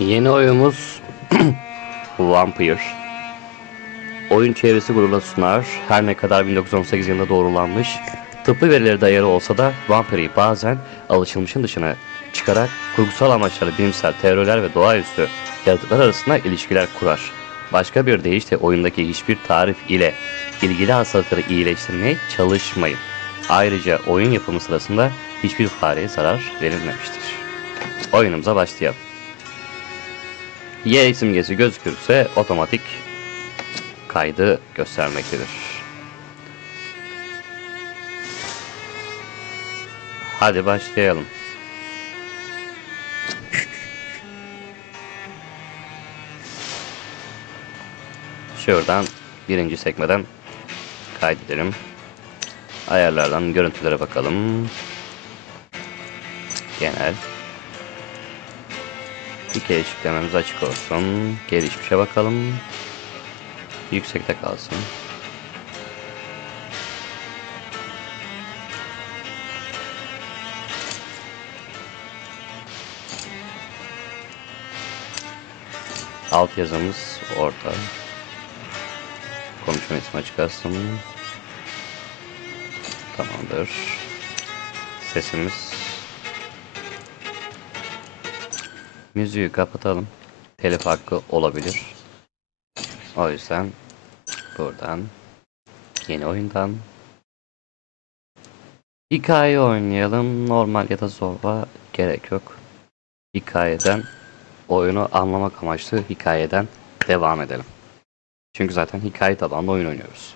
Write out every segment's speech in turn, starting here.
Yeni oyunumuz Vampyr. Oyun çevresi gururla sunar. Her ne kadar 1918 yılında doğrulanmış, tıbbi verileri dayalı olsa da Vampyr'i bazen alışılmışın dışına çıkarak kurgusal amaçları bilimsel teoriler ve doğaüstü yaratıklar arasında ilişkiler kurar. Başka bir deyişle oyundaki hiçbir tarif ile ilgili hastalıkları iyileştirmeye çalışmayın. Ayrıca oyun yapımı sırasında hiçbir fareye zarar verilmemiştir. Oyunumuza başlayalım. Y simgesi gözükürse otomatik kaydı göstermektedir. Hadi başlayalım. Şuradan birinci sekmeden kaydedelim. Ayarlardan görüntülere bakalım. Genel. İki eşitlememiz açık olsun. Gelişmişe bakalım. Yüksekte kalsın. Alt yazımız orada. Konuşma ismi açık olsun. Tamamdır. Sesimiz. Müziği kapatalım. Telif hakkı olabilir. O yüzden buradan yeni oyundan hikaye oynayalım. Normal ya da zorba gerek yok. Hikayeden oyunu anlamak amaçlı hikayeden devam edelim. Çünkü zaten hikaye tabanlı oyun oynuyoruz.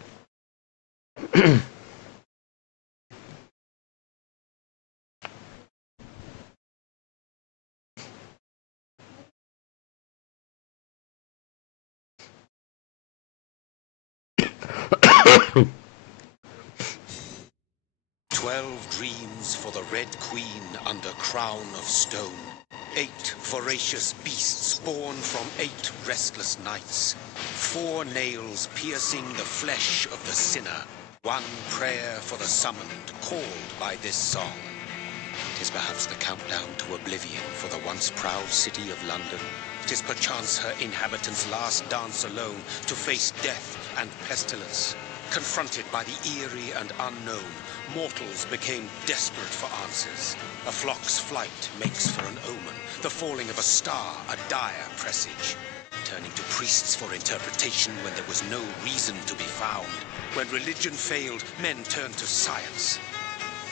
Dreams for the Red Queen under crown of stone. 8 voracious beasts born from 8 restless nights. 4 nails piercing the flesh of the sinner. 1 prayer for the summoned, called by this song. 'Tis perhaps the countdown to oblivion for the once proud city of London. 'Tis perchance her inhabitants' last dance alone to face death and pestilence. Confronted by the eerie and unknown, mortals became desperate for answers. A flock's flight makes for an omen, the falling of a star a dire presage. Turning to priests for interpretation when there was no reason to be found. When religion failed, men turned to science.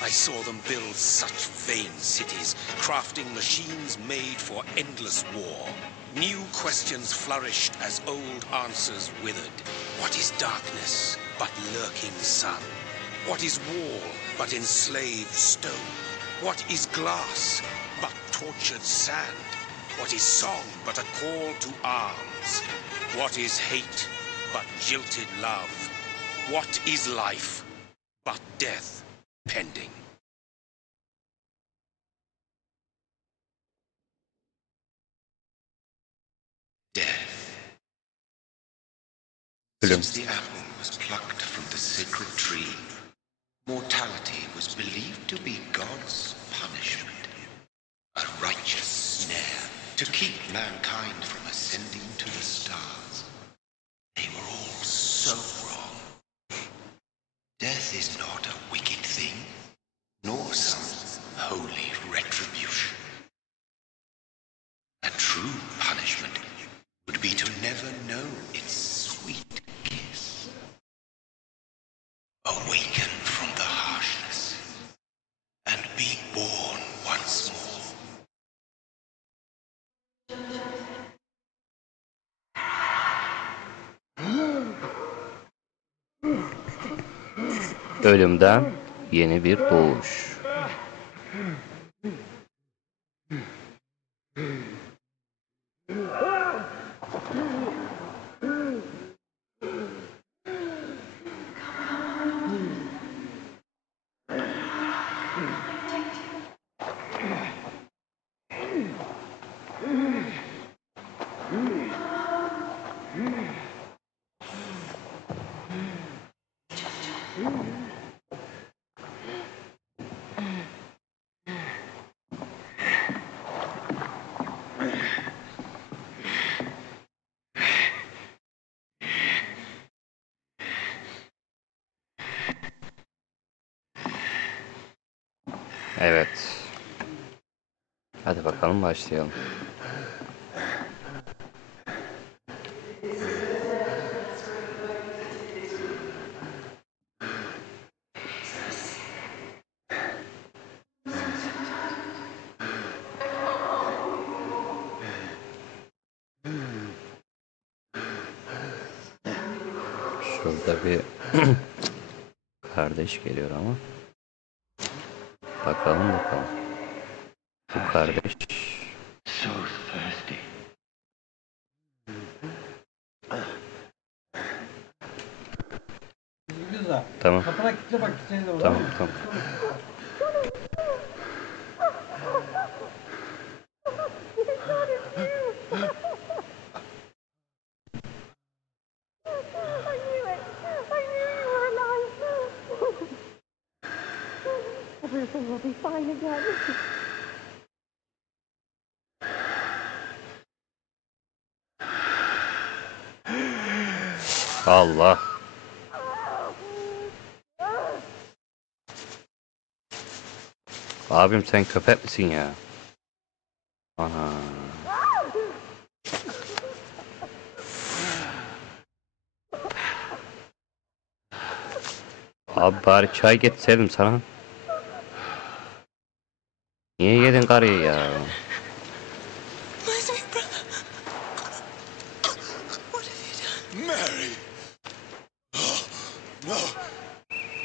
I saw them build such vain cities, crafting machines made for endless war. New questions flourished as old answers withered. What is darkness but lurking sun? What is wall but enslaved stone? What is glass but tortured sand? What is song but a call to arms? What is hate but jilted love? What is life but death pending? Death. Bölüm. Since the apple was plucked from the sacred tree, mortality was believed to be God's punishment, a righteous snare to keep mankind from ascending to the stars. They were all so wrong. Death is not a wicked thing, nor some holy retribution. A true punishment would be to never know its sweet kiss. Awaken from the harshness and be born once more. Ölümden yeni bir doğuş. Evet. Hadi bakalım başlayalım. Şurada bir kardeş geliyor ama. Bakalım. Bu kardeş. So thirsty. Güzel. Tamam. Kapına kilitle bak içeri doğru. Tamam. Everything will be fine again. Allah. Abim sen köpek misin ya? Ana. Abi bari çay getirseydim sana. Niye yedin karıyı ya? My sweet brother. What have you done? Mary! Oh, no!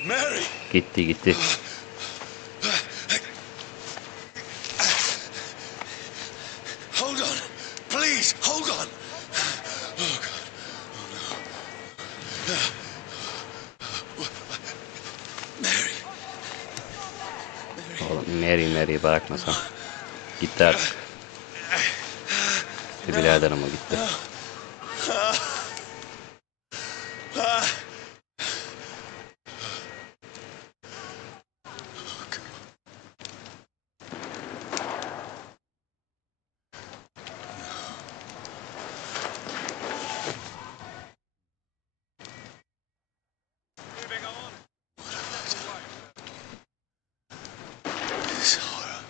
Mary! Gitti. Hold on! Please, hold on! Oh, God. Oh, no. Mary! Oğlum Mary'i bırakmasam. Gitti artık. Biraderim o gitti. This horror.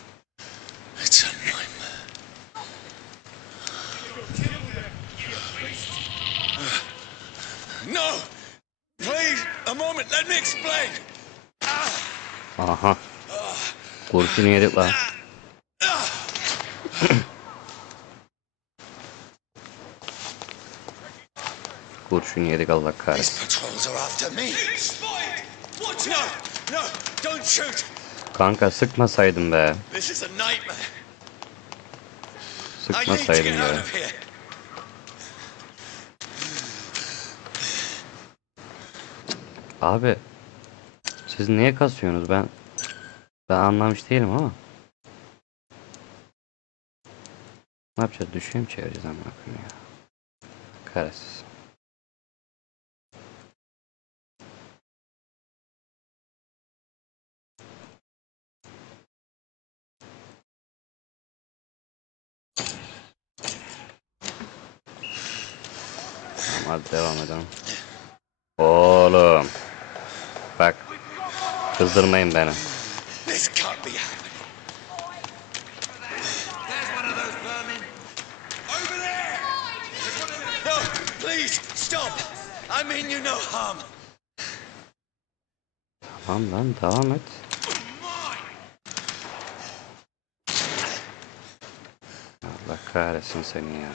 It's a nightmare. No! Please, a moment, let me explain! Aha. Kurşun yedik lan. Kurşun yedik Allah These kahretsin. patrols are after me. Watch out! No, don't shoot! Kanka sıkmasaydın be. This is a nightmare. I need to Sıkmasaydın get out be. of here. Abi. Siz niye kasıyorsunuz ben anlamış değilim ama. Ne yapacağız? Düşüyor mu çevireceğiz amına koyayım ya. Kahretsin. Tamam hadi devam edelim. Oğlum. Bak. Kızdırmayın beni. This can't be happening. There's one of those vermin. Over there! No, please, stop! I mean you no harm. Tamam lan devam et. Allah kahretsin seni ya.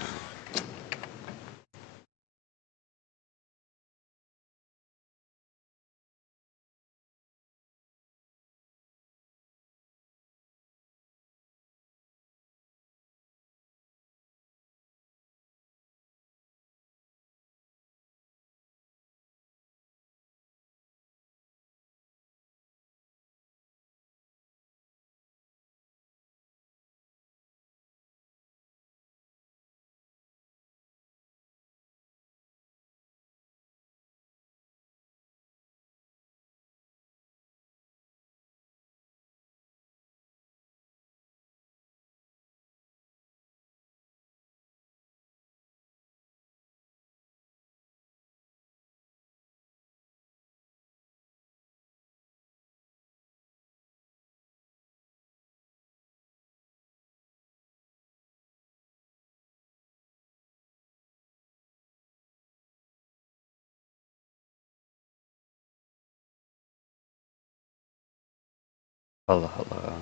Allah Allah.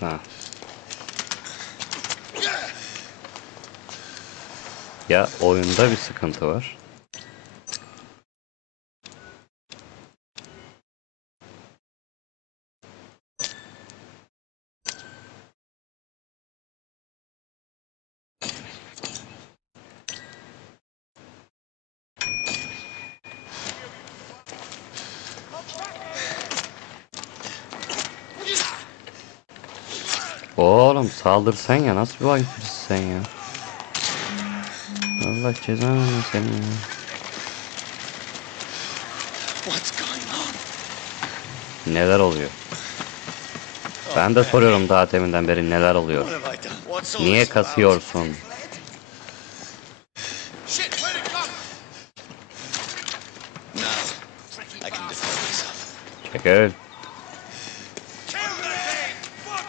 Ha. Ya oyunda bir sıkıntı var. Oğlum saldırsan ya, nasıl bir vampirsin sen ya? Allah cezanı versin seni ya. What's going on? Neler oluyor? Ben de soruyorum daha deminden beri neler oluyor. What have I done? What's all Niye this about? kasıyorsun? Shit, where'd it come? No, I can defend myself. Çekil.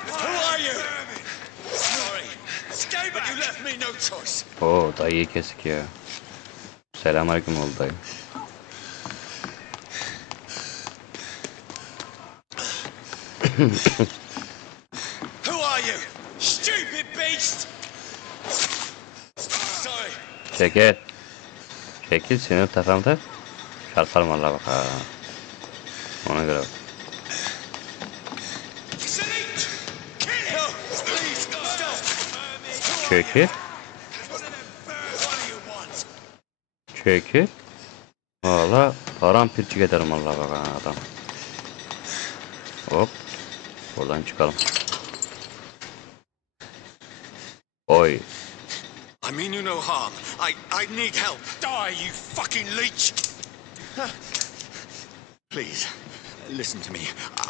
Who are you? Sorry, but you left me no choice. Oo dayı kesik ya. Selamünaleyküm oldu dayı. Who are you? Stupid beast! Sorry. Çekil. Çekil, sinir tepemde. Çarparım valla bak ha. Ona göre bak. No, please, stop. Çekil. What do you want? Çekil. Valla paramparçık ederim valla bak ha adam. Hop. Buradan çıkalım. Oy. I mean you no harm. I need help. Die, you fucking leech! Please, listen to me.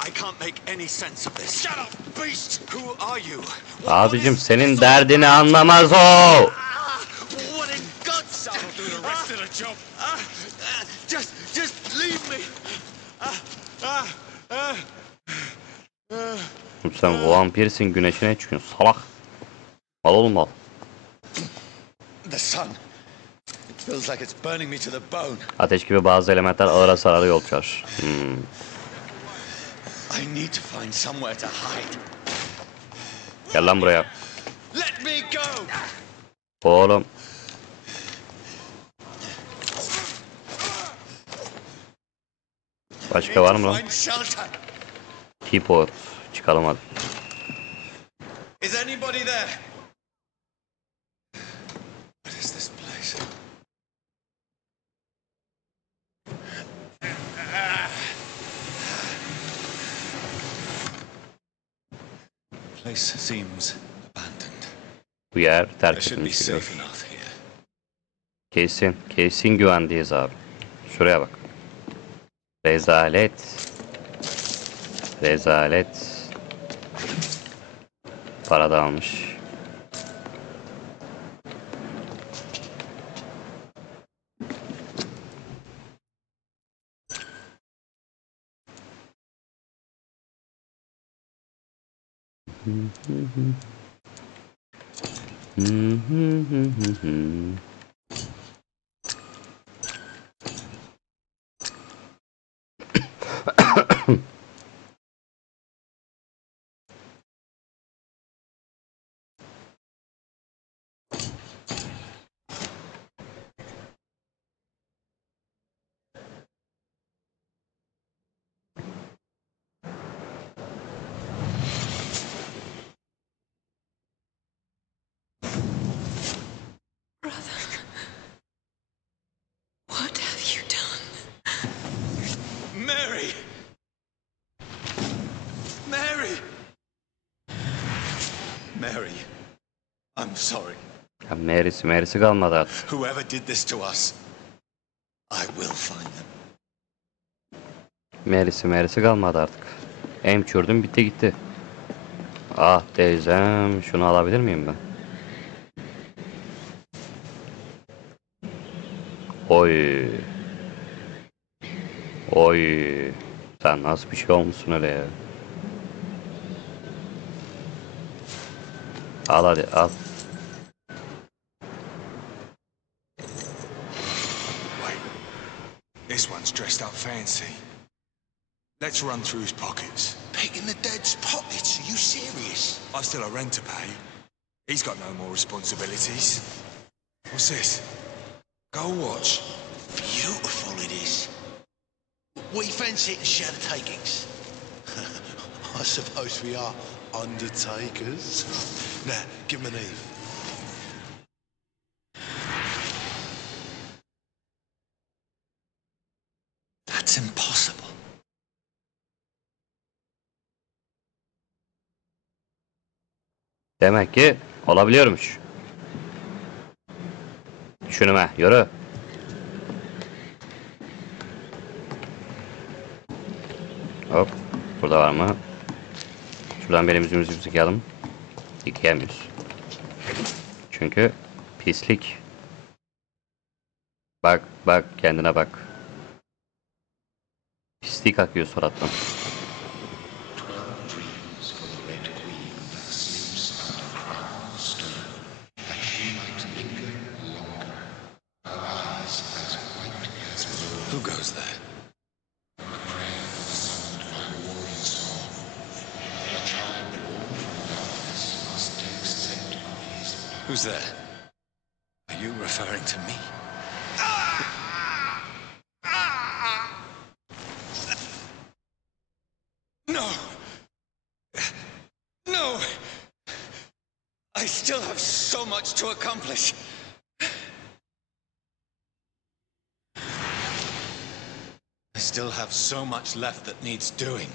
I can't make any sense of this. Shut up, beast! Who are you? Abicim senin derdini anlamaz o. What in God's name? I'll do the rest of the job. Just leave me. Sen vampirsin, güneşine çıkıyorsun salak. Al oğlum al. The sun. It feels like it's burning me to the bone. Ateş gibi bazı elementler ağır hasarlı yol açar. I need to find somewhere to hide. Gel lan buraya. Let me go. Oğlum. Başka var mı lan? Find shelter. Teapot. Çıkalım hadi. Is anybody there? What is this place? Place seems abandoned. Bu yer I terk should be edilmiş gibi. safe enough here. Kesin güvendeyiz abi. Şuraya bak. Rezalet. Para da almış. I'm sorry. Ya Mary'si kalmadı artık. Whoever did this to us, I will find them. Mary'si kalmadı artık. Emçürdüm bitti gitti. Ah teyzem, şunu alabilir miyim ben? Oy. Oy. Sen nasıl bir şey olmuşsun öyle ya? Al hadi al. Wait. This one's dressed up fancy. Let's run through his pockets. Picking the dead's pockets? Are you serious? I've still a rent to pay. He's got no more responsibilities. What's this? Go watch. Beautiful it is. We fancy it and share the takings. I suppose we are undertakers. Now, give him an Eve. That's impossible. Demek ki olabiliyormuş. Düşünüme yürü. Hop. Burada var mı? Şuradan benim yüzümüzü yıkayalım. Yıkayamıyoruz. Çünkü pislik. Bak bak kendine bak. Pislik akıyor surattan. Who goes there? Who's there? Are you referring to me? No! No! I still have so much to accomplish. I still have so much left that needs doing.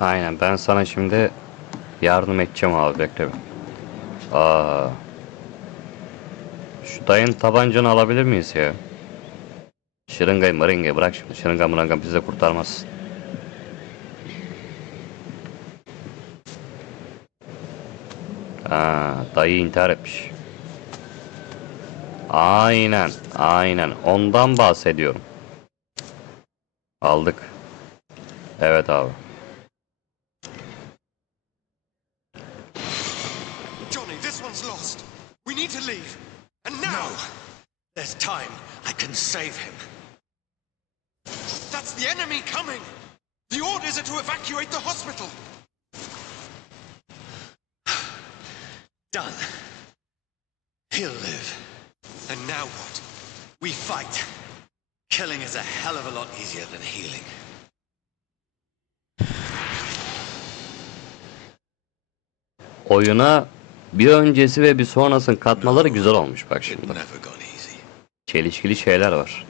Aynen, ben sana şimdi yardım edeceğim abi, bekle bir. Aa. Şu dayın tabancanı alabilir miyiz ya? Şırıngayı mırıngayı bırak şimdi. Şırınga mırınga bizi de kurtarmaz. Aa, dayı intihar etmiş. Aynen, aynen. Ondan bahsediyorum. Aldık. Evet abi. Johnny, this one's lost. We need to leave. And now! No. There's time. I can save him. That's the enemy coming! The orders are to evacuate the hospital! Done. He'll live. And now what? We fight. Killing is a hell of a lot easier than healing. Oyuna bir öncesi ve bir sonrasının katmaları güzel olmuş bak It şimdi. never got easy. Çelişkili şeyler var.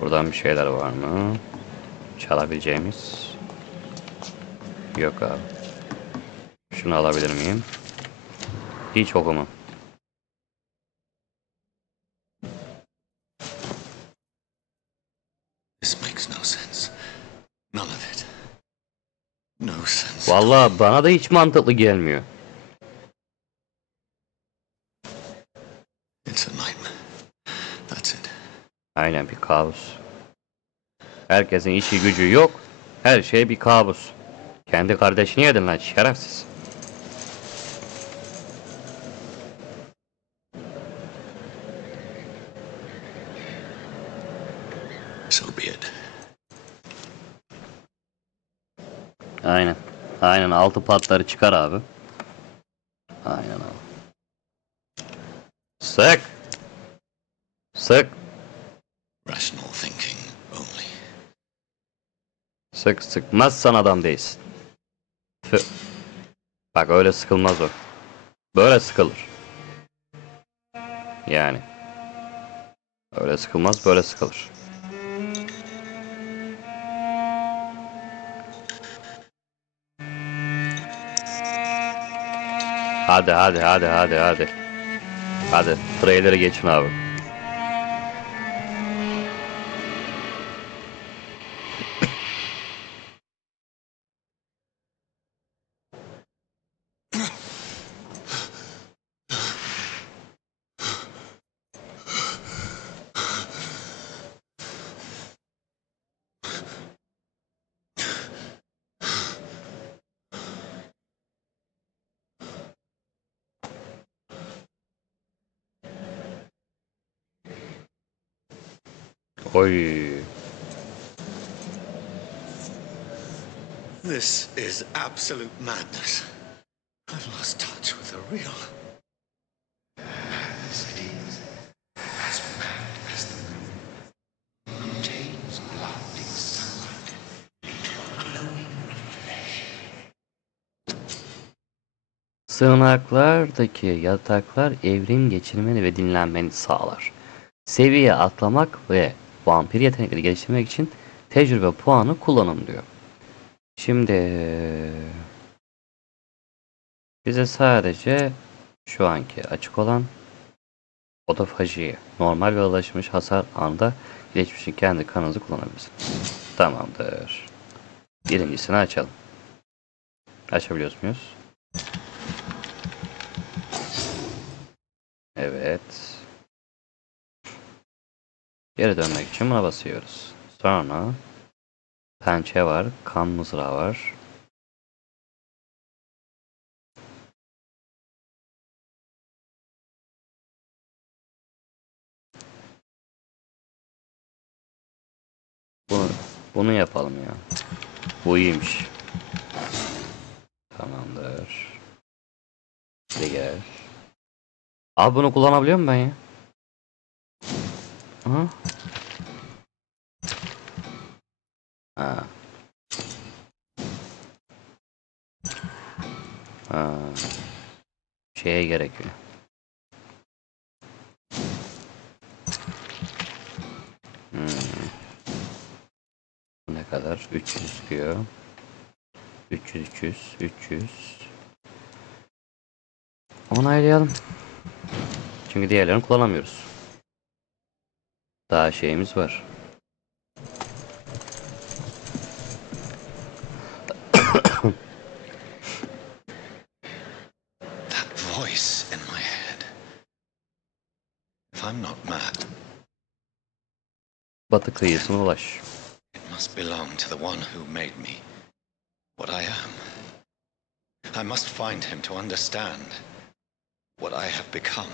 Buradan bir şeyler var mı? Çalabileceğimiz. Yok abi. Şunu alabilir miyim? Hiç okuma. This makes no sense. None of it. No sense. Vallahi bana da hiç mantıklı gelmiyor. It's a nightmare. That's it. Aynen, bir kabus. Herkesin işi gücü yok. Her şey bir kabus. Kendi kardeşini yedin lan şerefsiz. So be it. Aynen. Aynen, altı patları çıkar abi. Aynen abi. Sık. Sık. Rational thinking only. Sık sıkmazsan adam değilsin. Tüh. Bak öyle sıkılmaz o. Böyle sıkılır. Yani. Öyle sıkılmaz, böyle sıkılır. Hadi hadi hadi hadi hadi. Hadi trailer'ı geçin abi. Oy. This is absolute madness. I've lost touch with the real. As it is, as mad as the moon, contains blinding sunlight into a glowing flesh. Sığınaklardaki yataklar evrim geçirmeni ve dinlenmeni sağlar. Seviye atlamak ve vampir yetenekleri geliştirmek için tecrübe puanı kullanın diyor. Şimdi bize sadece şu anki açık olan otofajiyi, normal ve alışmış hasar anda geçmişin kendi kanınızı kullanabilirsiniz. Tamamdır. Birincisini açalım. Açabiliyor muyuz? Evet. Geri dönmek için buna basıyoruz. Sonra pençe var, kan mızrağı var. Bunu yapalım ya. Bu iyiymiş. Tamamdır. Bir gel. Abi bunu kullanabiliyor muyum ben ya? Aha. Ha. Ha. Şeye gerekiyor. Bu ne kadar? 300 diyor. 300, 300, 300. Onaylayalım. Çünkü diğerlerini kullanamıyoruz. Daha şeyimiz var. That voice in my head. If I'm not mad, Batı kıyısına ulaş. it must belong to the one who made me what I am. I must find him to understand what I have become.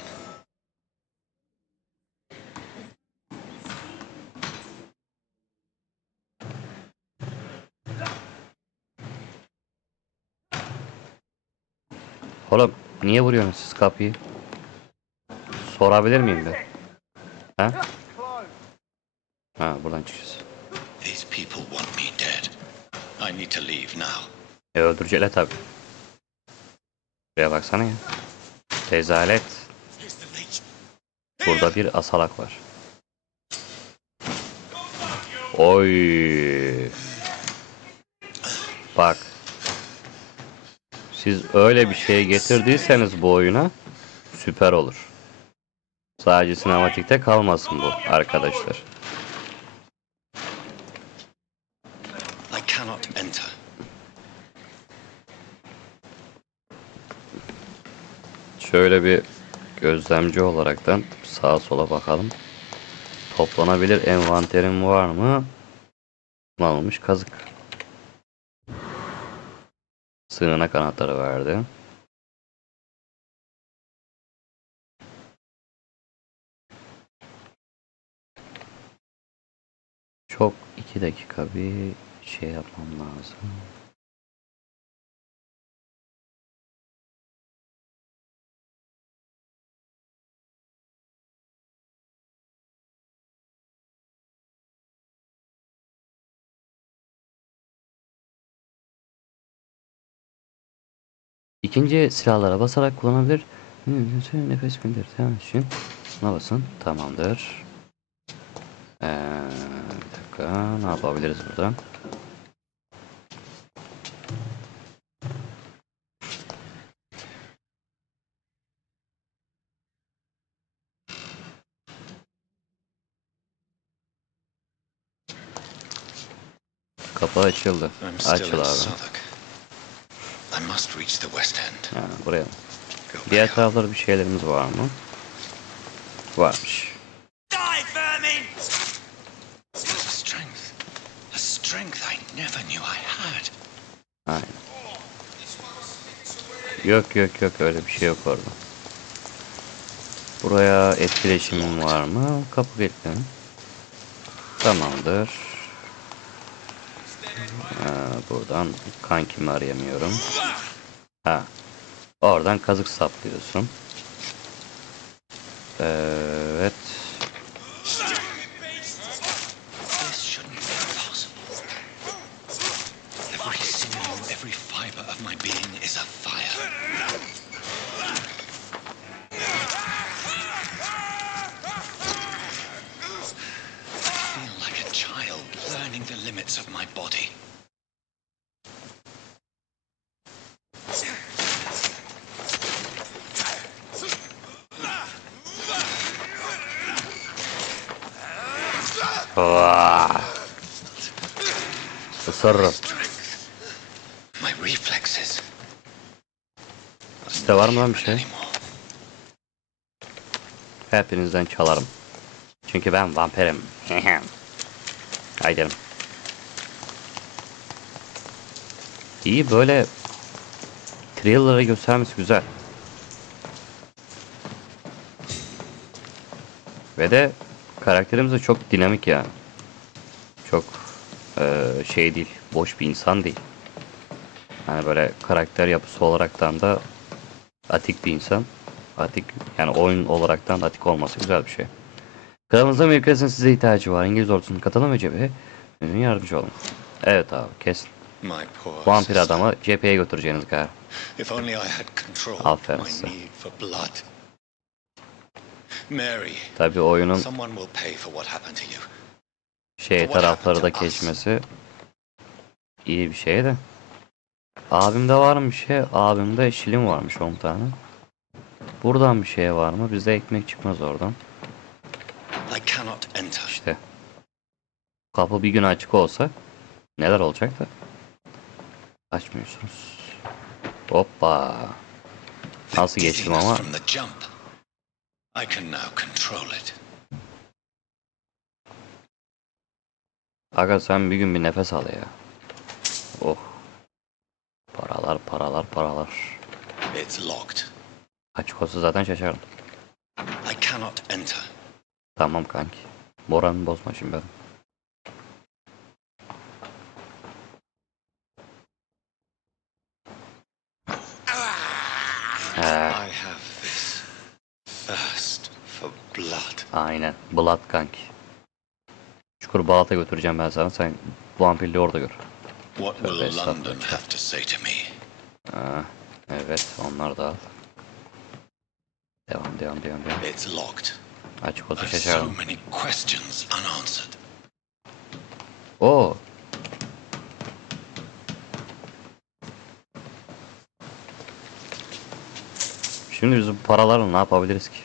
Oğlum niye vuruyorsunuz siz kapıyı? Sorabilir miyim ben? Ha? Ha buradan çıkacağız. These people want me dead. I need to leave now. Öldürecekler tabi. Buraya baksana ya. Rezalet. Burada bir asalak var. Oy. Bak. Siz öyle bir şey getirdiyseniz bu oyuna süper olur. Sadece sinematikte kalmasın bu arkadaşlar. I cannot enter. Şöyle bir gözlemci olaraktan sağa sola bakalım. Toplanabilir envanterim var mı? Kullanılmış kazık. Sığınak anahtarı verdi. Çok 2 dakika bir şey yapmam lazım. İkinci silahlara basarak kullanabilir. Nefes bildirten için. Buna basın. Tamamdır. Bir dakika. Ne yapabiliriz burada? Kapı açıldı. I'm still Açıl in abi. Southwark. I must reach the West End. Ha, buraya. Go Diğer back home. taraflarda bir şeylerimiz var mı? Varmış. A strength I never knew I had. Aynen. Yok öyle bir şey yok orada. Buraya etkileşimim var mı? Kapı kilitli. Tamamdır. Buradan kankimi arayamıyorum. Ha. Oradan kazık saplıyorsun. Evet. This shouldn't be possible. Every sinew, every fiber of my being is afire. I feel like a child learning the limits of my body. Isırırım. My reflexes. Sizde var mı lan bir şey? Anymore. Hepinizden çalarım. Çünkü ben vampirim. Haydi. İyi, böyle thriller'ı göstermesi güzel. Ve de karakterimiz de çok dinamik yani. Çok şey değil, boş bir insan değil. Yani böyle karakter yapısı olaraktan da atik bir insan. Atik, yani oyun olaraktan atik olması güzel bir şey. Kanalımızda mevkisinin size ihtiyacı var. İngiliz ordusunun katılım ve cepheye yardımcı olun. Evet abi, kesin. My poor Vampir sister. adamı cepheye götüreceğiniz galiba. If only I had control Aferin of my size. need for blood. Mary, Tabii oyunun someone will pay for what happened to you. şey tarafları da geçmesi iyi bir şey de. Abimde var mı bir şey? Abimde şilim varmış 10 tane. Buradan bir şey var mı? Bizde ekmek çıkmaz oradan. I cannot enter. İşte. Kapı bir gün açık olsa neler olacak da. Açmıyorsunuz. Hoppa. Nasıl geçtim Dizziness ama? from the jump. I can now control it. Aga sen bir gün bir nefes al ya. Oh. Paralar paralar paralar. It's locked. Açık olsa zaten şaşarım. I cannot enter. Tamam kanki. Moranı bozma şimdi ben. I have this thirst for blood. Aynen. Blood kanki. Çukur Balat'a götüreceğim ben sana. Sen vampirliği orada gör. What will Tövbe London estağfurullah. have to say to me? Evet, onlar da al. Devam. It's locked. Açık olsa I've so şaşarım. many questions unanswered. Oo. Şimdi biz bu paralarla ne yapabiliriz ki?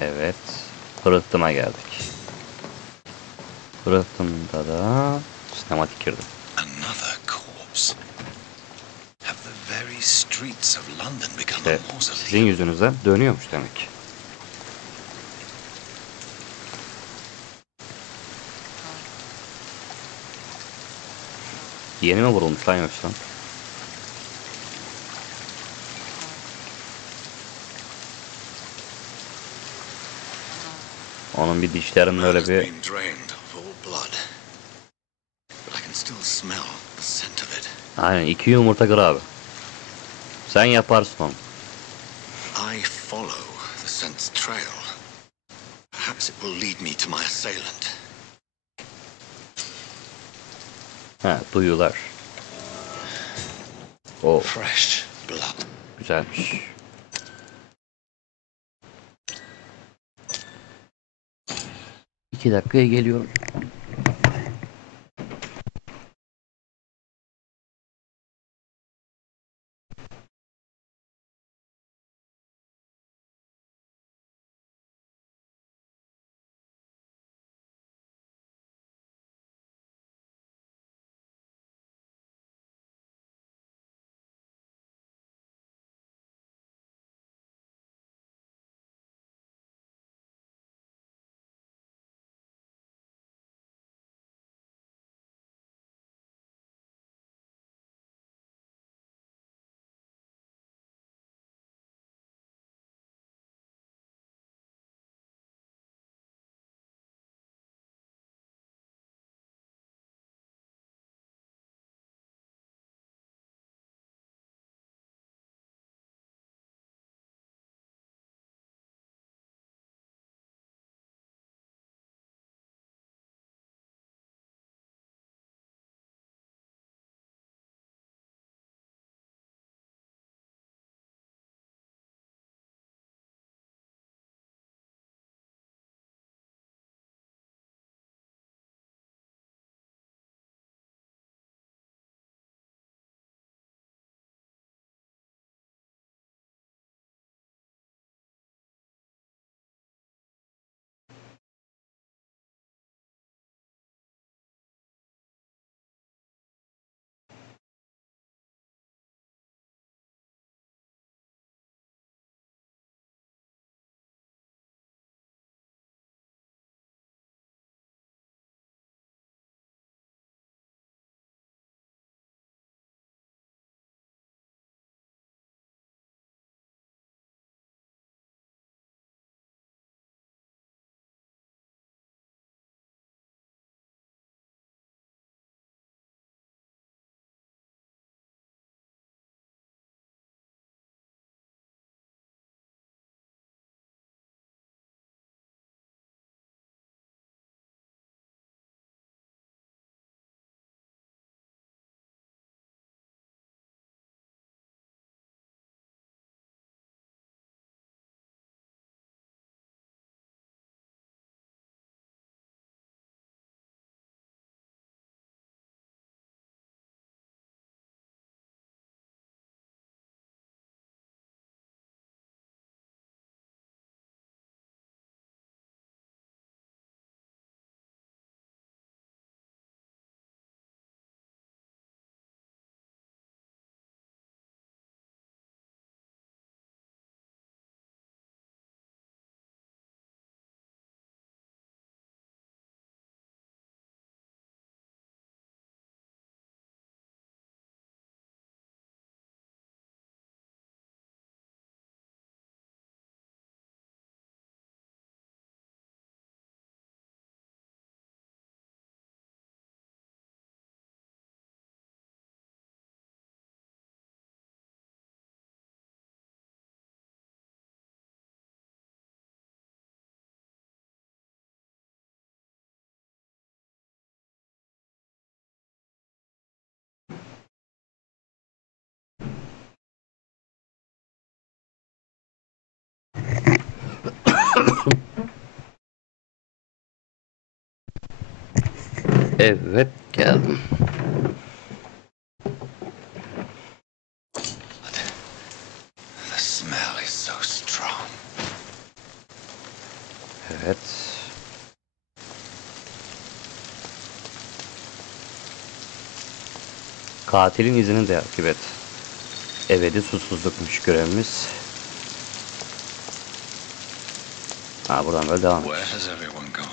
Evet. Pırıhtıma geldik. Pırıhtımda da sinematik girdi. Another corpse. Have the very streets of London become İşte a mausoleum? sizin yüzünüzden dönüyormuş demek ki. Yeni mi vurulmuş lan yoksa? Onun bir dişlerinin öyle Has bir been drained of all blood. But I can still smell the scent of it. aynen 2 yumurta kır abi. Sen yaparsın onu. I follow the scent's trail. Perhaps it will lead me to my assailant. He, duyular. O Fresh blood. güzelmiş. İki dakikaya geliyorum. Evet, geldim. The smell is so strong. Evet. Katilin izini de takip et. Ebedi susuzlukmuş görevimiz. Ha, buradan böyle devam et. Where has everyone gone?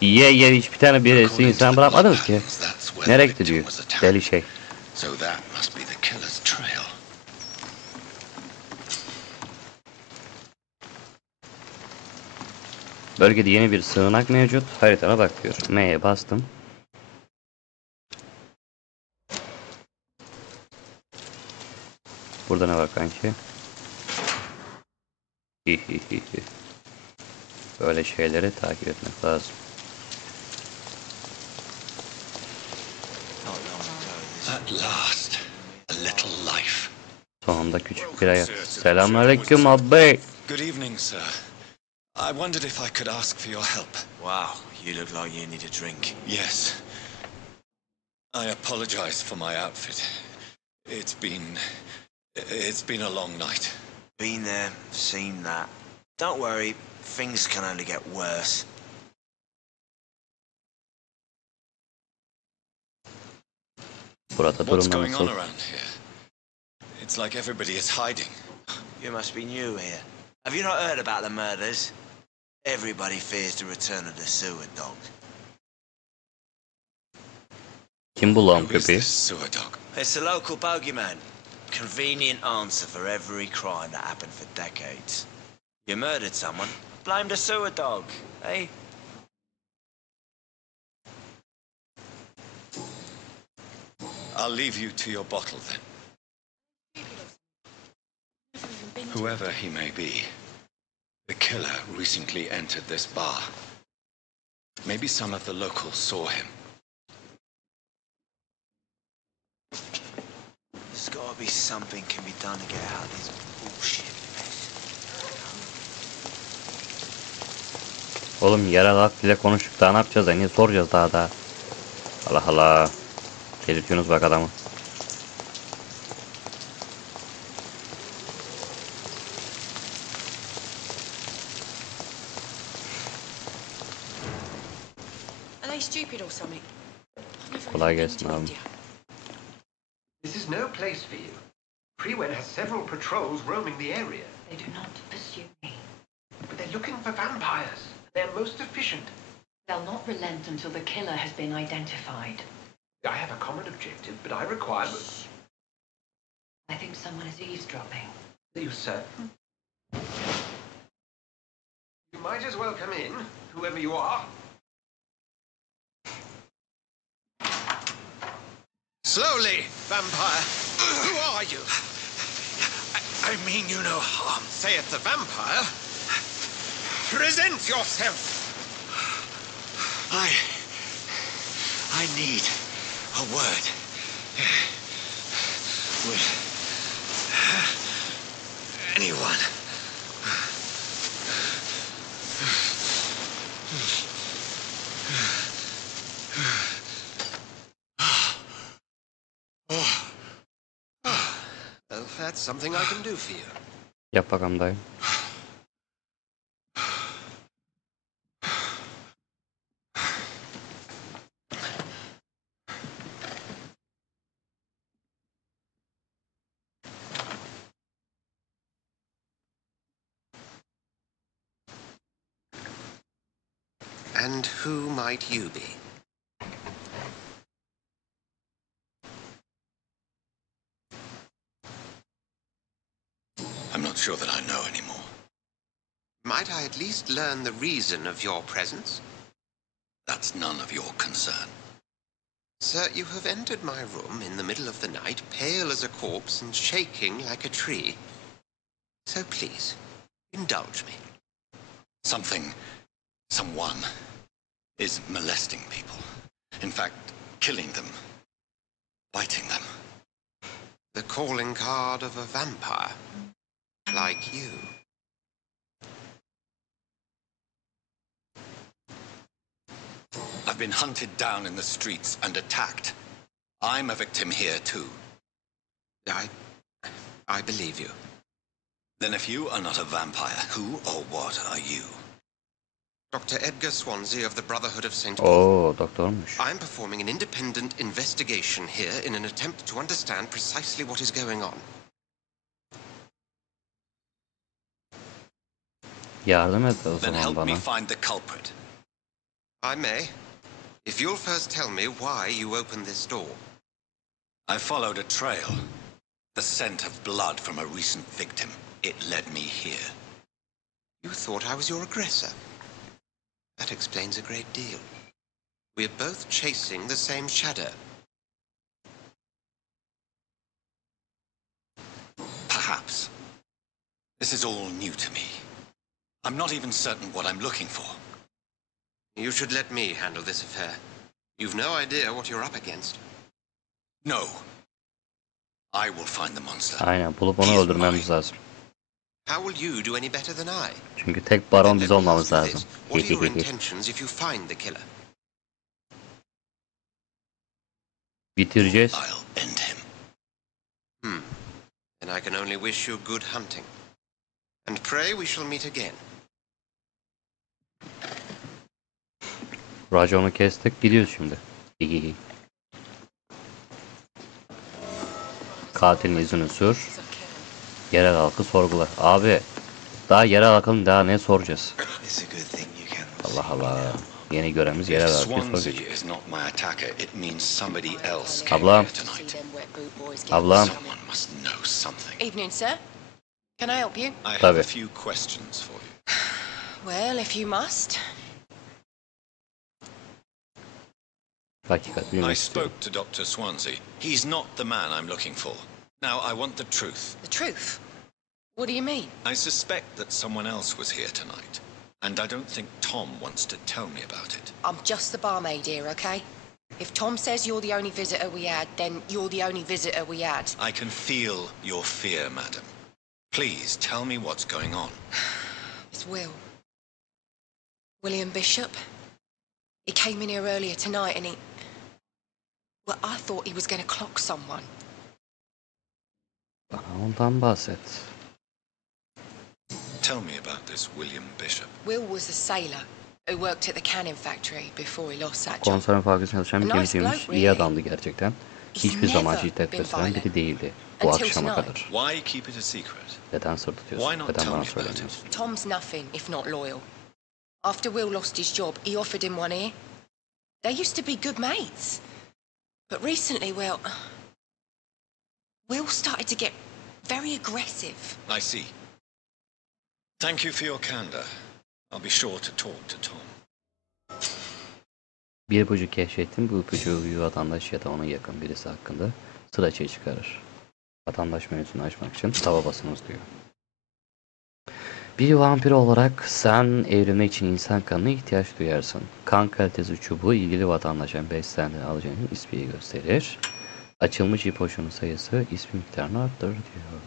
Ye hiçbir tane birisi According to insan the bırakmadınız blood ki. patterns, that's where the Nereye victim gidiyor? was attacked. Deli şey. So that must be the killer's trail. Bölgede yeni bir sığınak mevcut. Haritana bakıyor. M'ye bastım. Burada ne var kanki? Böyle şeyleri takip etmek lazım. At last. Sonunda küçük bir aya. Selamünaleyküm abi. Good evening, sir. I wondered if I could ask for your help. Wow, you look like you need a drink. Yes. I apologize for my outfit. It's been a long night. Been there, seen that. Don't worry, things can only get worse. Burada What's durumlar going on nasıl? around here? It's like everybody is hiding. You must be new here. Have you not heard about the murders? Everybody fears the return of the sewer dog. Kim bu lan Who is köpeği? this sewer dog? It's a local bogeyman. Convenient answer for every crime that happened for decades. You murdered someone, blame the sewer dog, eh? I'll leave you to your bottle then. Whoever he may be, the killer recently entered this bar. Maybe some of the locals saw him. There's gotta be something can be done to get out of this bullshit mess. Oğlum yerel halk dile konuştuk daha ne yapacağız da niye soracağız daha. Allah Allah. Delirtiyorsunuz bak adamı. Are they stupid or something? Kolay gelsin abi. This is no place for you. Freewen has several patrols roaming the area, They do not pursue me. but they're looking for vampires. They're most efficient. They'll not relent until the killer has been identified. I have a common objective, but I require... I think someone is eavesdropping. Are you certain? You might as well come in, whoever you are. Slowly, vampire. Who are you? I mean you no harm. Saith the vampire. Present yourself. I need a word with anyone. Well, that's something I can do for you. Yap bakalım dayı. And who might you be? I'm not sure that I know anymore. Might I at least learn the reason of your presence? That's none of your concern. Sir, you have entered my room in the middle of the night, pale as a corpse and shaking like a tree. So please, indulge me. Someone is molesting people. In fact, killing them. Biting them. The calling card of a vampire. Like you. I've been hunted down in the streets and attacked. I'm a victim here too. I believe you. Then if you are not a vampire, who or what are you? Dr. Edgar Swansea of the Brotherhood of St. Oo doktormuş. I'm performing an independent investigation here in an attempt to understand precisely what is going on. Yardım et o Then zaman help me bana. find the culprit. I may. If you'll first tell me why you opened this door. I followed a trail. The scent of blood from a recent victim. It led me here. You thought I was your aggressor. That explains a great deal. We're both chasing the same shadow. Perhaps. This is all new to me. I'm not even certain what I'm looking for. You should let me handle this affair. You've no idea what you're up against. No. I will find the monster. Aynen, bulup onu öldürmemiz lazım. How will you do any better than I? Çünkü tek baron Then biz let me olmamız ask you lazım. this. What are your intentions if you find the killer? Bitireceğiz. I'll end him. Then I can only wish you good hunting. And pray we shall meet again. Raconu kestik, gidiyoruz şimdi. Katilin izini sür. Yerel halkı sorgular. Abi, daha yerel halkın daha ne soracağız? Allah Allah. Yeni görevimiz yerel If halkı Swansea soracağız. is not my attacker, it means somebody else came Ablam. here tonight. Ablam. Someone must know something. Evening, sir. Can I help you? I have Tabii. a few questions for you. Well, if you must. Hakikat bilmek I istiyorum. spoke to Dr. Swansea. He's not the man I'm looking for. Now, I want the truth. The truth? What do you mean? I suspect that someone else was here tonight, and I don't think Tom wants to tell me about it. I'm just the barmaid here, okay? If Tom says you're the only visitor we had, then you're the only visitor we had. I can feel your fear, madam. Please tell me what's going on. It's Will. William Bishop. He came in here earlier tonight and he... Well, I thought he was going to clock someone. Bana ondan bahset. Tell me about this William Bishop. Will was a sailor who worked at the canning factory before he lost that job. Konserve fabrikasında çalışan bir gemiciymiş. İyi adamdı gerçekten. Hiçbir zaman şiddet gösteren biri değildi. Bu akşama kadar. Why keep it a secret? Neden sır Why tutuyorsun? not Neden tell bana me about söylemiyorsun? it? Tom's nothing if not loyal. After Will lost his job, he offered him one here. They used to be good mates. But recently, well... Will started to get very aggressive. I see. Thank you for your candor. I'll be sure to talk to Tom. Bir ipucu keşfettim. Bu ipucu bir vatandaş ya da ona yakın birisi hakkında sıraçayı çıkarır. Vatandaş menüsünü açmak için tava basınız diyor. Bir vampir olarak sen evrilme için insan kanına ihtiyaç duyarsın. Kan kalitesi çubuğu ilgili vatandaşın beslendiğini alacağının ismini gösterir. Açılmış ipuçunun sayısı ismi miktarını arttırır diyor.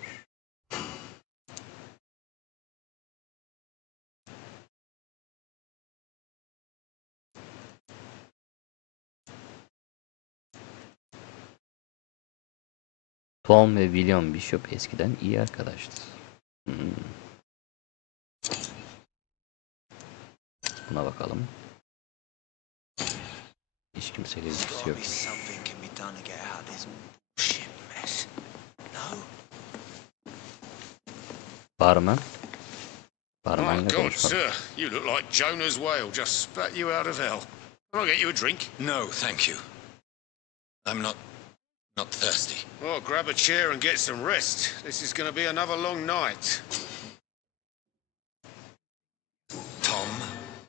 Tom ve William Bishop eskiden iyi arkadaştı. Buna bakalım. Hiç kimseyle ilgisi yok. Something can be done to get out of this shit mess. No? Barman. My Barmanla God, konuşmak. sir, you look like Jonah's whale just spat you out of hell. Can I get you a drink? No, thank you. I'm not thirsty. Oh, grab a chair and get some rest. This is going to be another long night. Tom,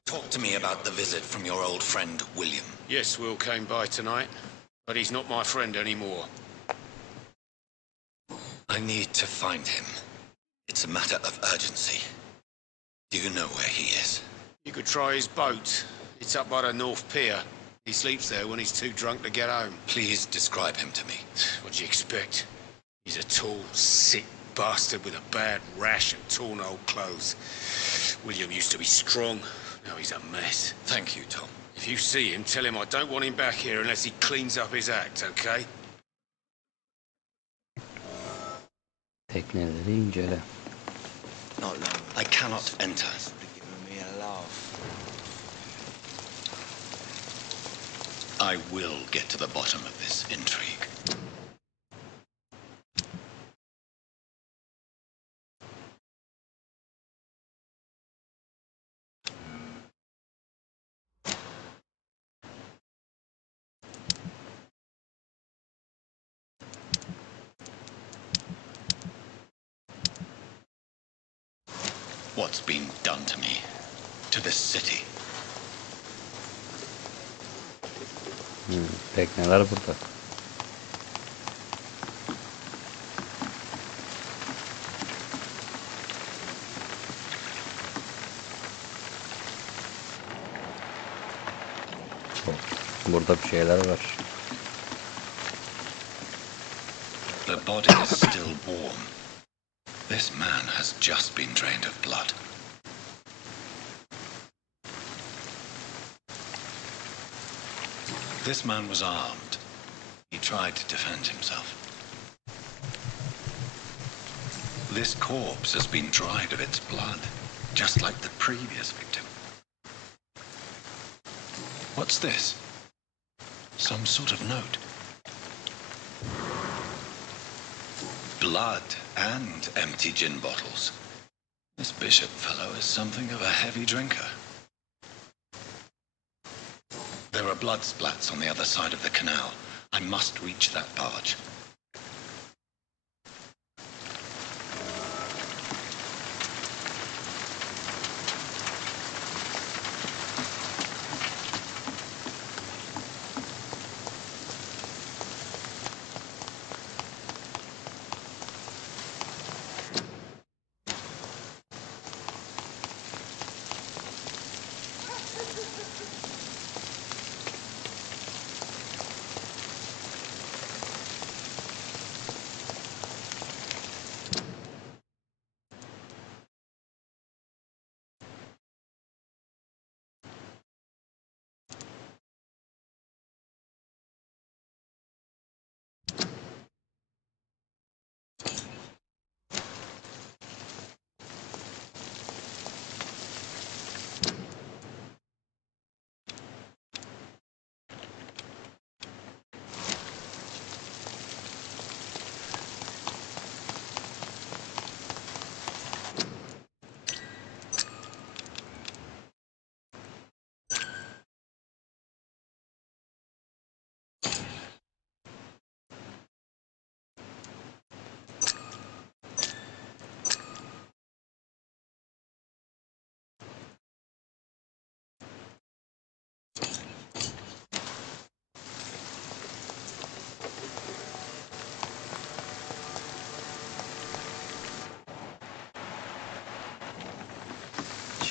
talk to me about the visit from your old friend, William. Yes, Will came by tonight, but he's not my friend anymore. I need to find him. It's a matter of urgency. Do you know where he is? You could try his boat. It's up by the North Pier. He sleeps there when he's too drunk to get home. Please describe him to me. What do you expect? He's a tall, sick bastard with a bad rash and torn old clothes. William used to be strong. Now he's a mess. Thank you, Tom. If you see him, tell him I don't want him back here unless he cleans up his act, okay? Tekneleri incele. Not long. I cannot enter. Giving me a laugh. I will get to the bottom of this intrigue. What's been done to me? To this city? Tekneler burada. Burada bir şeyler var. The body is still warm. This man has just been drained of blood. This man was armed. He tried to defend himself. This corpse has been dried of its blood, just like the previous victim. What's this? Some sort of note. Blood and empty gin bottles. This bishop fellow is something of a heavy drinker. There are blood splats on the other side of the canal. I must reach that barge.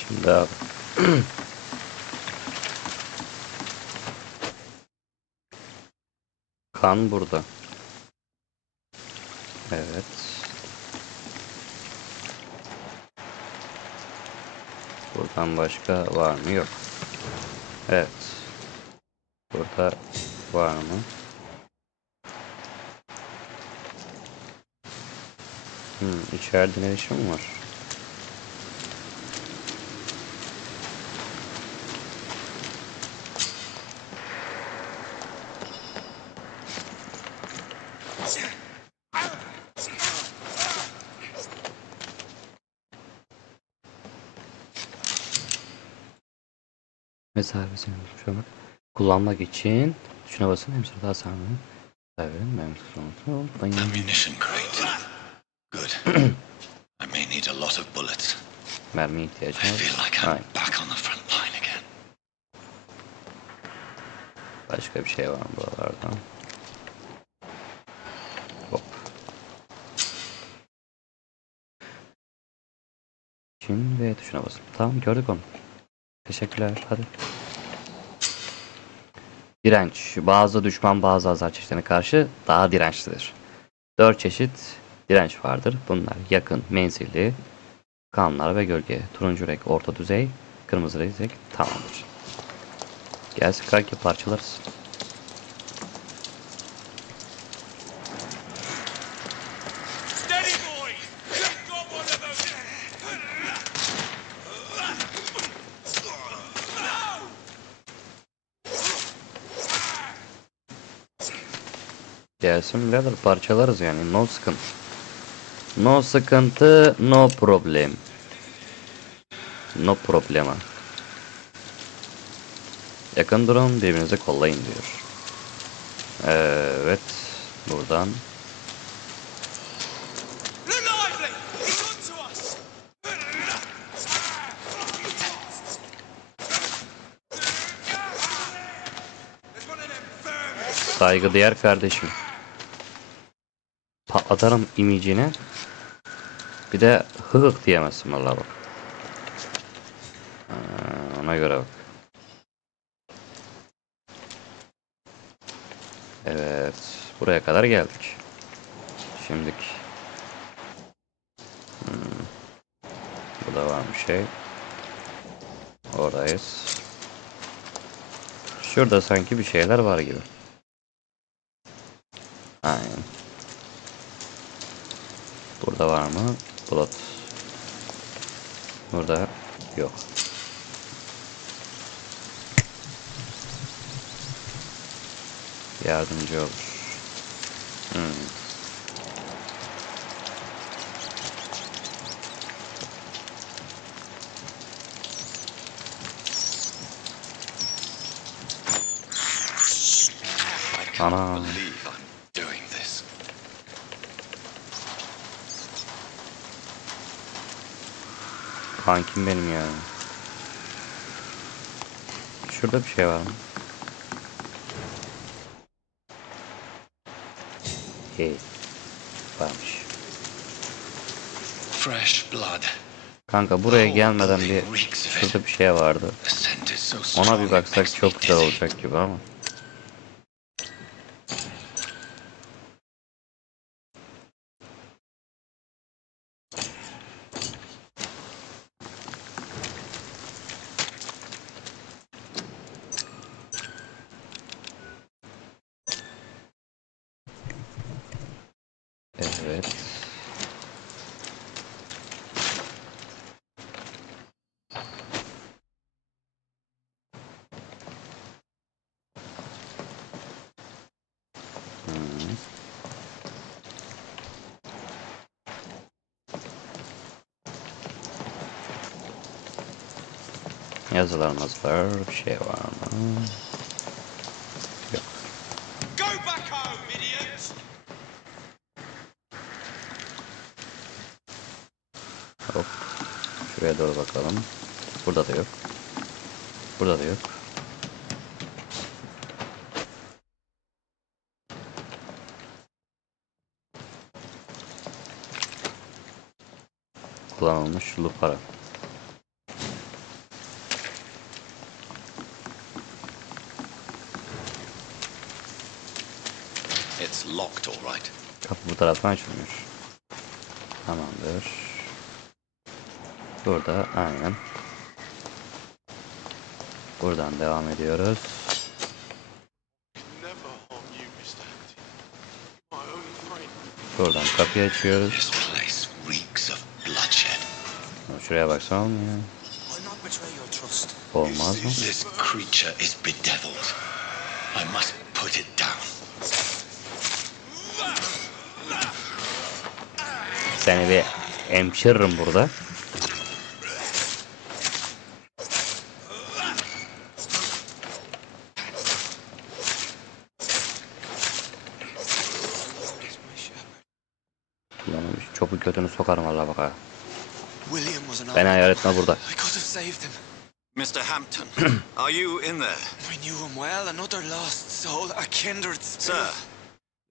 Şimdi abi. Kan burada. Evet. Buradan başka var mı? Yok. Evet. Burada var mı? İçeride ne işim var? Mesafesini oluşturmak. Kullanmak için şuna basın. Hem sırada hasarını. Ammunition crate. Good. I may need a lot of bullets. Mermi ihtiyacı I feel like I'm var. back on the front line again. Başka bir şey var mı buralarda? Hop. Şimdi V tuşuna basın. Tamam, gördük onu. Teşekkürler. Hadi. Direnç. Bazı düşman bazı azar çeşitlerine karşı daha dirençlidir. 4 çeşit direnç vardır. Bunlar yakın, menzilli, kanlar ve gölge. Turuncu renk orta düzey, kırmızı renk tamamdır. Gelsin kanki, parçalarız. Gelsin birader, parçalarız yani, no sıkıntı. No sıkıntı, no problem. No problema. Yakın durun, birbirinizi kollayın diyor. Evet, buradan. Saygıdeğer kardeşim. Patlatarım imicine. Bir de hıhık diyemezsin vallahi bak. Ona göre bak. Evet. Buraya kadar geldik. şimdik. Burada var bir şey. Oradayız. Şurada sanki bir şeyler var gibi. Aynen. Burada var mı? Bulut. Burada yok. Yardımcı olur. Ana. Believe I'm doing this. Kankim benim ya. Şurada bir şey var mı? Hey. Varmış. Fresh blood. Kanka buraya gelmeden bir şurada bir şey vardı. The scent is so Ona strong bir it baksak makes me çok güzel dizzy. olacak gibi ama. Evet. Yazılarımız var. Bir şey var mı? Yok. Go back home, idiots! Hop. Şuraya doğru bakalım. Burada da yok. Burada da yok. Kullanılmış lupara. It's locked, all right. Kapı bu taraftan açılmış. Tamamdır. Burada aynen. Buradan devam ediyoruz. Buradan kapıyı açıyoruz. This place reeks of bloodshed. Şuraya baksana olmuyor. Why not betray your trust? Olmaz mı? This creature is bedeviled. I must put it down. Seni bir emşiririm burada. Kullanılmış. Çopuk götünü sokarım valla baka. William was an Beni hayal etme burada. I could have saved him. Mr. Hampton, are you in there? I knew him well, another lost soul, a kindred spirit. Sir,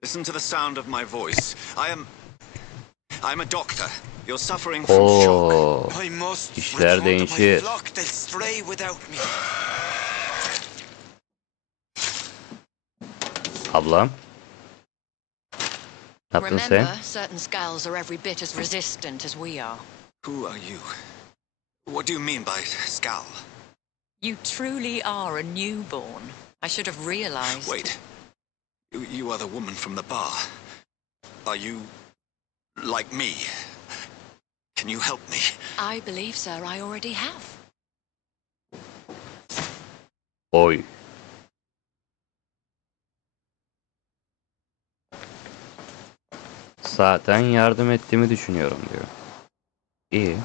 listen to the sound of my voice. I'm a doctor. You're suffering from shock. Oo, I must işler return to my değişir. flock. They'll stray without me. Ablam. Ne yaptın sen? Remember, certain skulls are every bit as resistant as we are. Who are you? What do you mean by skull? You truly are a newborn. I should have realized. Wait. You are the woman from the bar. Are you like me? Can you help me? I believe, sir, I already have. Oy. Zaten yardım ettiğimi düşünüyorum diyor. İyi.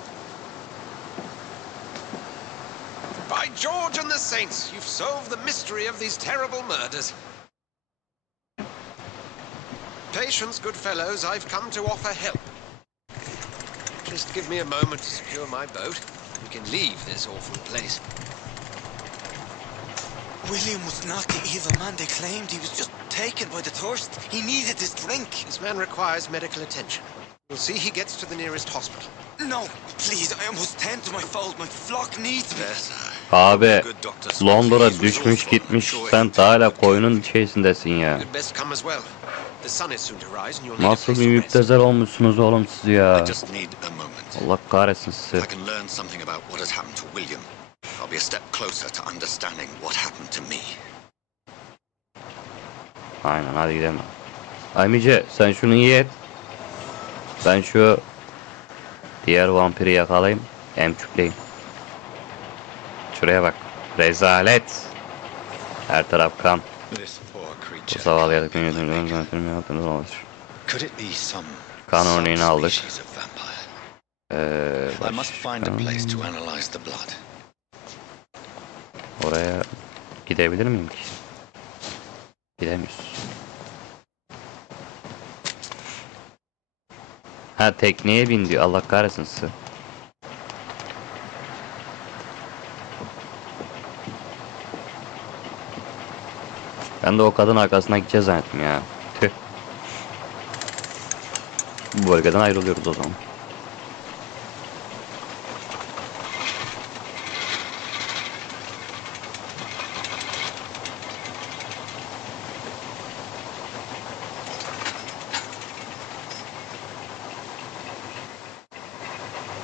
By George and the Saints, you've solved the mystery of these terrible murders. Patience, good fellows, I've come to offer help. Just give me a moment to secure my boat. We can leave this awful place. William was not the evil man they claimed. He was just taken by the thirst. He needed this drink. This man requires medical attention. We'll see he gets to the nearest hospital. No, please, I must tend to my fold. My flock needs me. Abi Londra düşmüş gitmiş. Sen hala koyunun şeysindesin ya. You'd best come as well. The sun is soon to rise and you'll need a Nasıl place bir to rest. müptezel olmuşsunuz oğlum siz ya. I just need a moment. Allah kahretsin If sizi. I can learn something about what has happened to William, I'll be a step closer to understanding what happened to me. Aynen, hadi gidelim. Amice sen şunu iyi et. Ben şu diğer vampiri yakalayayım. Emçükleyeyim. Şuraya bak. Rezalet. Her taraf kan. This poor Bu creature. zavallı yaratık yönetimi olabilir. Could it be some Kan örneğini aldık. subspecies of vampire? I must find a place to analyze the blood. Oraya gidebilir miyim ki? Gidemiyoruz. Ha, tekneye bin diyor. Allah kahretsin sizi. Ben de o kadın arkasına gideceğiz zannettim ya. Tüh. Bu bölgeden ayrılıyoruz o zaman.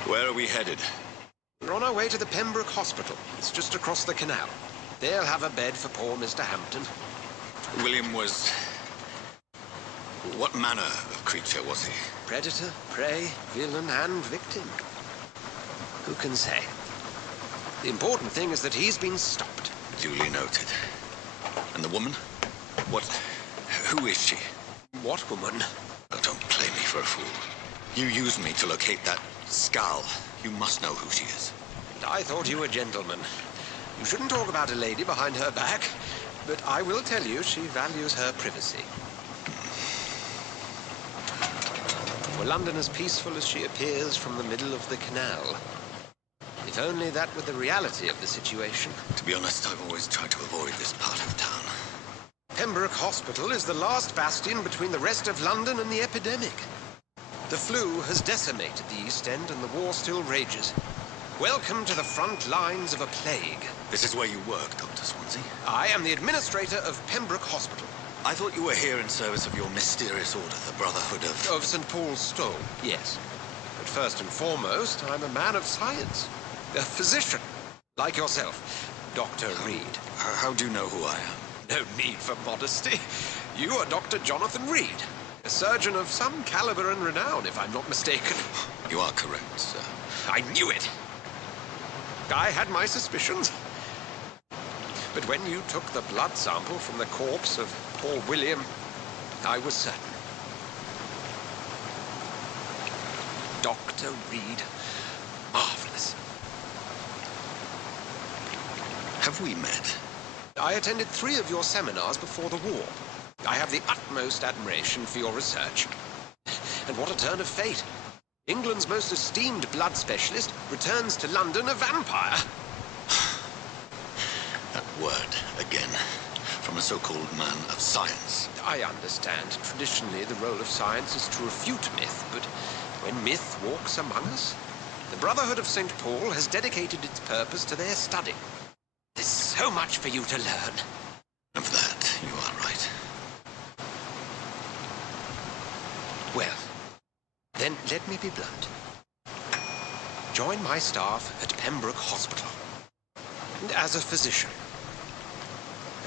Where are we headed? We're on our way to the Pembroke Hospital. It's just across the canal. They'll have a bed for poor Mr. Hampton. William was... What manner of creature was he? Predator, prey, villain, and victim. Who can say? The important thing is that he's been stopped. Duly noted. And the woman? What... Who is she? What woman? Oh, don't play me for a fool. You used me to locate that skull. You must know who she is. And I thought you a gentleman. You shouldn't talk about a lady behind her back, but I will tell you she values her privacy. Were London as peaceful as she appears from the middle of the canal? If only that were the reality of the situation. To be honest, I've always tried to avoid this part of town. Pembroke Hospital is the last bastion between the rest of London and the epidemic. The flu has decimated the East End and the war still rages. Welcome to the front lines of a plague. This is where you work, Dr. Swansea? I am the administrator of Pembroke Hospital. I thought you were here in service of your mysterious order, the Brotherhood of... Of St. Paul's Stole, yes. But first and foremost, I'm a man of science. A physician, like yourself, Dr. Reed. How do you know who I am? No need for modesty. You are Dr. Jonathan Reed, a surgeon of some caliber and renown, if I'm not mistaken. You are correct, sir. I knew it. I had my suspicions. But when you took the blood sample from the corpse of poor William, I was certain. Dr. Reed. Marvelous. Have we met? I attended 3 of your seminars before the war. I have the utmost admiration for your research. And what a turn of fate. England's most esteemed blood specialist returns to London a vampire. That word, again, from a so-called man of science. I understand. Traditionally, the role of science is to refute myth, but when myth walks among us, the Brotherhood of St. Paul has dedicated its purpose to their study. There's so much for you to learn. And for that, you are right. Well, then let me be blunt. Join my staff at Pembroke Hospital. And as a physician,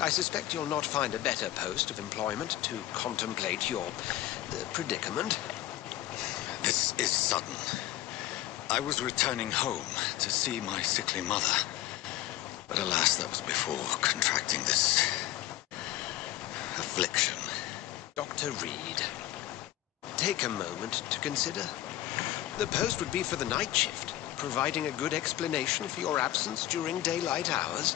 I suspect you'll not find a better post of employment to contemplate your predicament. This is sudden. I was returning home to see my sickly mother. But alas, that was before contracting this affliction. Dr. Reed, take a moment to consider. The post would be for the night shift, providing a good explanation for your absence during daylight hours.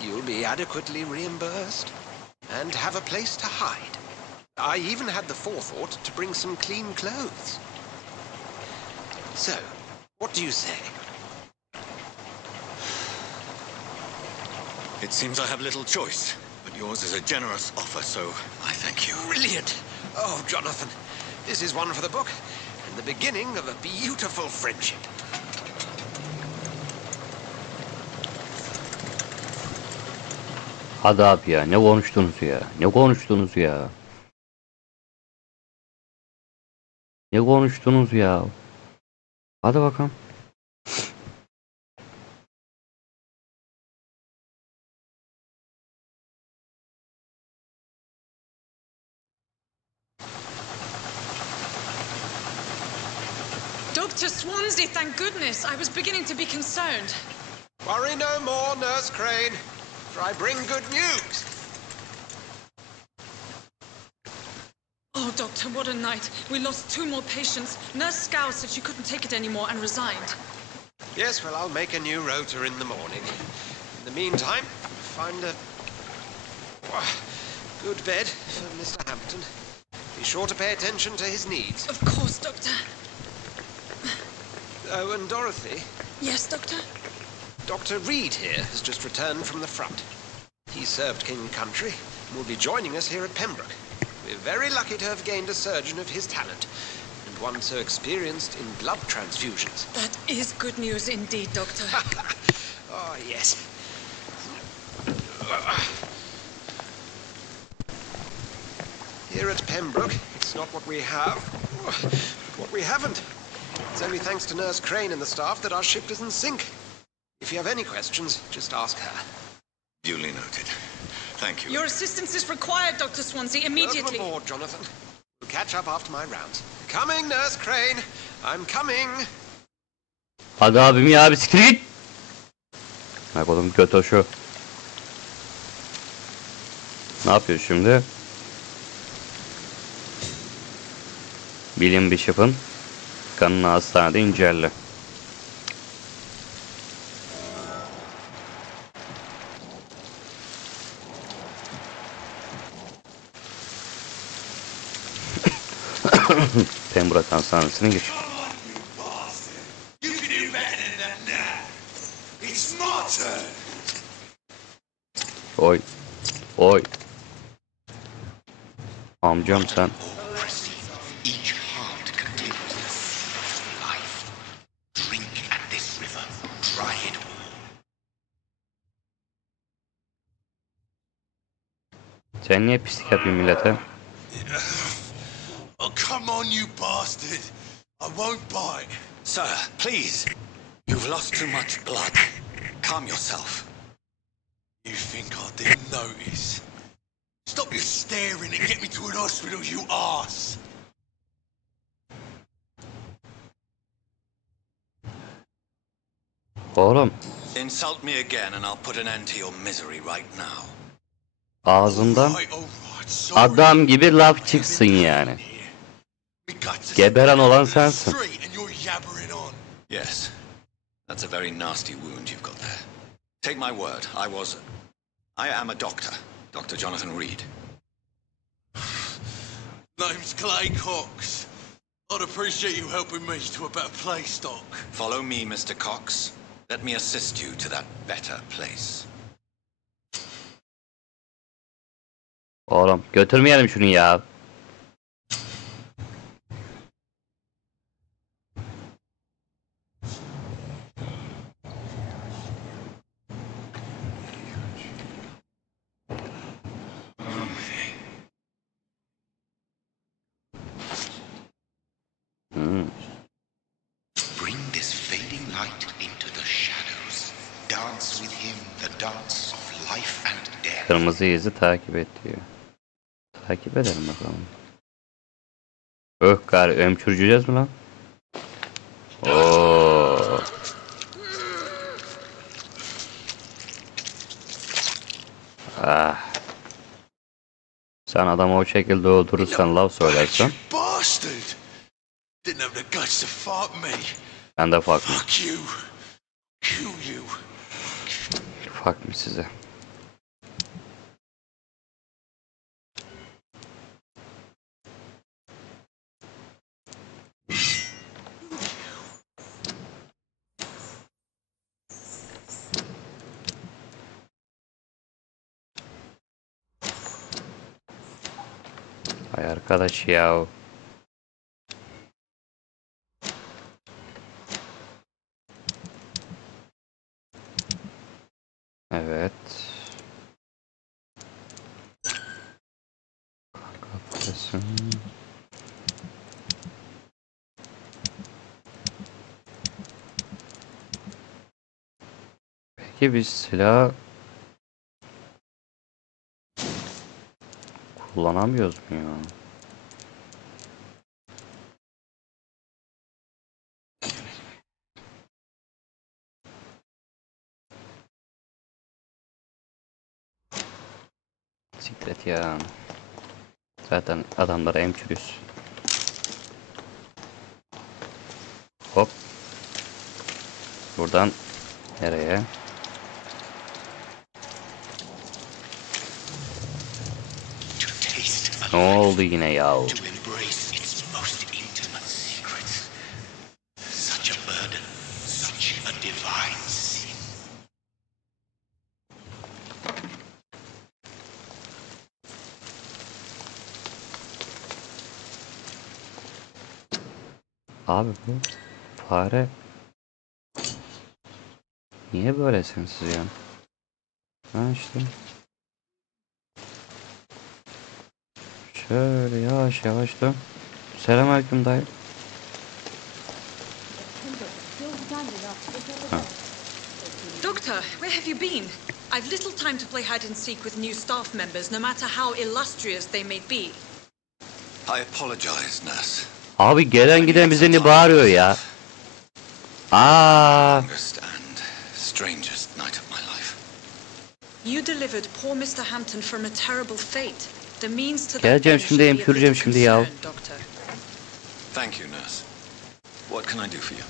You'll be adequately reimbursed and have a place to hide. I even had the forethought to bring some clean clothes. So, what do you say? It seems I have little choice, but yours is a generous offer, so I thank you. Brilliant! Oh, Jonathan, this is one for the book, and the beginning of a beautiful friendship. Hadi abi ya, ne konuştunuz ya? Ne konuştunuz ya? Ne konuştunuz ya? Hadi bakalım. Dr. Swansea, thank goodness. I was beginning to be concerned. Worry no more, Nurse Crane, for I bring good news. Oh, Doctor, what a night. We lost 2 more patients. Nurse Scow said she couldn't take it anymore and resigned. Yes, well, I'll make a new rota in the morning. In the meantime, find a good bed for Mr. Hampton. Be sure to pay attention to his needs. Of course, Doctor. Oh, and Dorothy, Yes, Doctor? Dr. Reed here has just returned from the front. He served King and Country and will be joining us here at Pembroke. We're very lucky to have gained a surgeon of his talent, and one so experienced in blood transfusions. That is good news indeed, Doctor. Oh, yes. Here at Pembroke, it's not what we have, but what we haven't. It's only thanks to Nurse Crane and the staff that our ship doesn't sink. If you have any questions, just ask her. Duly noted. Thank you. Your assistance is required, Dr. Swansea, immediately. Welcome aboard, Jonathan. We'll catch up after my rounds. Coming, Nurse Crane. I'm coming. Hadi abim ya, bisiklet git. Bak oğlum, götü şu. Ne yapıyor şimdi? William Bishop'ın kanını hastanede incelle. Pembroke Hastanesi'ne gir. You can do better than that now. It's my turn. Oy. Oy. Amcam sen. Each heart contains the seed of life. Drink at this river. Dry it all. Sen niye pislik yapıyorsun millete? Oh, come on, you bastard. I won't bite. Sir, please. You've lost too much blood. Calm yourself. You think I didn't notice? Stop your staring and get me to an hospital, you arse. Oğlum, Insult me again and I'll put an end to your misery right now. ağzından All right, sorry. adam gibi laf çıksın yani. We got to Geberen olan sensin. street and you're yabbering on. Yes. That's a very nasty wound you've got there. Take my word, I am a doctor. Dr. Jonathan Reed. Name's Clay Cox. I'd appreciate you helping me to a better place, Doc. Follow me, Mr. Cox. Let me assist you to that better place. Oğlum, götürmeyelim şunu ya. Bring this fading light into the shadows. Dance with him the dance of life and death. Kırmızı izi takip et diyor. Takip edelim bakalım. Öh gari, ömçürcüyeceğiz mi lan? Oo. Ah. Sen adamı o şekilde öldürürsen, laf söylersen, Bastard! Didn't have the guts to fight me. ben de fuck Fuck you. Kill you. mı size? Ay arkadaş ya. Evet. Kapatın. Peki biz silah kullanamıyoruz mu ya? Siktir et ya. Zaten adamlara emçürüz. Hop. Buradan nereye? Ne oldu yine ya? To embrace its most intimate secrets. Such a burden, such a divine sin. Abi bu fare niye böylesin siz ya? Ha işte. Şöyle yavaş yavaş dön. Selamünaleyküm dayı. Doctor, where have you been? I've little time to play hide and seek with new staff members, no matter how illustrious they may be. I apologize, nurse. Abi gelen giden bize ne bağırıyor ya? Aa, Longest and strangest night of my life. You delivered poor Mr. Hampton from a terrible fate. The means to that geleceğim end şimdi should be a emküreceğim little şimdi ya. concern, Doctor. Thank you, nurse. What can I do for you?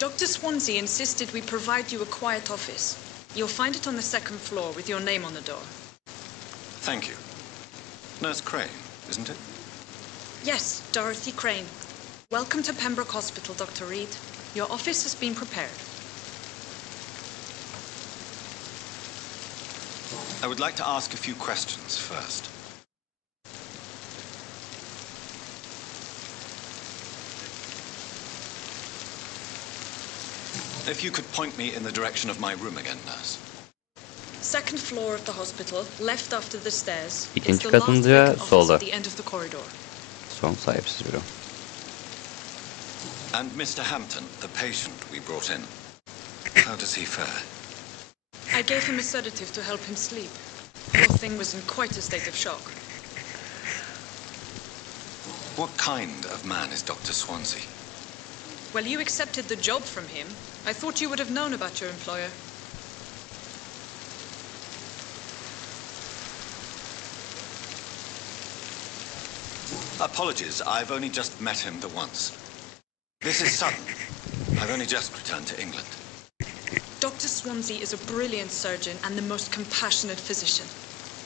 Dr. Swansea insisted we provide you a quiet office. You'll find it on the second floor with your name on the door. Thank you. Nurse Crane, isn't it? Yes, Dorothy Crane. Welcome to Pembroke Hospital, Dr. Reed. Your office has been prepared. I would like to ask a few questions first. If you could point me in the direction of my room again, nurse. Second floor of the hospital, left after the stairs. It's İkinci the last katınca vacant office solda. at the end of the corridor. Son sahipsiz büro. And Mr. Hampton, the patient we brought in. How does he fare? I gave him a sedative to help him sleep. Poor thing was in quite a state of shock. What kind of man is Dr. Swansea? Well, you accepted the job from him. I thought you would have known about your employer. Apologies, I've only just met him the once. This is sudden. I've only just returned to England. Dr. Swansea is a brilliant surgeon and the most compassionate physician.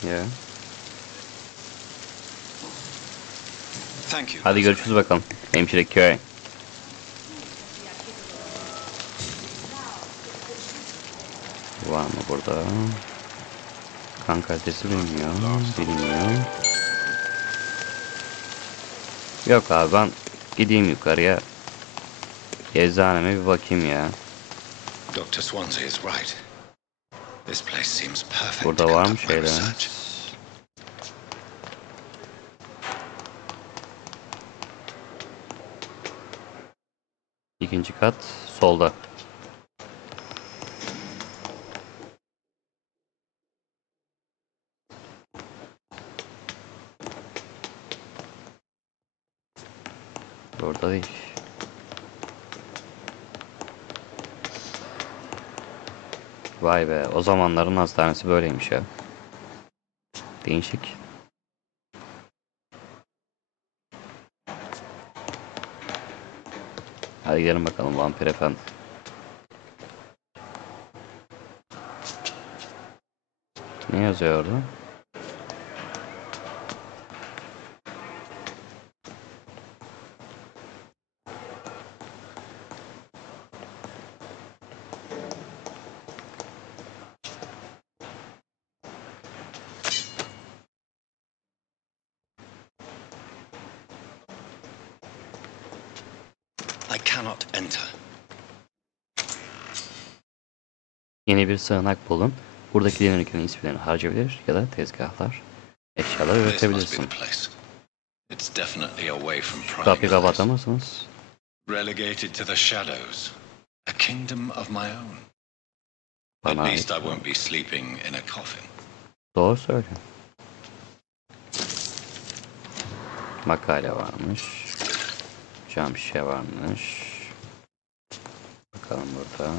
Ya. Thank you. Hadi görüşürüz bakalım. Hemşire köy. Var mı burada? Kan kalitesi bilmiyor. Bilmiyor. Yok abi ben gideyim yukarıya. Eczaneme bir bakayım ya. Dr. Swansea is right. This place seems perfect. Burada var mı şeyler? İkinci kat solda. Burada değil. Vay be, o zamanların hastanesi böyleymiş ya. Değişik. Hadi gidelim bakalım Vampyr efendi. Ne yazıyor orada? I cannot enter. Yeni bir sığınak bulun. Buradakilerin ülkenin isimlerini harcayabilir ya da tezgahlar, eşyalar This must be üretebilirsin. the place. It's definitely away from prying Kapıyı eyes. At Bana least I ait. won't be sleeping in a coffin. Doğru söylüyor. Makale varmış. Cam şişe varmış. Bakalım burada.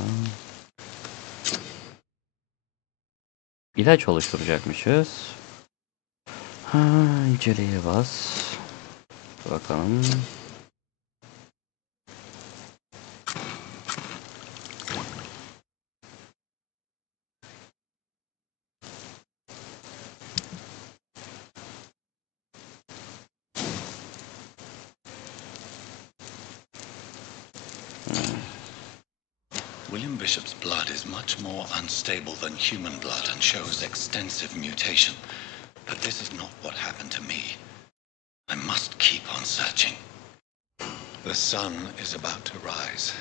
İlaç oluşturacakmışız. Ha, inceleye bas. Bakalım. William Bishop's blood is much more unstable than human blood and shows extensive mutation. But this is not what happened to me. I must keep on searching. The sun is about to rise.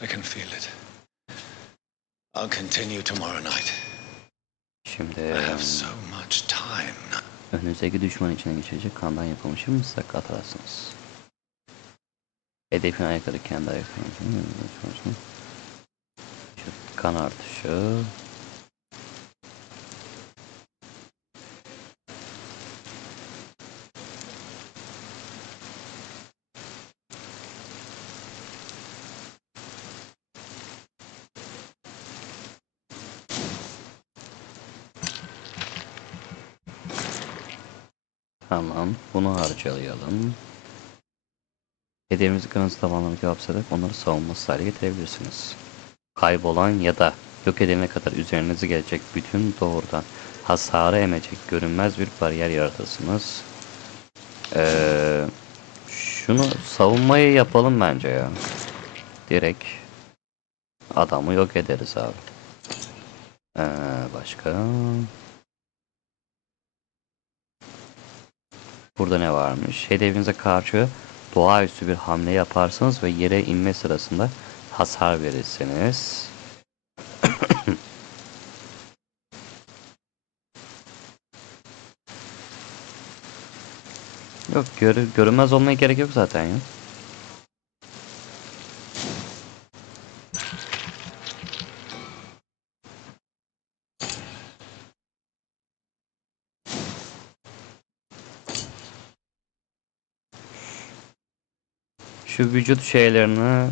I can feel it. I'll continue tomorrow night. Şimdi I have so much time now. önünüzdeki düşman içine geçecek kandan yapılmış bir mısrak atarsınız. Hedefin ayakları kendi ayaklarını kan artışı. Tamam, bunu harcayalım. Hedefimizi kanıtı tamamlamak yapsarak onları savunmasız hale getirebilirsiniz. Kaybolan ya da yok edilene kadar üzerinize gelecek bütün doğrudan hasarı emecek görünmez bir bariyer yaratırsınız. Şunu savunmayı yapalım bence ya. Direkt adamı yok ederiz abi. Başka. Burada ne varmış? Hedefinize karşı doğaüstü bir hamle yaparsınız ve yere inme sırasında hasar verirsiniz. Yok, görünmez olmaya gerek yok zaten ya. Şu vücut şeylerini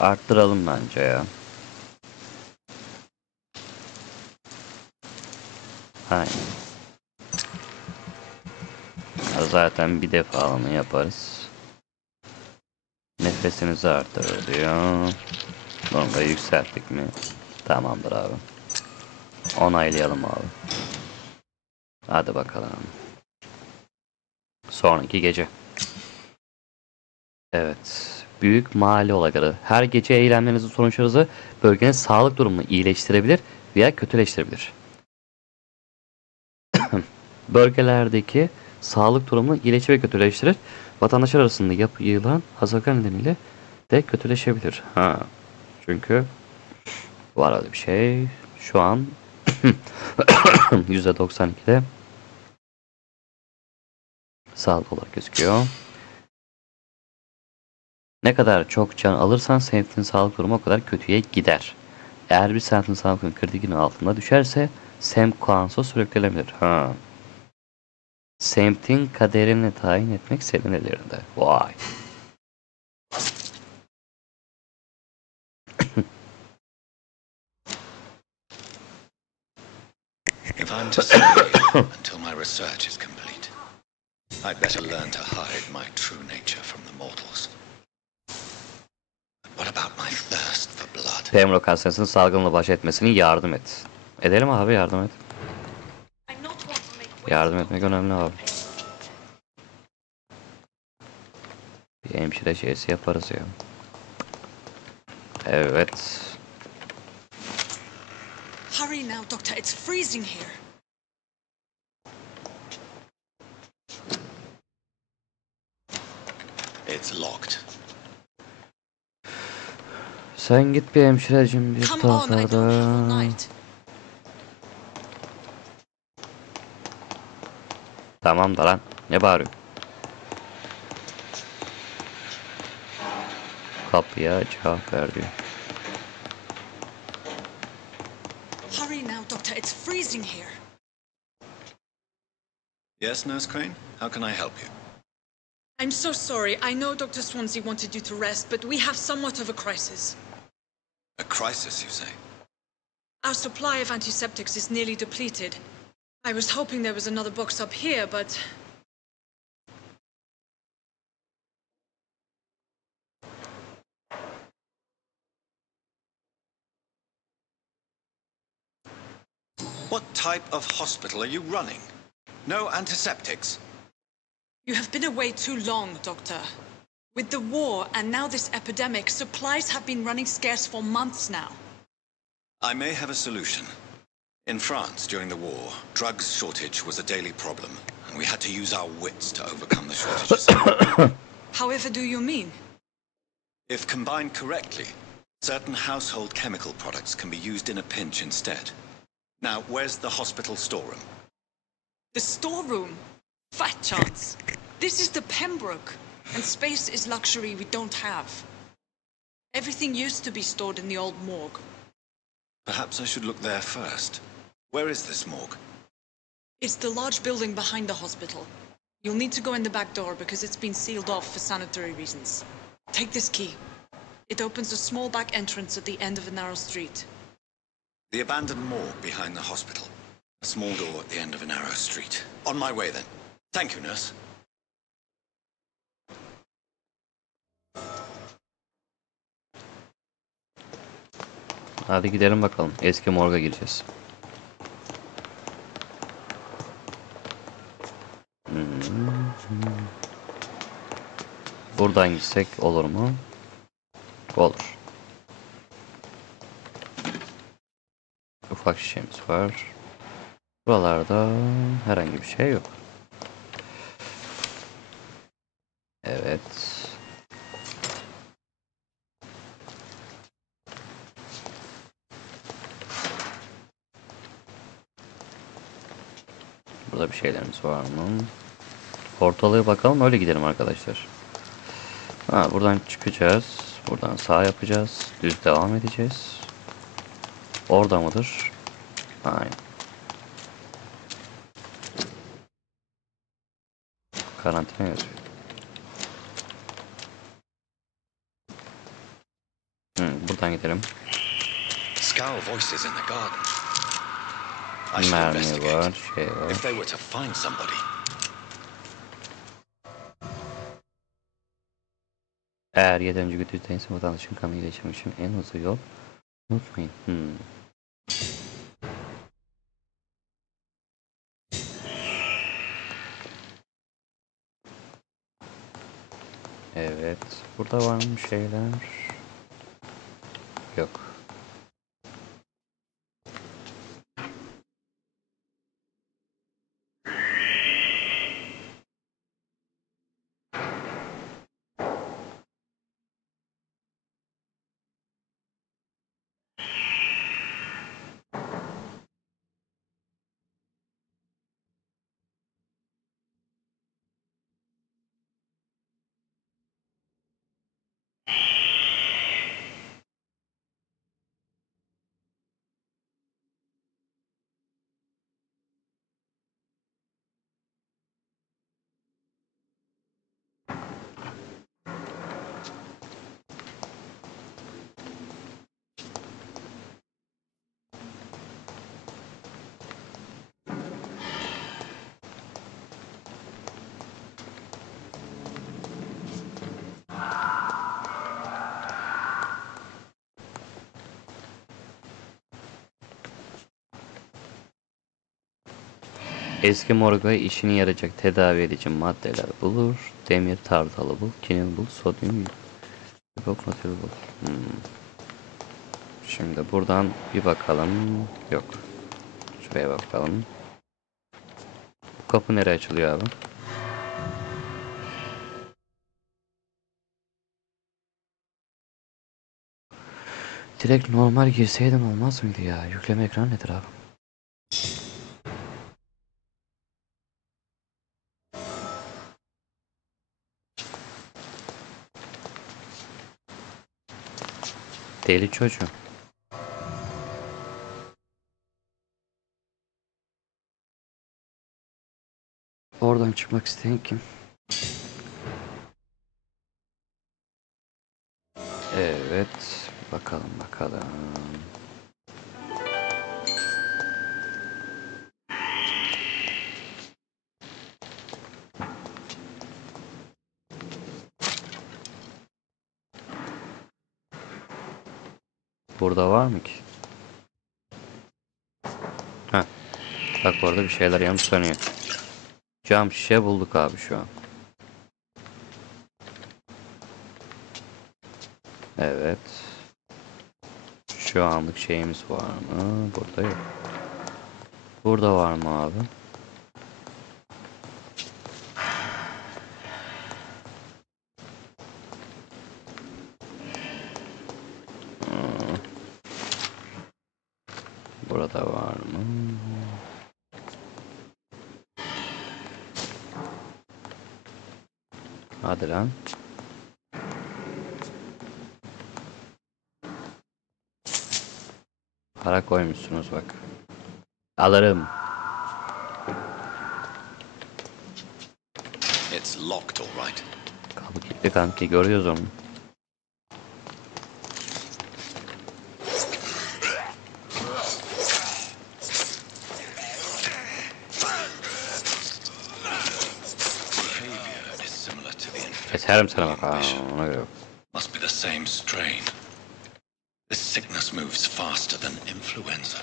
arttıralım bence ya. Aynen. Zaten bir defa onu yaparız. Nefesinizi arttırır diyor. Bunu da yükselttik mi? Tamamdır abi. Onaylayalım abi. Hadi bakalım. Sonraki gece. Evet. Büyük mahalle olayları. Her gece eylemlerinizin sonuçları bölgenin sağlık durumunu iyileştirebilir veya kötüleştirebilir. Bölgelerdeki sağlık durumunu iyileştirir ve kötüleştirir. Vatandaşlar arasında yayılan hastalıklar nedeniyle de kötüleşebilir. Çünkü var öyle bir şey. Şu an %92'de sağlık olarak gözüküyor. Ne kadar çok can alırsan semtin sağlık durumu o kadar kötüye gider. Eğer bir semtin sağlık durumu kritikinin altında düşerse semt kaosa sürüklenebilir. Semtin kaderini tayin etmek senin ellerinde. Vay. If I'm to stay here until my research is complete, I'd better learn to hide my true nature from the mortals. What about my thirst for blood? Pembroke hastanesinin salgınla baş etmesini yardım et. Edelim abi, yardım et. Yardım etmek önemli abi. Bir hemşire şeysi yaparız ya. Evet. Hurry now, Doctor. It's freezing here. It's locked. Sen git bir hemşirecim bir Come on, I don't have all tahtada. night. Tamam da lan. Ne bağırıyorsun? Kapıya cevap ver diyor. Doctor, it's freezing here. Yes, Nurse Crane? How can I help you? I'm so sorry. I know Dr. Swansea wanted you to rest, but we have somewhat of a crisis. A crisis, you say? Our supply of antiseptics is nearly depleted. I was hoping there was another box up here, but... What type of hospital are you running? No antiseptics? You have been away too long, Doctor. With the war and now this epidemic, supplies have been running scarce for months now. I may have a solution. In France, during the war, drugs shortage was a daily problem, and we had to use our wits to overcome the shortages. However do you mean? If combined correctly, certain household chemical products can be used in a pinch instead. Now, where's the hospital storeroom? The storeroom? Fat chance. This is the Pembroke, and space is luxury we don't have. Everything used to be stored in the old morgue. Perhaps I should look there first. Where is this morgue? It's the large building behind the hospital. You'll need to go in the back door because it's been sealed off for sanitary reasons. Take this key. It opens a small back entrance at the end of a narrow street. The abandoned morgue behind the hospital. A small door at the end of a narrow street. On my way then. Thank you, nurse. Hadi gidelim bakalım. Eski morga gireceğiz. Buradan gitsek olur mu? Olur. Ufak şişemiz var. Buralarda herhangi bir şey yok. Evet. Burada bir şeylerimiz var mı? Ortalığa bakalım, öyle gidelim arkadaşlar. Buradan çıkacağız. Buradan sağ yapacağız. Düz devam edeceğiz. Orada mıdır? Aynen. Karantina yazıyor. Buradan gidelim. Scowl voices in the garden. I should Mermi investigate. var, şey var. If they were to find somebody. Eğer yeterince güçlüyse vatandaşın kanıyla yaşamak için en hızlı yol unutmayın. Evet. Burada var mı şeyler? Yok. Eski morga işine yarayacak tedavi edici maddeler bulur. Demir tartalı bul, kinil bul, sodyum hipokratür bul. Şimdi buradan bir bakalım. Yok. Şuraya bakalım. Bu kapı nereye açılıyor abi? Direkt normal girseydim olmaz mıydı ya? Yükleme ekranı nedir abi? Deli çocuğum. Oradan çıkmak isteyen kim? Evet. Bakalım bakalım. Burada var mı ki? Heh. Bak orada bir şeyler yanıp sönüyor. Cam şişe bulduk abi şu an. Evet. Şu anlık şeyimiz var mı? Burada yok. Burada var mı abi? Burada var mı? Hadi lan. Para koymuşsunuz bak. Alırım. It's locked, all right. Kapı kilitli kanki, görüyoruz onu. Behavior is similar to the infected. Keserim sana bak. Aa, ona göre. Must be the same strain. This sickness moves faster than influenza.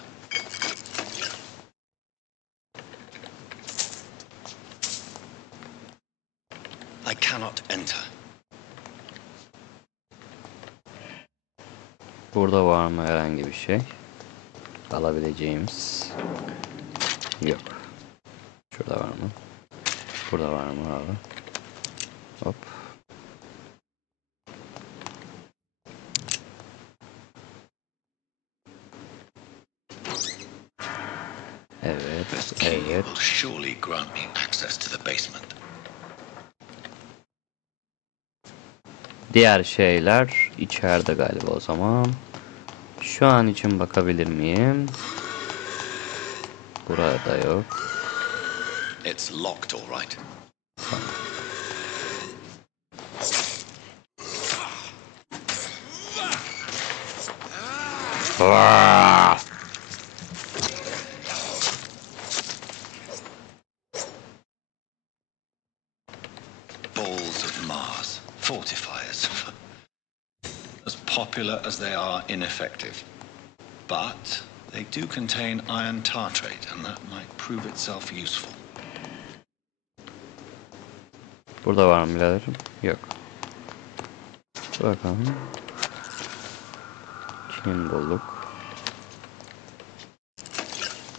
I cannot enter. Burada var mı herhangi bir şey? Alabileceğimiz. Yok. Şurada var mı? Burada var mı abi? Hop. Evet, This key evet. will surely grant me access to the basement. Diğer şeyler içeride galiba o zaman. Şu an için bakabilir miyim? Burada yok. It's locked, all right. Aa! Balls of Mars, fortifiers. As popular as they are ineffective. But they do contain iron tartrate, and that might prove itself useful. Burada var mı biraderim? Yok. Bakalım. Kim bulduk?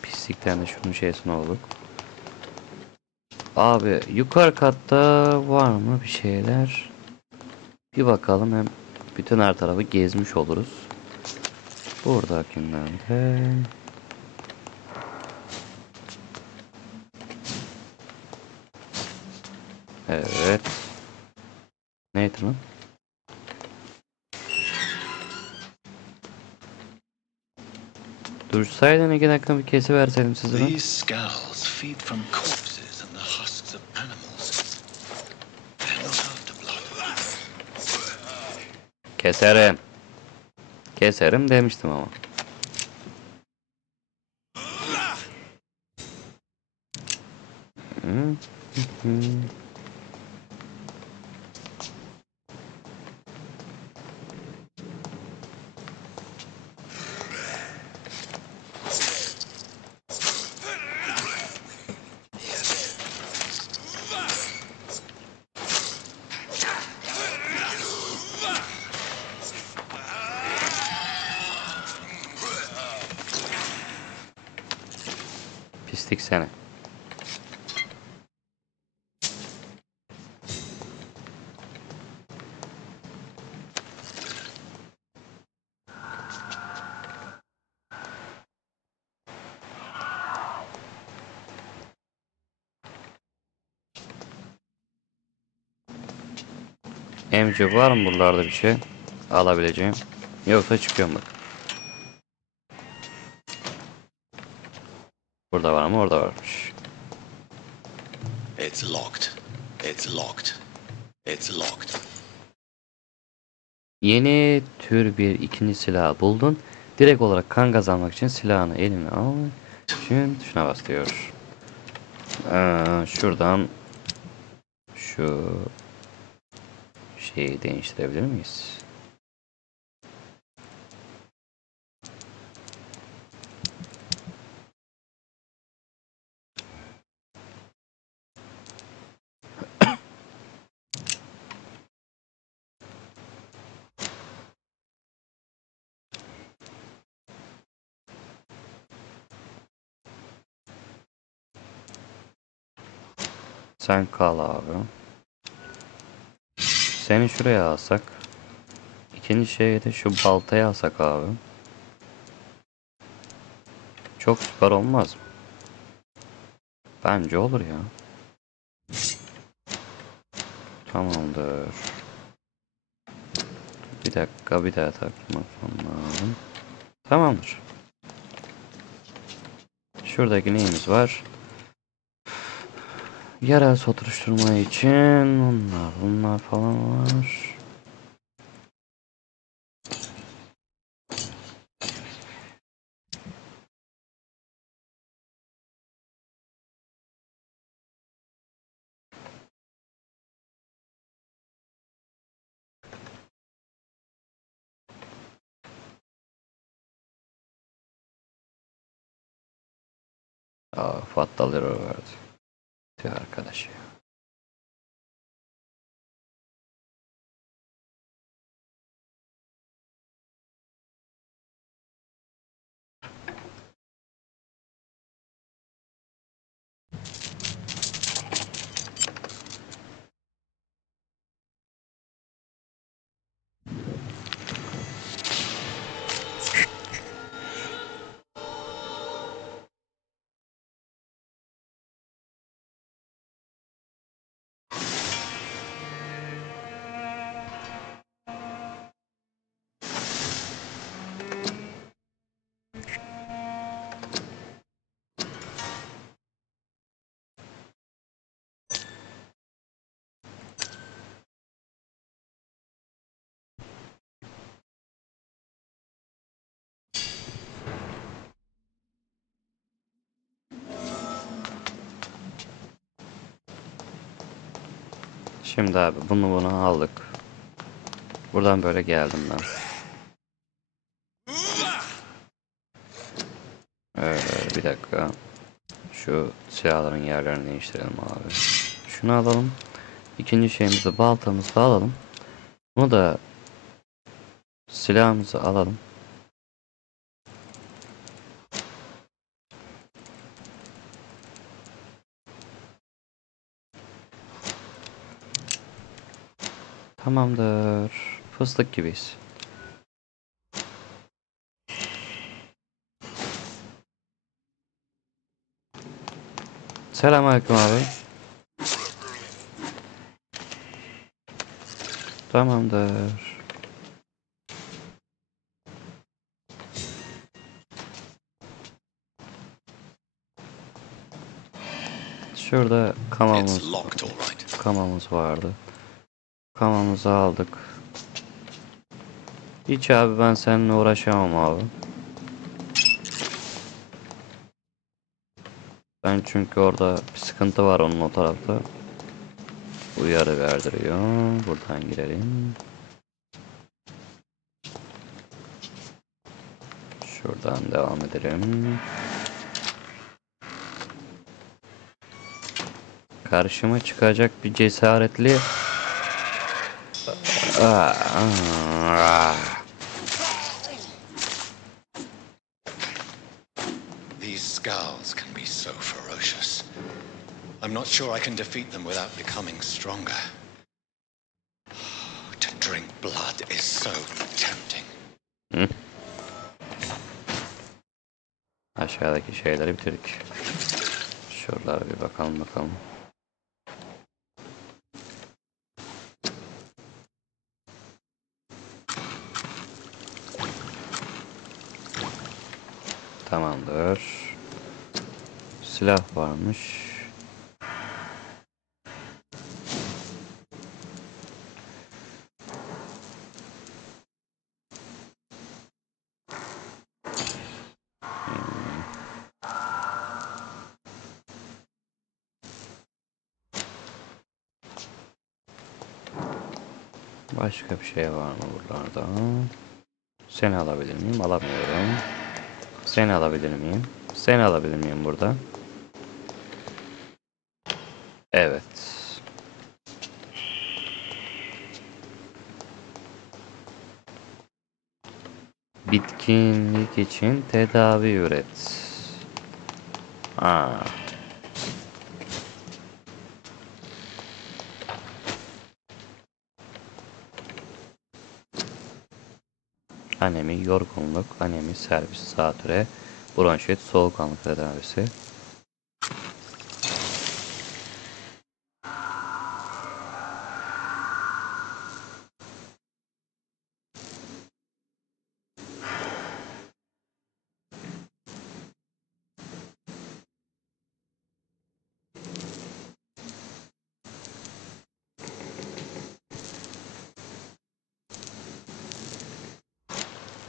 Pislikten de şunun şeysini olduk. Abi yukarı katta var mı bir şeyler? Bir bakalım, hem bütün her tarafı gezmiş oluruz. Buradakinden de. Evet. Neydi lan? Dursaydın 2 dakika bir kesiverseydim sizi. These scales feed from corpses and the husks of animals. They're not after blood. Keserim. Keserim demiştim ama. Hı, hı, hı. Pislik seni. Emci var mı buralarda bir şey alabileceğim? Yoksa çıkıyorum bak. Burada var mı? Orada varmış. It's locked. It's locked. It's locked. Yeni tür bir ikinci silah buldun. Direkt olarak kan kazanmak için silahını eline al. Şimdi tuşuna bas diyor. Şuradan şu şeyi değiştirebilir miyiz? Sen kal abi. Seni şuraya alsak. İkinci şeye de şu baltayı alsak abi. Çok süper olmaz mı? Bence olur ya. Tamamdır. Bir dakika, bir daha takmam lazım. Tamamdır. Şuradaki neyimiz var? Yerel oturuşturma için bunlar falan var. Fattaları vardı. Tüh arkadaş ya. Şimdi abi bunu aldık. Buradan böyle geldim ben. Bir dakika. Şu silahların yerlerini değiştirelim abi. Şunu alalım. İkinci şeyimizi baltamızı alalım. Bunu da silahımızı alalım. Tamamdır. Fıstık gibiyiz. Selamünaleyküm abi. Tamamdır. Şurada kamamız vardı. Kamamızı aldık. Hiç abi ben seninle uğraşamam abi. Ben çünkü orada bir sıkıntı var onun o tarafta. Uyarı verdiriyor. Buradan girelim. Şuradan devam edelim. Karşıma çıkacak bir cesaretli... These skulls can be so ferocious. I'm not sure I can defeat them without becoming stronger. To drink blood is so tempting. Hı? Aşağıdaki şeyleri bitirdik. Şuralara bir bakalım. Tamamdır. Silah varmış. Başka bir şey var mı buralarda? Seni alabilir miyim? Alamıyorum. Seni alabilir miyim? Seni alabilir miyim burada? Evet. Bitkinlik için tedavi üret. Aa. Anemi, yorgunluk, anemi, servis, zatüre, bronşit, soğukkanlık tedavisi.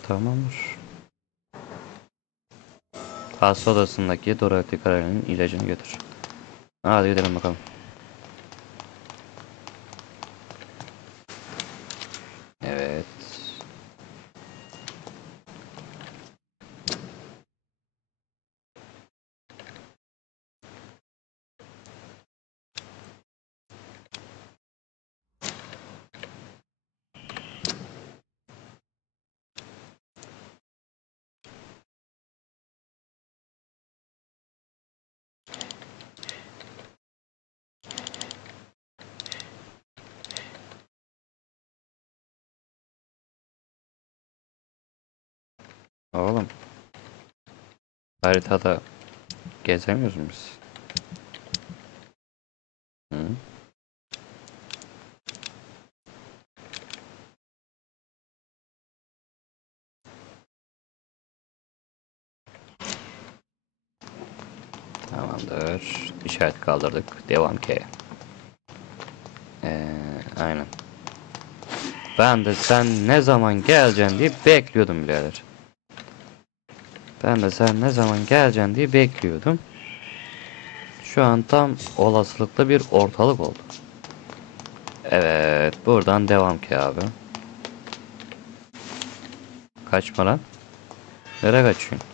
Tamamdır. Hasta odasındaki Dorothy Carey'nin ilacını götür. Hadi gidelim bakalım. Evet. Oğlum. Haritada gezemiyoruz mu biz? Hı? Tamamdır. İşaret kaldırdık. Devam ki. Aynen. Ben de sen ne zaman geleceksin diye bekliyordum birader. Ben de sen ne zaman geleceksin diye bekliyordum. Şu an tam olasılıklı bir ortalık oldu. Evet, buradan devam ki abi. Kaçma lan. Nereye kaçıyorsun?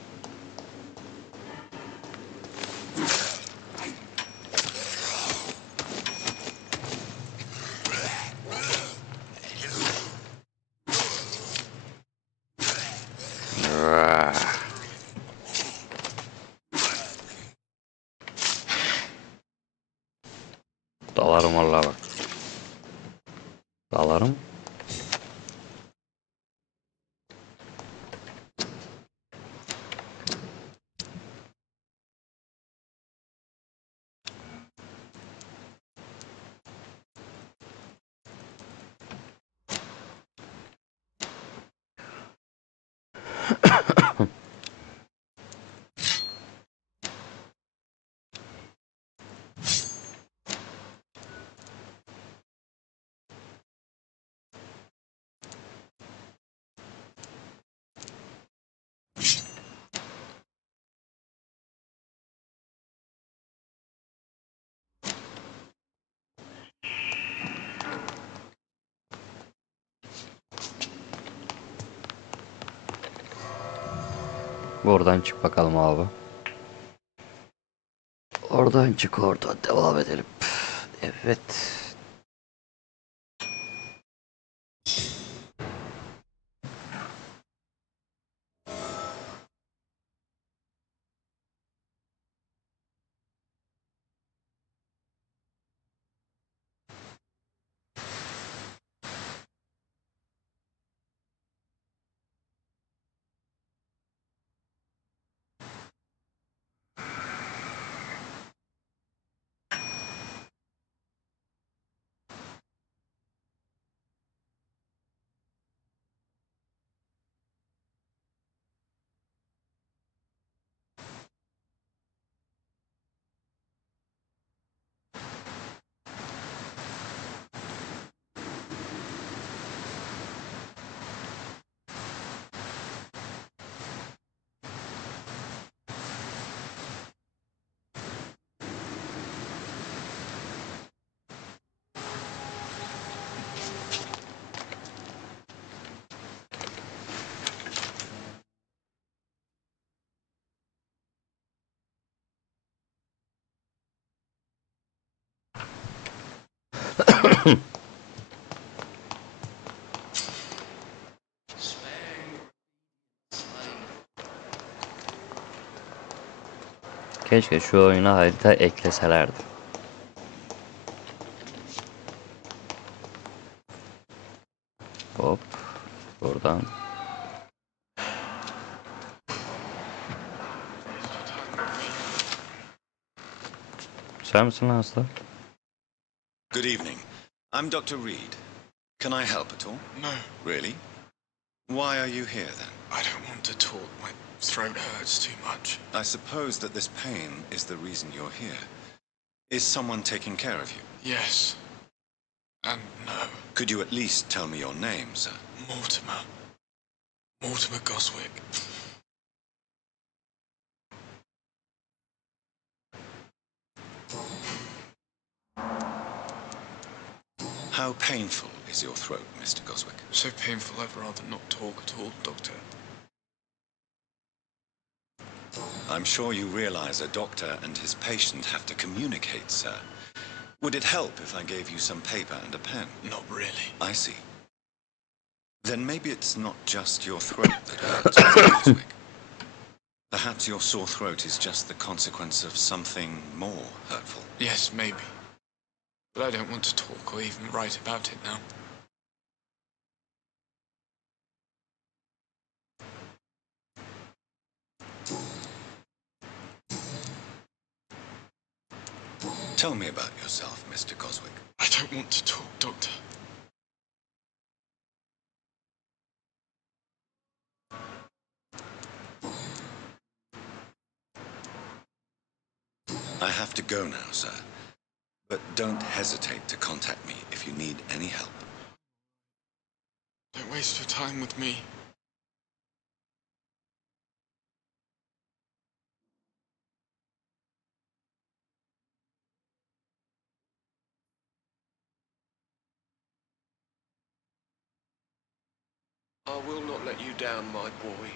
Dalarım vallahi bak. Dalarım. Buradan çık bakalım abi. Oradan çık, oradan devam edelim. Evet. Keşke şu oyuna harita ekleselerdi. Hop. Buradan. Sen misin lan hasta? Good evening. I'm Dr. Reed. Can I help at all? No, Really? Why are you here then? I don't want to talk. My throat hurts too much. I suppose that this pain is the reason you're here. Is someone taking care of you? Yes. And no. Could you at least tell me your name, sir? Mortimer. Mortimer Goswick. How painful is your throat, Mr. Goswick? So painful I'd rather not talk at all, Doctor. I'm sure you realize a doctor and his patient have to communicate, sir. Would it help if I gave you some paper and a pen? Not really. I see. Then maybe it's not just your throat that hurts, Mr. Goswick. Perhaps your sore throat is just the consequence of something more hurtful. Yes, maybe. But I don't want to talk or even write about it now. Tell me about yourself, Mr. Goswick. I don't want to talk, Doctor. I have to go now, sir. But don't hesitate to contact me if you need any help. Don't waste your time with me. I will not let you down, my boy.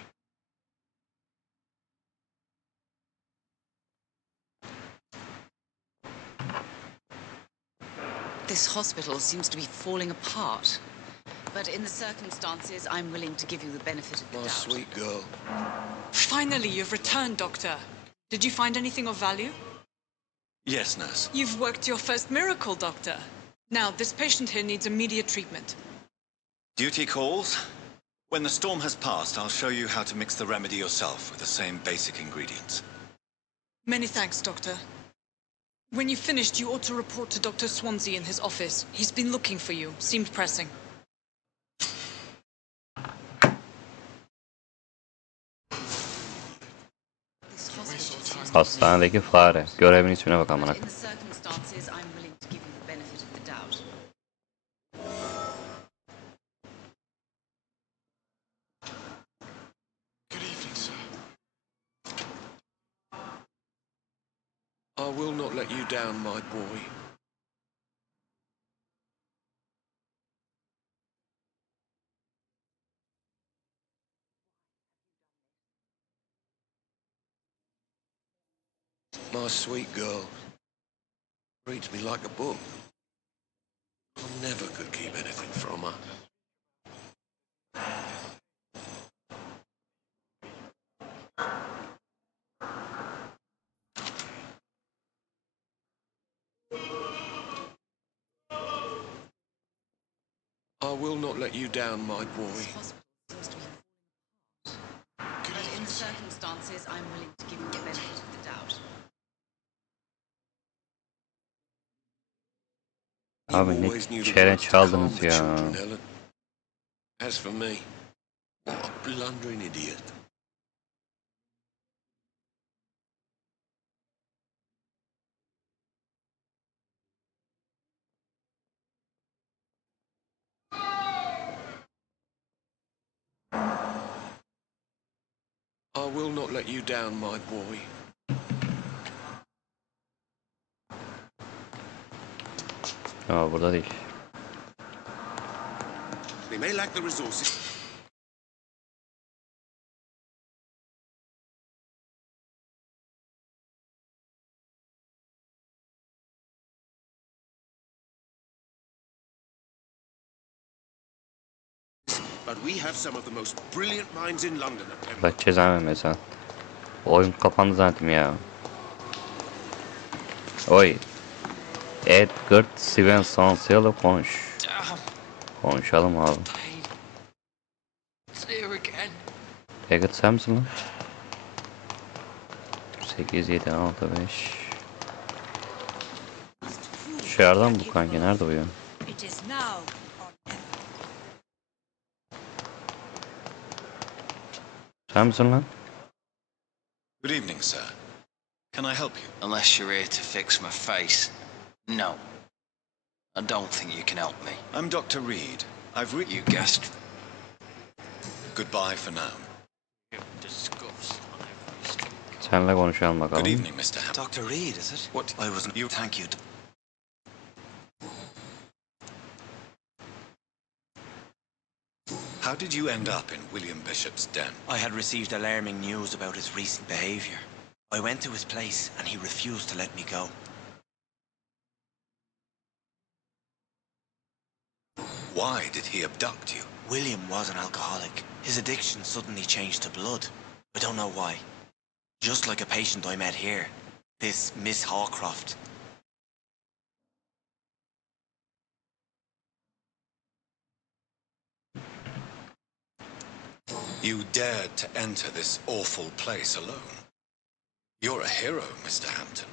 This hospital seems to be falling apart. But in the circumstances, I'm willing to give you the benefit of the My doubt. sweet girl. Finally, you've returned, Doctor. Did you find anything of value? Yes, nurse. You've worked your first miracle, Doctor. Now, this patient here needs immediate treatment. Duty calls. When the storm has passed, I'll show you how to mix the remedy yourself with the same basic ingredients. Many thanks, Doctor. When you've finished, you ought to report to Dr. Swansea in his office. He's been looking for you. Seemed pressing. This hospital seems to Hastanedeki fare. Görevin ismine bak amına. But in the circumstances, I'm willing to give you the benefit of the doubt. Good evening, sir. I will not let you down, my boy. My sweet girl reads me like a book. I never could keep anything from her. I will not let you down, my boy. This hospital seems to be falling apart. Good But in evening, the sir. circumstances, I'm willing to give you the benefit of the doubt. You Abi ne always knew the çene words to calm çaldınız the ya. children, Helen. As for me, what a blundering idiot. I will not let you down, my boy. Ama burada değil. We may lack the resources. but we have some of the most brilliant minds in London at Pembroke. Bak cezam mesela. Oyun kapandı zaten ya. Oy. Edgar Svensson konuş. Konuşalım abi. Edgar sen misin lan? 8, 7, 6, 5. Dışarıdan bu kanki. Nerede o ya? Sen misin lan? Good evening, sir. Can I help you? Unless you're here to fix my face. No. I don't think you can help me. I'm Dr. Reed. You guessed. Goodbye for now. Senle konuşalım bakalım. Good evening, Mr. Hampton. Dr. Reed, is it? What? I wasn't. You- Thank you. How did you end up in William Bishop's den? I had received alarming news about his recent behavior. I went to his place and he refused to let me go. Why did he abduct you? William was an alcoholic. His addiction suddenly changed to blood. I don't know why. Just like a patient I met here. This Miss Hawcroft. You dared to enter this awful place alone. You're a hero, Mr. Hampton.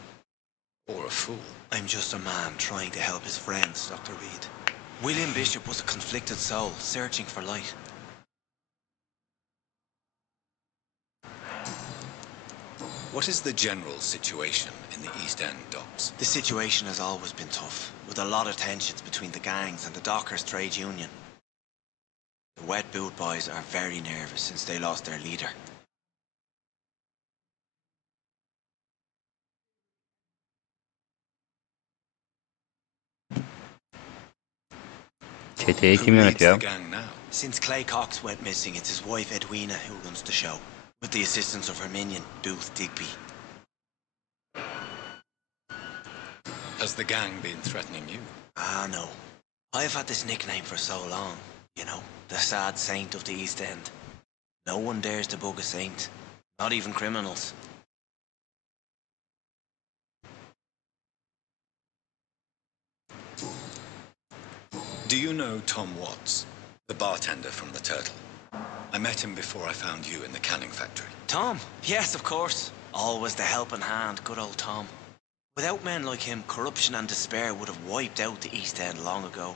Or a fool. I'm just a man trying to help his friends, Dr. Reed. William Bishop was a conflicted soul, searching for light. What is the general situation in the East End docks? The situation has always been tough, with a lot of tensions between the gangs and the Dockers Trade Union. The Wet Boot Boys are very nervous since they lost their leader. Çeteyi Who kim leads yönetiyor? the gang now? Since Clay Cox went missing, it's his wife Edwina who runs the show, with the assistance of her minion, Booth Digby. Has the gang been threatening you? Ah, no. I've had this nickname for so long, you know, the sad saint of the East End. No one dares to bug a saint, not even criminals. Do you know Tom Watts, the bartender from the Turtle? I met him before I found you in the canning factory. Tom? Yes, of course. Always the helping hand, good old Tom. Without men like him, corruption and despair would have wiped out the East End long ago.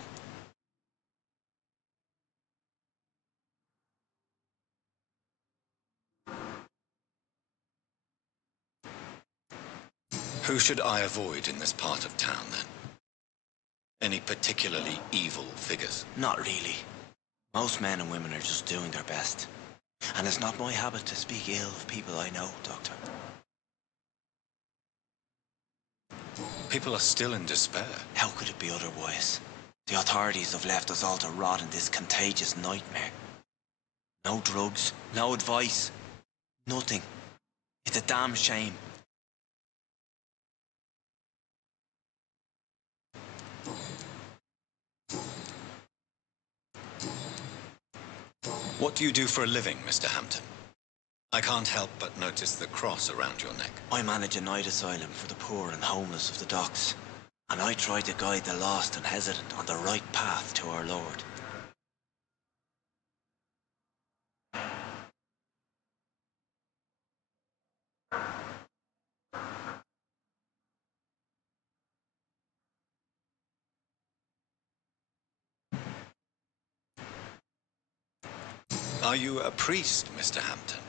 Who should I avoid in this part of town, then? Any particularly evil figures? Not really. Most men and women are just doing their best. And it's not my habit to speak ill of people I know, Doctor. People are still in despair. How could it be otherwise? The authorities have left us all to rot in this contagious nightmare. No drugs, no advice, nothing. It's a damn shame. What do you do for a living, Mr. Hampton? I can't help but notice the cross around your neck. I manage a night asylum for the poor and homeless of the docks. And I try to guide the lost and hesitant on the right path to our Lord. Are you a priest, Mr. Hampton?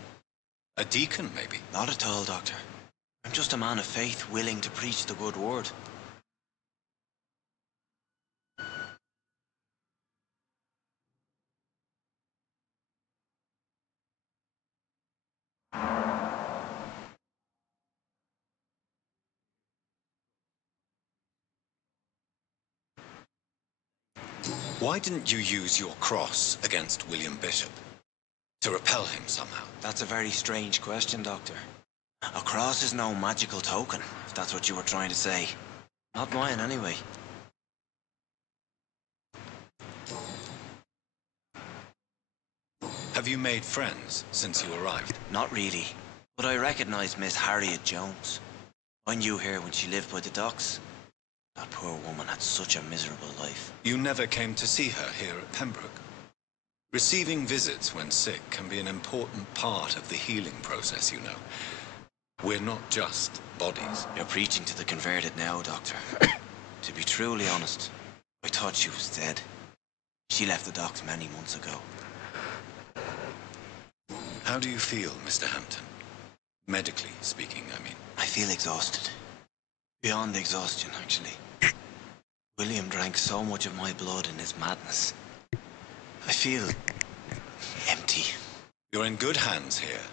A deacon, maybe? Not at all, Doctor. I'm just a man of faith willing to preach the good word. Why didn't you use your cross against William Bishop? To repel him somehow? That's a very strange question, Doctor. A cross is no magical token, if that's what you were trying to say. Not mine, anyway. Have you made friends since you arrived? Not really, but I recognize Miss Harriet Jones. I knew her when she lived by the docks. That poor woman had such a miserable life. You never came to see her here at Pembroke? Receiving visits when sick can be an important part of the healing process, you know. We're not just bodies. You're preaching to the converted now, Doctor. To be truly honest, I thought she was dead. She left the docks many months ago. How do you feel, Mr. Hampton? Medically speaking, I mean. I feel exhausted. Beyond exhaustion, actually. William drank so much of my blood in his madness. I feel empty. You're in good hands here.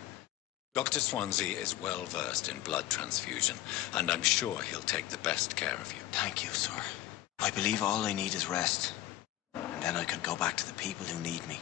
Dr. Swansea is well versed in blood transfusion, and I'm sure he'll take the best care of you. Thank you, sir. I believe all I need is rest. And then I can go back to the people who need me.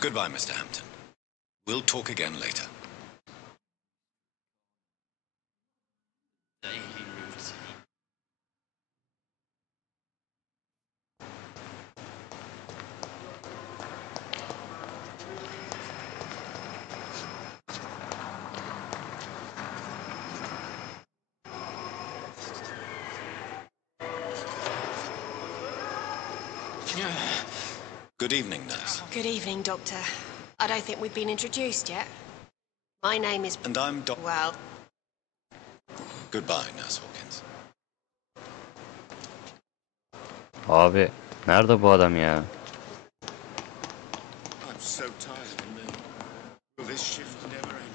Goodbye, Mr. Hampton. We'll talk again later. Good evening, nurse. Good evening, Doctor. I don't think we've been introduced yet. My name is... And I'm Well... Goodbye, Nurse Hawkins. Abi nerede bu adam ya? I'm so tired of me. Will this shift never end?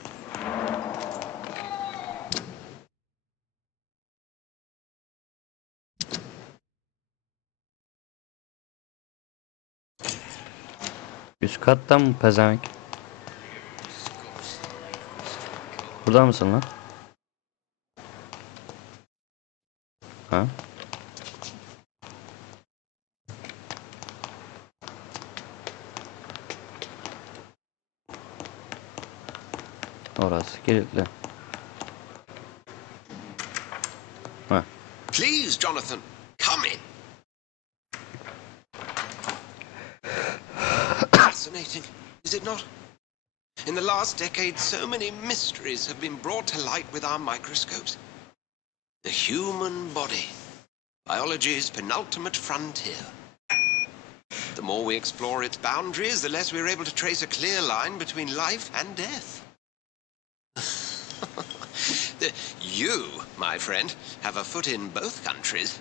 Üst katta mı pezevenk? Burada mısın lan? Ha? Orası kilitli. Ha. Please, Jonathan, come in. Fascinating, is it not? In the last decade, so many mysteries have been brought to light with our microscopes. The human body, biology's penultimate frontier. The more we explore its boundaries, the less we're able to trace a clear line between life and death. You, my friend, have a foot in both countries.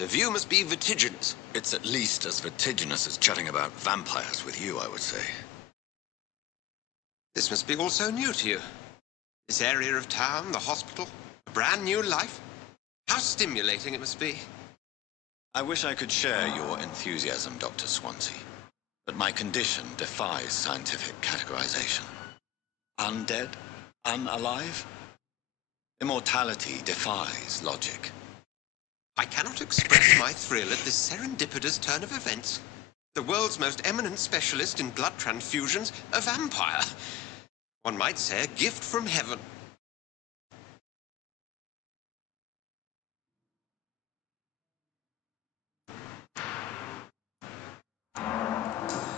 The view must be vertiginous. It's at least as vertiginous as chatting about vampires with you, I would say. This must be all so new to you. This area of town, the hospital, a brand new life. How stimulating it must be. I wish I could share your enthusiasm, Dr. Swansea, but my condition defies scientific categorization. Undead? Unalive? Immortality defies logic. I cannot express my thrill at this serendipitous turn of events. The world's most eminent specialist in blood transfusions, a vampire. One might say a gift from heaven.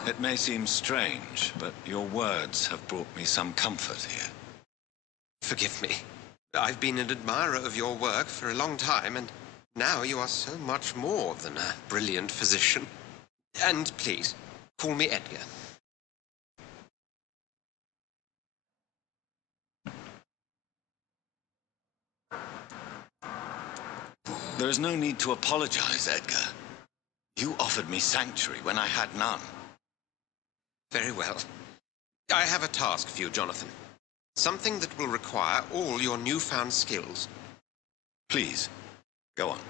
It may seem strange, but your words have brought me some comfort here. Forgive me. I've been an admirer of your work for a long time, and now you are so much more than a brilliant physician. And please, call me Edgar. There is no need to apologize, Edgar. You offered me sanctuary when I had none. Very well. I have a task for you, Jonathan. Something that will require all your newfound skills. Please, go on.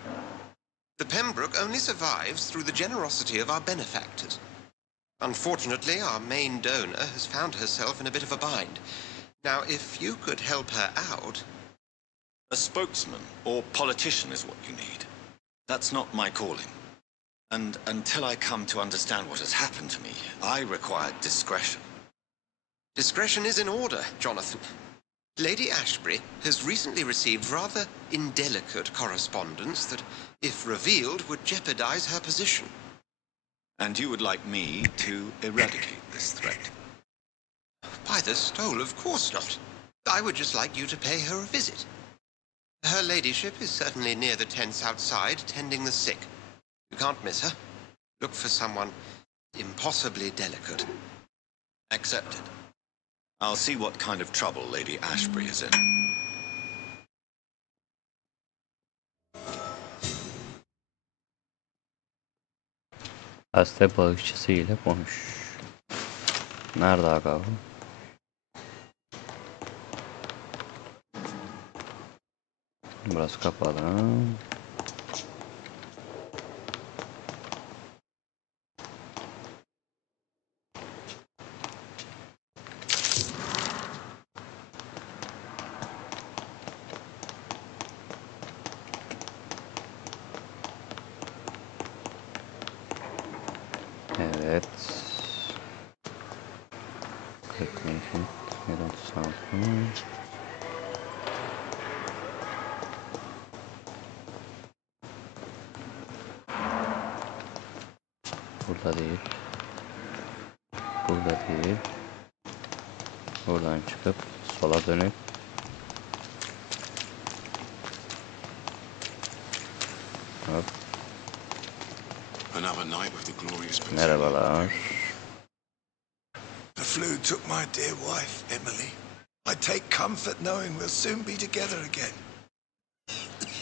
The Pembroke only survives through the generosity of our benefactors. Unfortunately, our main donor has found herself in a bit of a bind. Now, if you could help her out... A spokesman or politician is what you need. That's not my calling. And until I come to understand what has happened to me, I require discretion. Discretion is in order, Jonathan. Lady Ashbury has recently received rather indelicate correspondence that, if revealed, would jeopardize her position. And you would like me to eradicate this threat? By the stole, of course not. I would just like you to pay her a visit. Her ladyship is certainly near the tents outside, tending the sick. You can't miss her. Look for someone impossibly delicate. Accepted. I'll see what kind of trouble Lady Ashbury is in. Hasta bağışçısı ile konuş. Nerede aga bu? Burası kapalı. Evet. Technician. Neden sanırım? Burada değil. Burada değil. Buradan çıkıp sola dönüp hop. Another night with the glorious Battalion. Merhabalar. The flu took my dear wife, Emily. I take comfort knowing we'll soon be together again.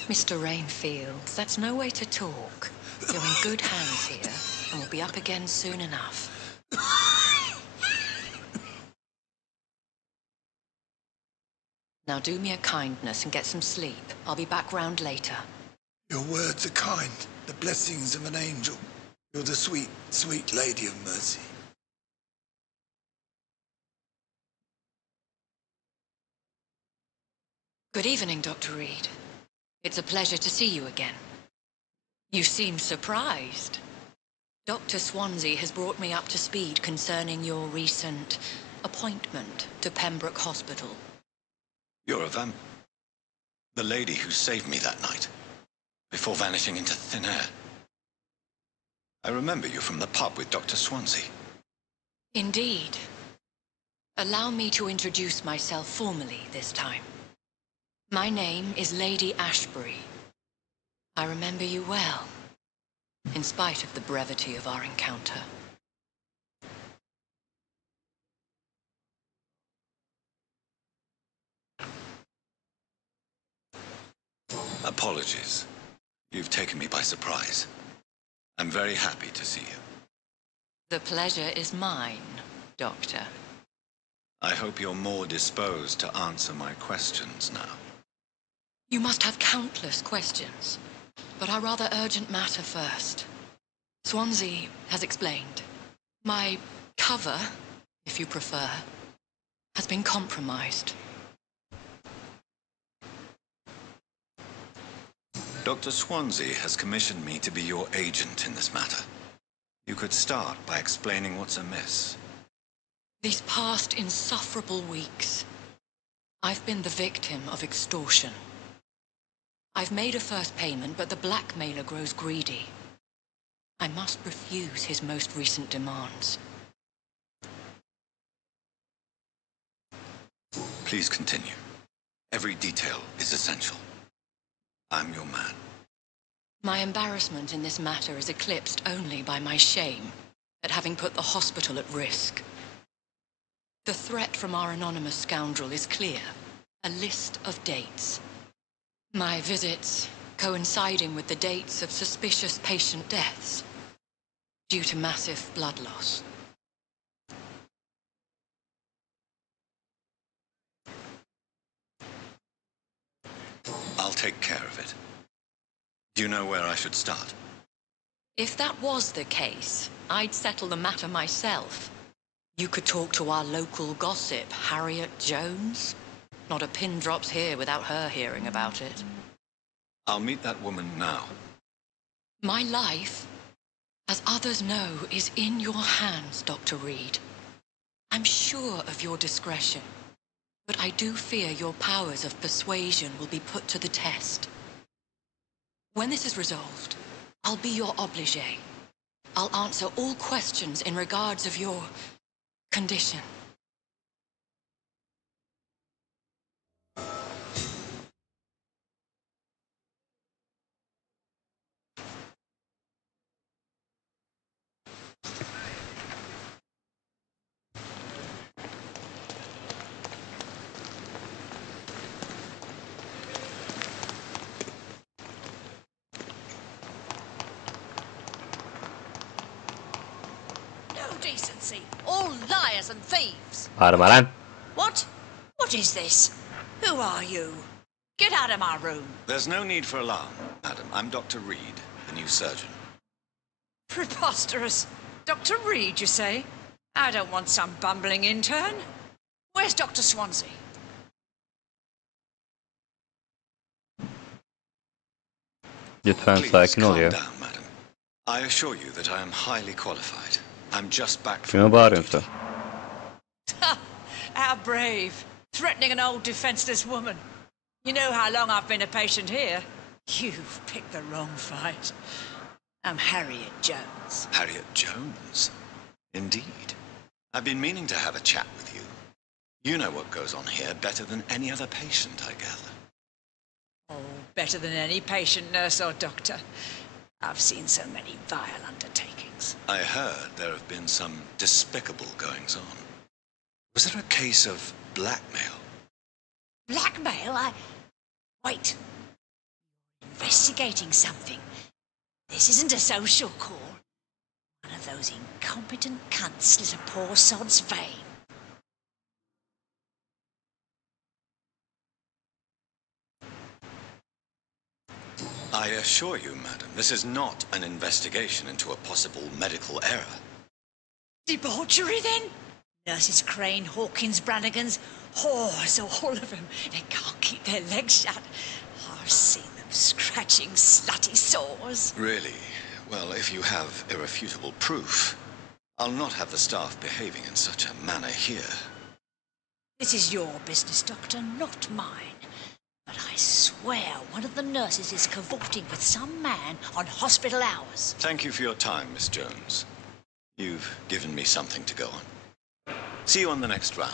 Mr. Rainfield, that's no way to talk. You're in good hands here, and we'll be up again soon enough. Now do me a kindness and get some sleep. I'll be back round later. Your words are kind, the blessings of an angel. You're the sweet, sweet Lady of Mercy. Good evening, Dr. Reed. It's a pleasure to see you again. You seem surprised. Dr. Swansea has brought me up to speed concerning your recent appointment to Pembroke Hospital. You're a vamp. The lady who saved me that night, before vanishing into thin air. I remember you from the pub with Dr. Swansea. Indeed. Allow me to introduce myself formally this time. My name is Lady Ashbury. I remember you well, in spite of the brevity of our encounter. Apologies. You've taken me by surprise. I'm very happy to see you. The pleasure is mine, Doctor. I hope you're more disposed to answer my questions now. You must have countless questions, but our rather urgent matter first. Swansea has explained. My cover, if you prefer, has been compromised. Dr. Swansea has commissioned me to be your agent in this matter. You could start by explaining what's amiss. These past insufferable weeks, I've been the victim of extortion. I've made a first payment, but the blackmailer grows greedy. I must refuse his most recent demands. Please continue. Every detail is essential. I'm your man. My embarrassment in this matter is eclipsed only by my shame at having put the hospital at risk. The threat from our anonymous scoundrel is clear. A list of dates. My visits coinciding with the dates of suspicious patient deaths due to massive blood loss. Do you know where I should start? If that was the case, I'd settle the matter myself. You could talk to our local gossip, Harriet Jones. Not a pin drops here without her hearing about it. I'll meet that woman now. My life, as others know, is in your hands, Dr. Reed. I'm sure of your discretion, but I do fear your powers of persuasion will be put to the test. When this is resolved, I'll be your obligé. I'll answer all questions in regards of your condition. Decency. All liars and thieves. Bağırma lan. What? What is this? Who are you? Get out of my room. There's no need for alarm, madam. I'm Dr. Reed, the new surgeon. Preposterous. Dr. Reed, you say? I don't want some bumbling intern. Where's Dr. Swansea? Lütfen Please sakin ol calm ya. down, madam. I assure you that I am highly qualified. I'm just back Kime from bağırıyorsun sen? How brave. Threatening an old defenseless woman. You know how long I've been a patient here? You've picked the wrong fight. I'm Harriet Jones. Harriet Jones? Indeed. I've been meaning to have a chat with you. You know what goes on here better than any other patient, I gather. Oh, better than any patient, nurse or doctor. I've seen so many vile undertakings. I heard there have been some despicable goings-on. Was there a case of blackmail? Blackmail? Wait. You're investigating something. This isn't a social call. One of those incompetent cunts slit a poor sod's vein. I assure you, madam, this is not an investigation into a possible medical error. Debauchery, then? Nurses Crane, Hawkins, Brannigans, whores, all of them. They can't keep their legs shut. I've seen them scratching slutty sores. Really? Well, if you have irrefutable proof, I'll not have the staff behaving in such a manner here. This is your business, Doctor, not mine. But I swear one of the nurses is cavorting with some man on hospital hours. Thank you for your time, Miss Jones. You've given me something to go on. See you on the next round.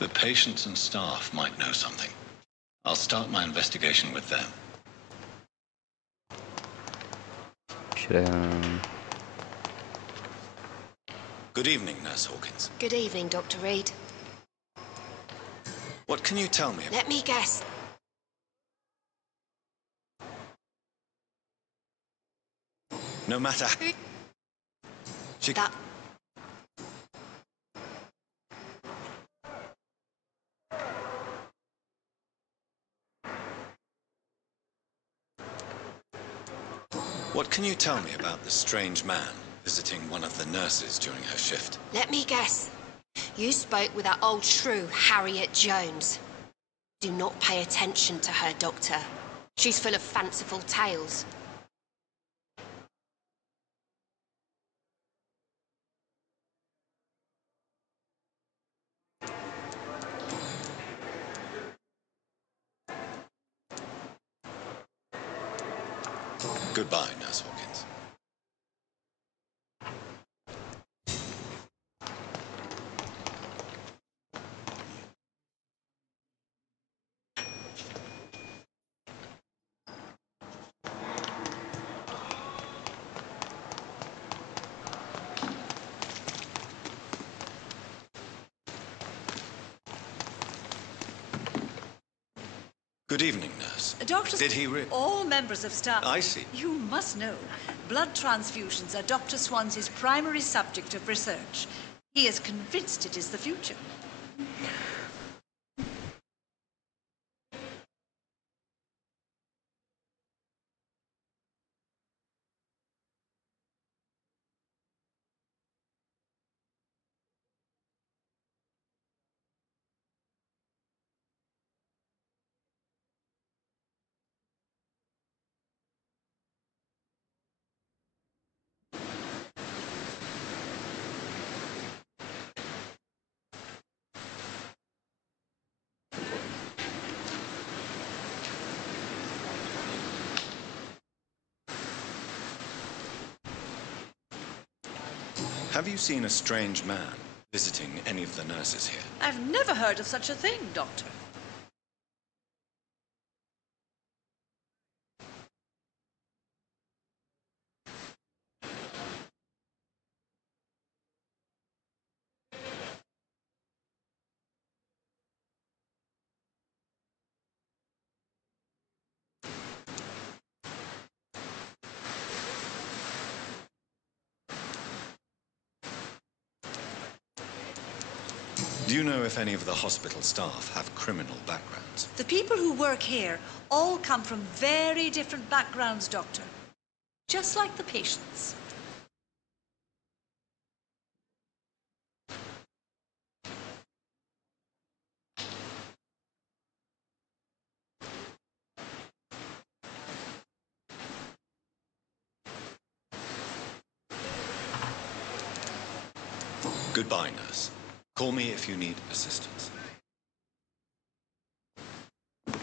The patients and staff might know something. I'll start my investigation with them. Good evening, Nurse Hawkins. Good evening, Dr. Reed. What can you tell me about... Let me guess. No matter... She... That... What can you tell me about the strange man visiting one of the nurses during her shift? Let me guess. You spoke with that old shrew, Harriet Jones. Do not pay attention to her, Doctor. She's full of fanciful tales. Goodbye, Nurse Hawkins. Good evening, nurse. Doctor... Did he All members of staff... I see. You must know, blood transfusions are Dr. Swansea's primary subject of research. He is convinced it is the future. Have you seen a strange man visiting any of the nurses here? I've never heard of such a thing, Doctor. Do you know if any of the hospital staff have criminal backgrounds? The people who work here all come from very different backgrounds, Doctor. Just like the patients. Goodbye, nurse. Call me if you need assistance. And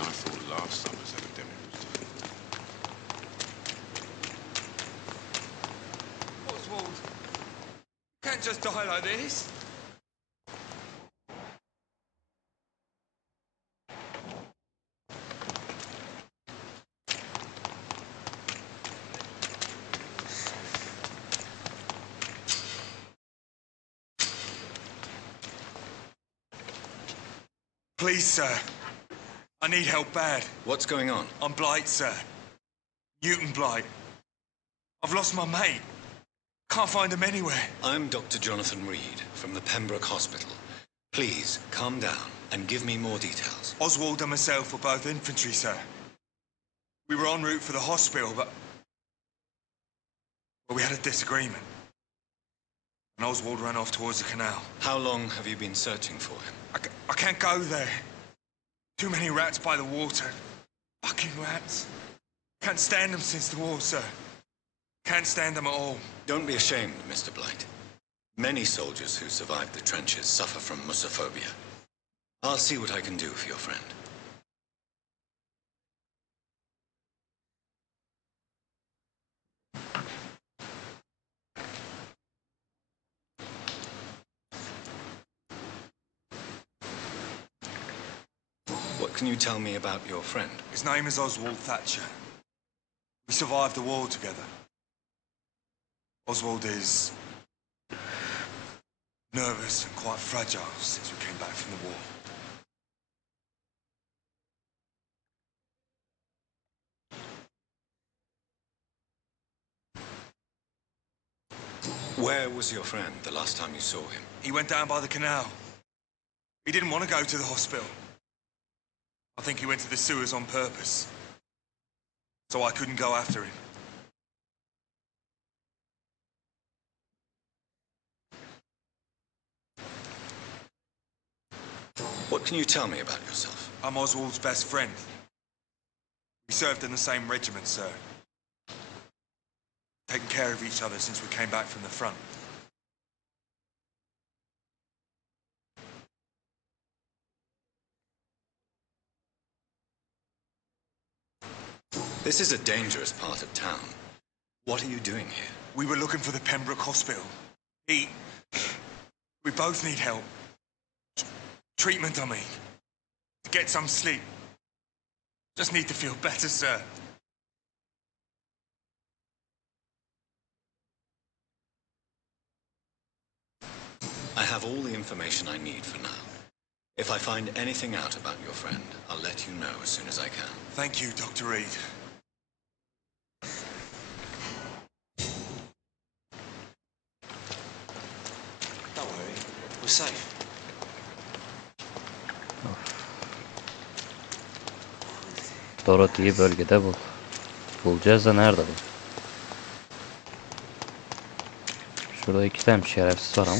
I thought last summer's epidemic was different. Oswald, you can't just die like this. Please, sir. I need help bad. What's going on? I'm Blight, sir. Newton Blight. I've lost my mate. Can't find him anywhere. I'm Dr. Jonathan Reed from the Pembroke Hospital. Please, calm down and give me more details. Oswald and myself were both infantry, sir. We were en route for the hospital, but... well, we had a disagreement. And Oswald ran off towards the canal. How long have you been searching for him? I can't go there. Too many rats by the water. Fucking rats. Can't stand them since the war, sir. Can't stand them at all. Don't be ashamed, Mr. Blight. Many soldiers who survived the trenches suffer from musophobia. I'll see what I can do for your friend. What can you tell me about your friend? His name is Oswald Thatcher. We survived the war together. Oswald is... nervous and quite fragile since we came back from the war. Where was your friend the last time you saw him? He went down by the canal. He didn't want to go to the hospital. I think he went to the sewers on purpose. So I couldn't go after him. What can you tell me about yourself? I'm Oswald's best friend. We served in the same regiment, sir. Taken care of each other since we came back from the front. This is a dangerous part of town. What are you doing here? We were looking for the Pembroke Hospital. We both need help. Treatment, I mean. To get some sleep. Just need to feel better, sir. I have all the information I need for now. If I find anything out about your friend, I'll let you know as soon as I can. Thank you, Dr. Reed. Don't worry, we're safe. Dorothy'yi bölgede bul. Bulacağız da nerede bu? Şurada iki tane şerefsiz var ama.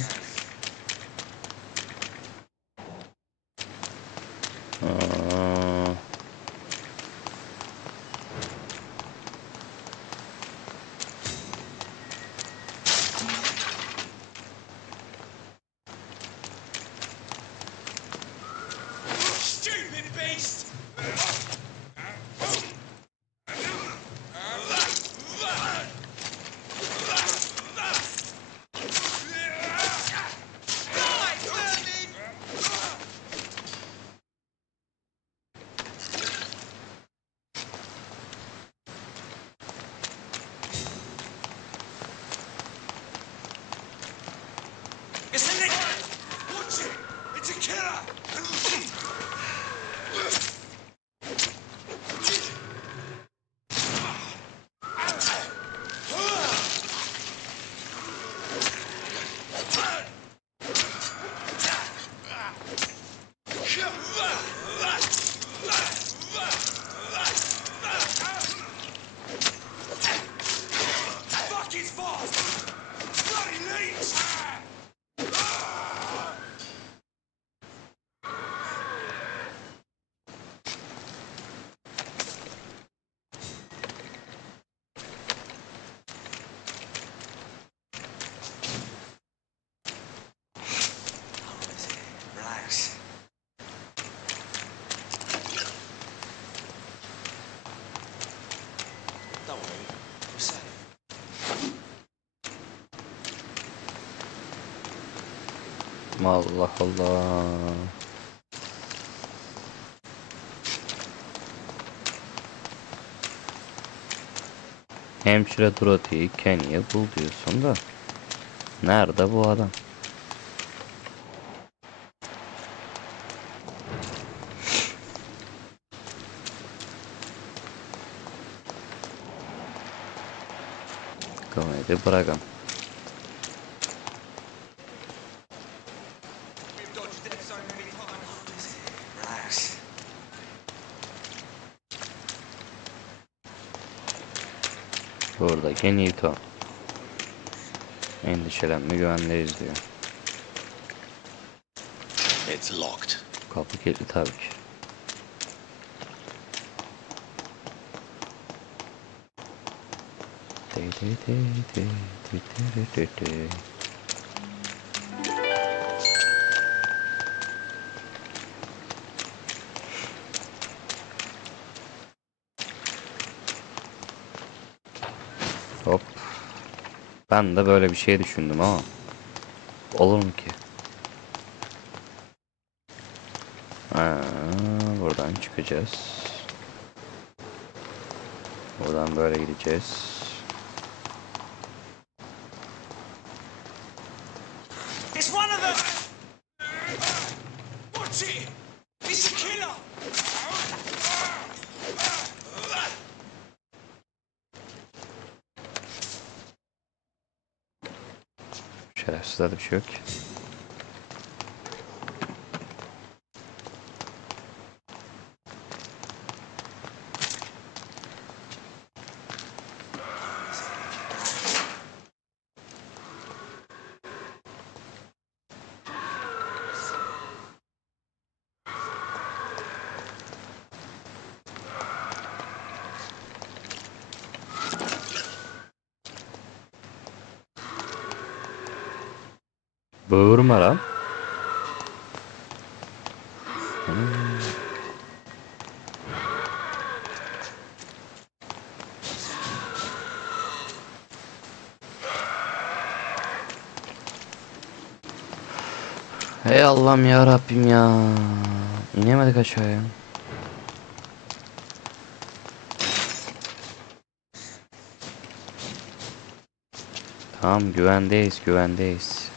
Allah Allah. Hemşire Dorothy'yi Kenny'ye bul diyorsun da. Nerede bu adam? Komedi bırakın. Buradaki Newton. Endişelenme, güvendeyiz diyor. It's locked. Kapı kilitli tabii ki. Hop. Ben de böyle bir şey düşündüm ama olur mu ki? Buradan çıkacağız. Buradan böyle gideceğiz. It's one of them! Watch it! It's a killer! Şerefsizlerde bir şey yok ki. Bağırma lan. Hey Allah'ım ya Rabbim ya. İnemedik aşağıya. Tamam, güvendeyiz, güvendeyiz.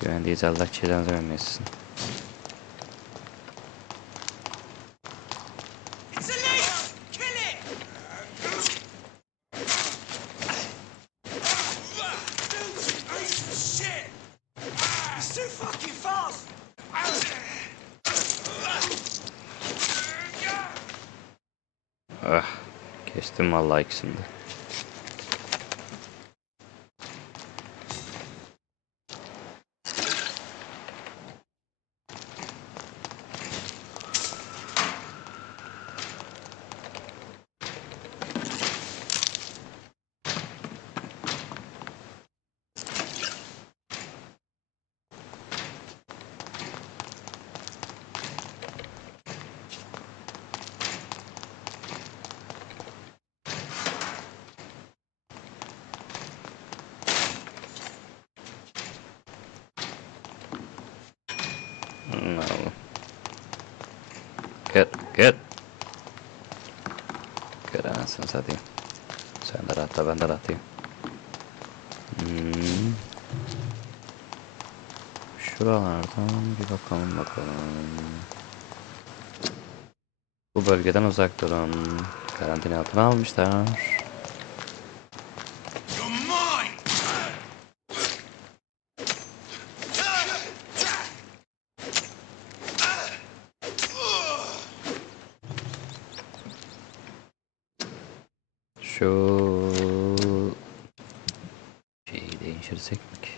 Güvendeyiz, Allah çiğden vermesin. It's a leaf! Kill it! Shit! It's too fucking fast! Ah, kestim vallahi ikisini de. No. Get. Get anasını satayım. Sen de rahatla, ben de rahatlayayım. Şuralardan bir bakalım. Bu bölgeden uzak durun. Karantina altına almışlar. Şu şeyi değiştirsek mi ki?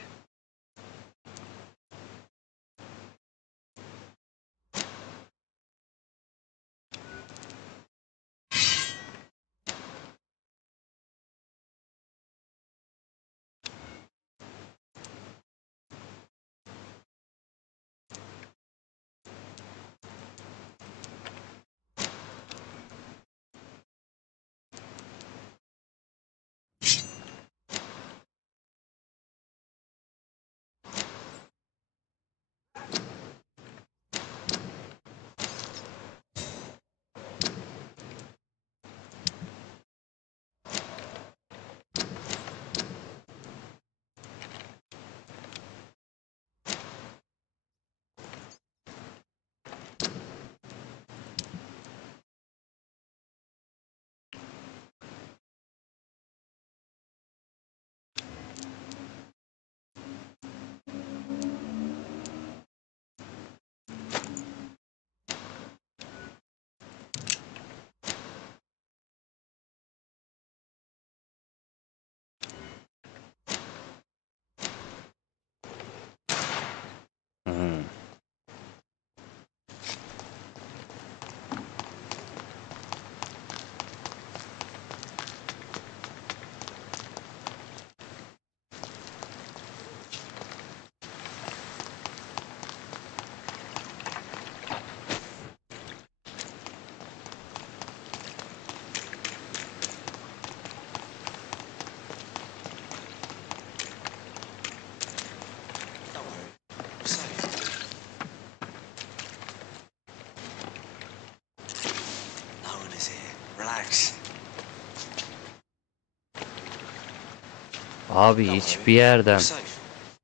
Abi hiçbir yerden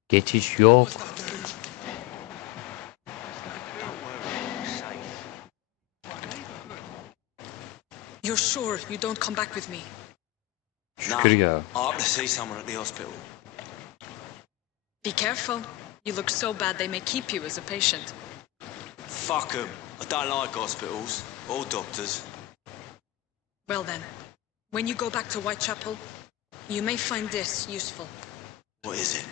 geçiş yok. You're sure you don't come back with me? Şükür ya. I have to see someone at the hospital. Be careful. You look so bad they may keep you as a patient. Fuck 'em. I don't like hospitals or doctors. Well then, when you go back to Whitechapel, you may find this useful. What is it?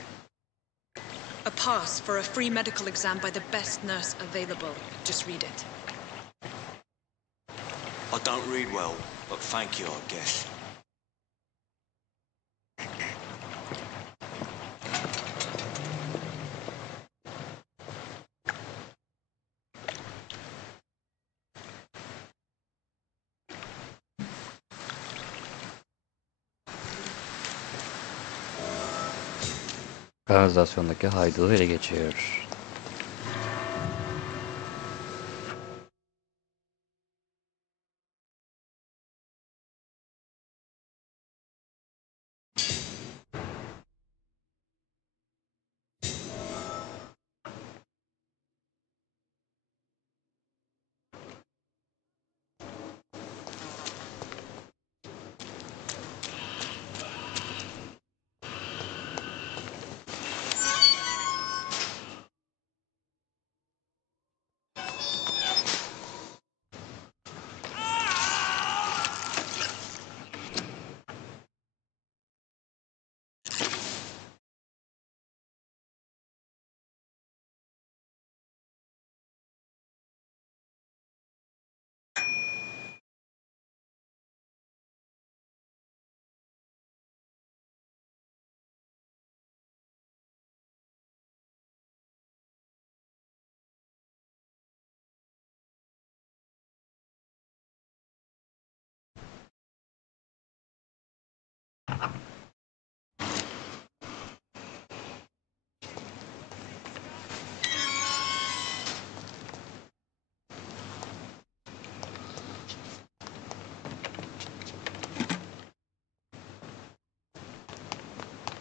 A pass for a free medical exam by the best nurse available. Just read it. I don't read well, but thank you, I guess. Kanalizasyondaki haydını ele geçiyor.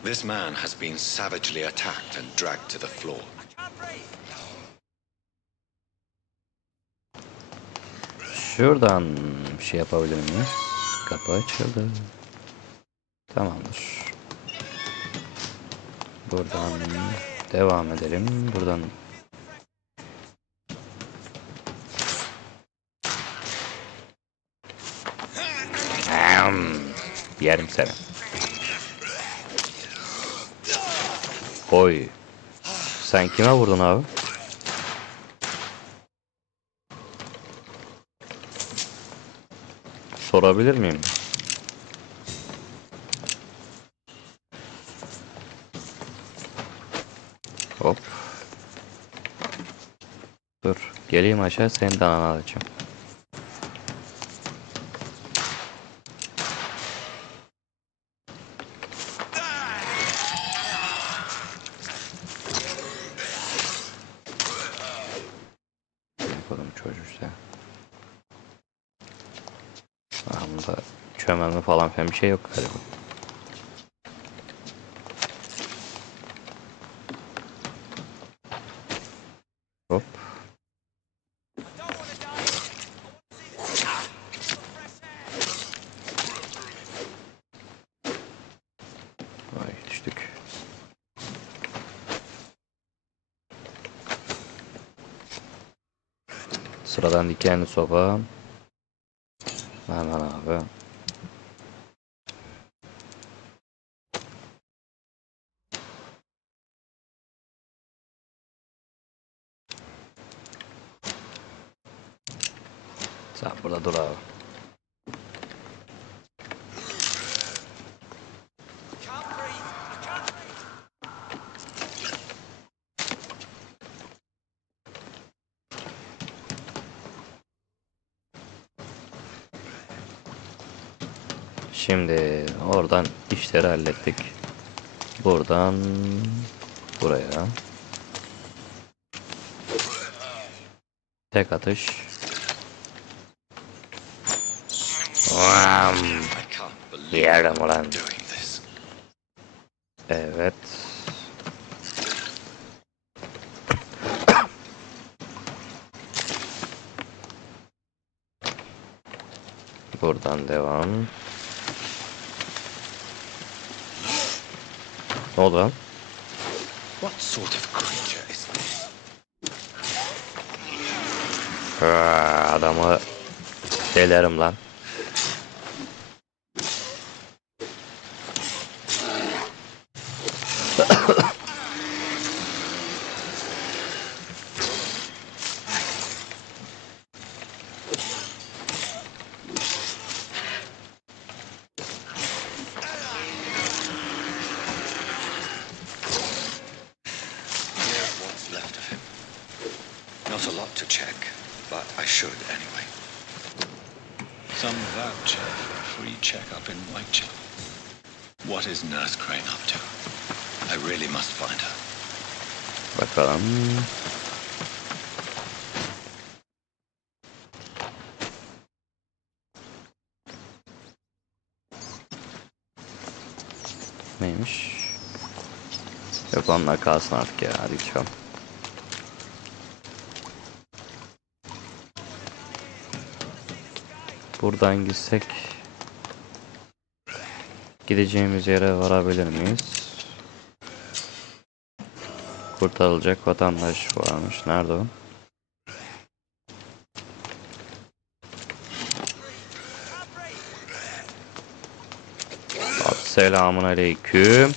This man has been savagely attacked and dragged to the floor. Şuradan bir şey yapabilir miyiz? Kapı açıldı. Tamamdır. Buradan devam edelim. Buradan yerim seni. Oy. Sen kime vurdun abi? Sorabilir miyim? Hop. Dur. Geleyim aşağı, seni de alacağım. Yapalım çocuksa. Bunda çömelme falan filan bir şey yok galiba. Hop. Ay düştük. Sıradan dikenli sopa. Hemen abi. Sen burada dur abi. Şimdi oradan işleri hallettik. Buradan buraya. Tek atış. Yerim ulan. Evet. Buradan devam. Ne oldu lan? What sort of creature is this? Adamı delerim lan. Here's what's left of him. Not a lot to check, but I should anyway. Some voucher for a free checkup in Whitechapel. What is Nurse Crane up to? I really must find her. Bakalım. Neymiş? Yok, onlar kalsın artık ya. Hadi çıkalım. Buradan gitsek gideceğimiz yere varabilir miyiz? Kurtarılacak vatandaş varmış. Nerede o? Selamun aleyküm.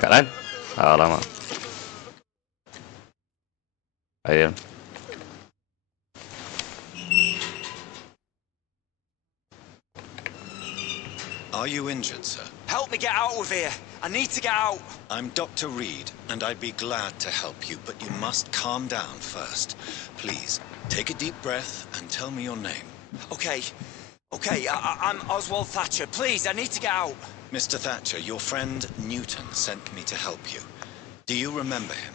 Kalan. Ağlama. Hayır. Are you injured, sir? Help me get out of here. I need to get out. I'm Dr. Reed, and I'd be glad to help you, but you must calm down first. Please, take a deep breath and tell me your name. Okay. I'm Oswald Thatcher. Please, I need to get out. Mr. Thatcher, your friend Newton sent me to help you. Do you remember him?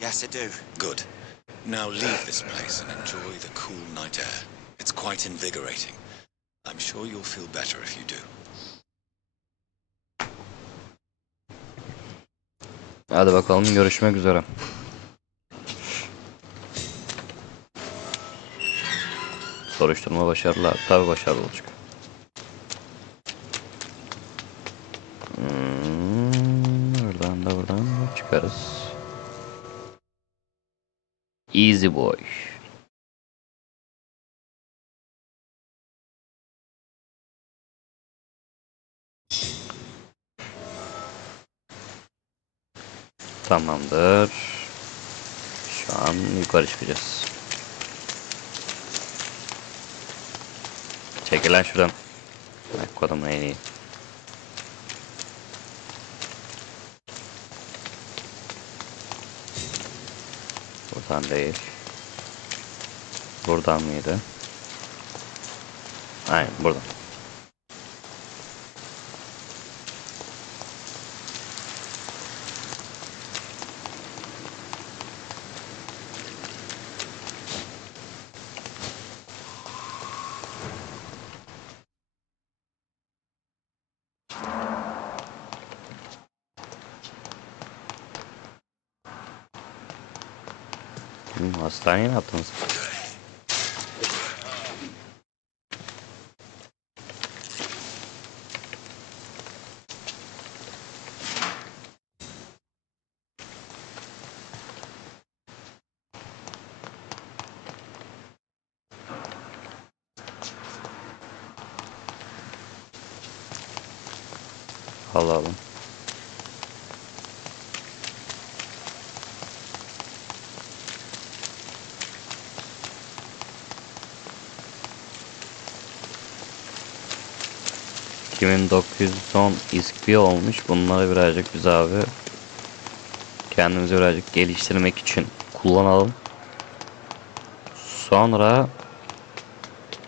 Yes, I do. Good. Now leave this place and enjoy the cool night air. It's quite invigorating. I'm sure you'll feel better if you do. Hadi bakalım, görüşmek üzere. Soruşturma başarılı. Tabii başarılı olacak. Buradan da çıkarız. Easy boy. Tamamdır. Şu an yukarı çıkacağız. Çekil lan şuradan. Kodumun en iyi. Buradan değil. Buradan mıydı? Aynen buradan. Hastaneye ne yaptınız? Alalım. ...2910 XP olmuş. Bunları birazcık biz abi kendimizi birazcık geliştirmek için kullanalım. Sonra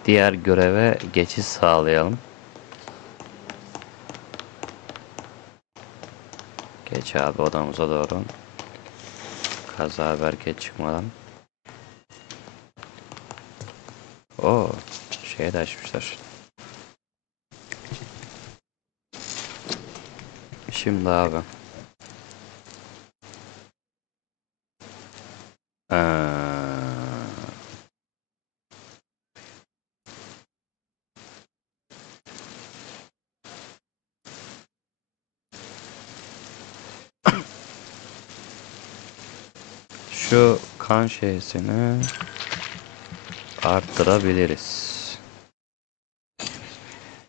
diğer göreve geçiş sağlayalım. Geç abi odamıza doğru. Kaza bereket çıkmadan. O şeye de açmışlar. Şimdi abi. Şu kan şeysini arttırabiliriz.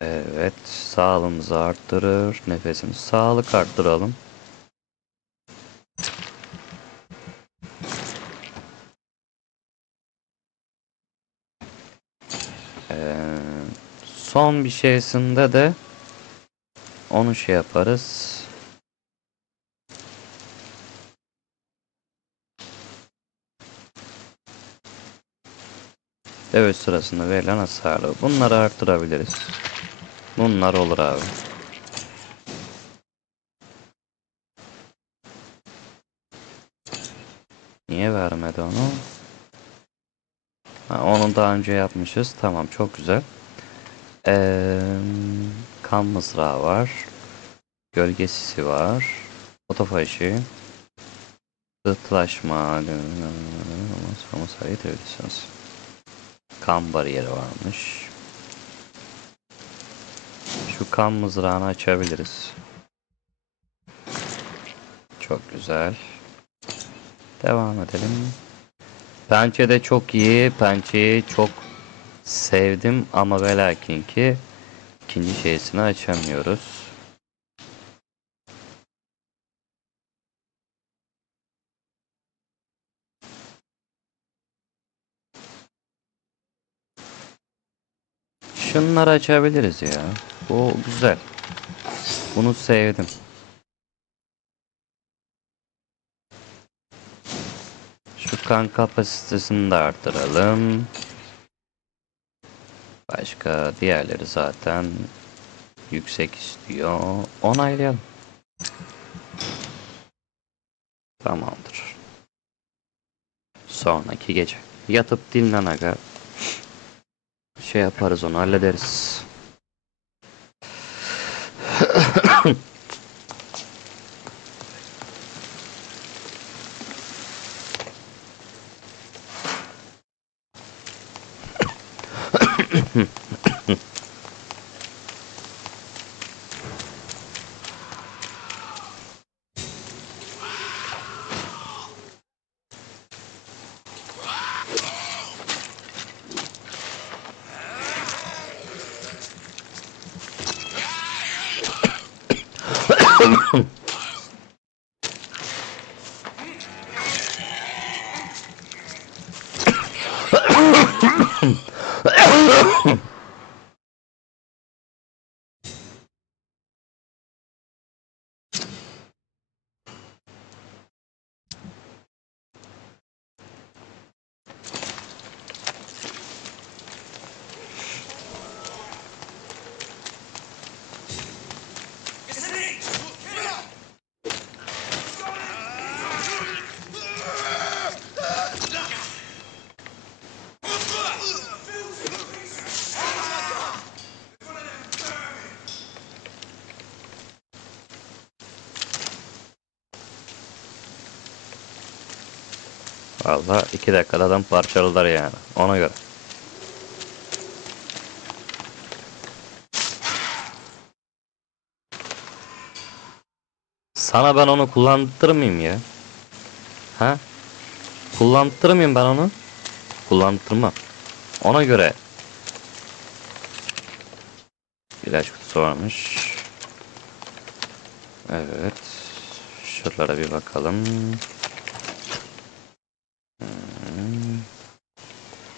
Evet, sağlığımızı arttırır, nefesimizi sağlık arttıralım. Son bir şeysinde de onu şey yaparız. Dövüş sırasında verilen hasarı. Bunları arttırabiliriz. Bunlar olur abi. Niye vermedi onu? Ha, onu daha önce yapmışız. Tamam, çok güzel. Kan mızrağı var. Gölge sisi var. Otofaji. Zıtlaşma. Kan bariyeri varmış. Şu kan mızrağını açabiliriz. Çok güzel. Devam edelim. Pençe de çok iyi. Pençeyi çok sevdim ama ve lakin ki ikinci şeysini açamıyoruz. Şunları açabiliriz ya. Bu güzel. Bunu sevdim. Şu kan kapasitesini de arttıralım. Başka diğerleri zaten yüksek istiyor. Onaylayalım. Tamamdır. Sonraki gece. Yatıp dinlen aga. Şey yaparız, onu hallederiz. Valla 2 dakikada adam parçaladılar yani. Ona göre. Sana ben onu kullandırır mıyım ya? Ha? Kullandırır mıyım ben onu? Kullandırmam. Ona göre. İlaç kutusu varmış. Evet. Şuralara bir bakalım.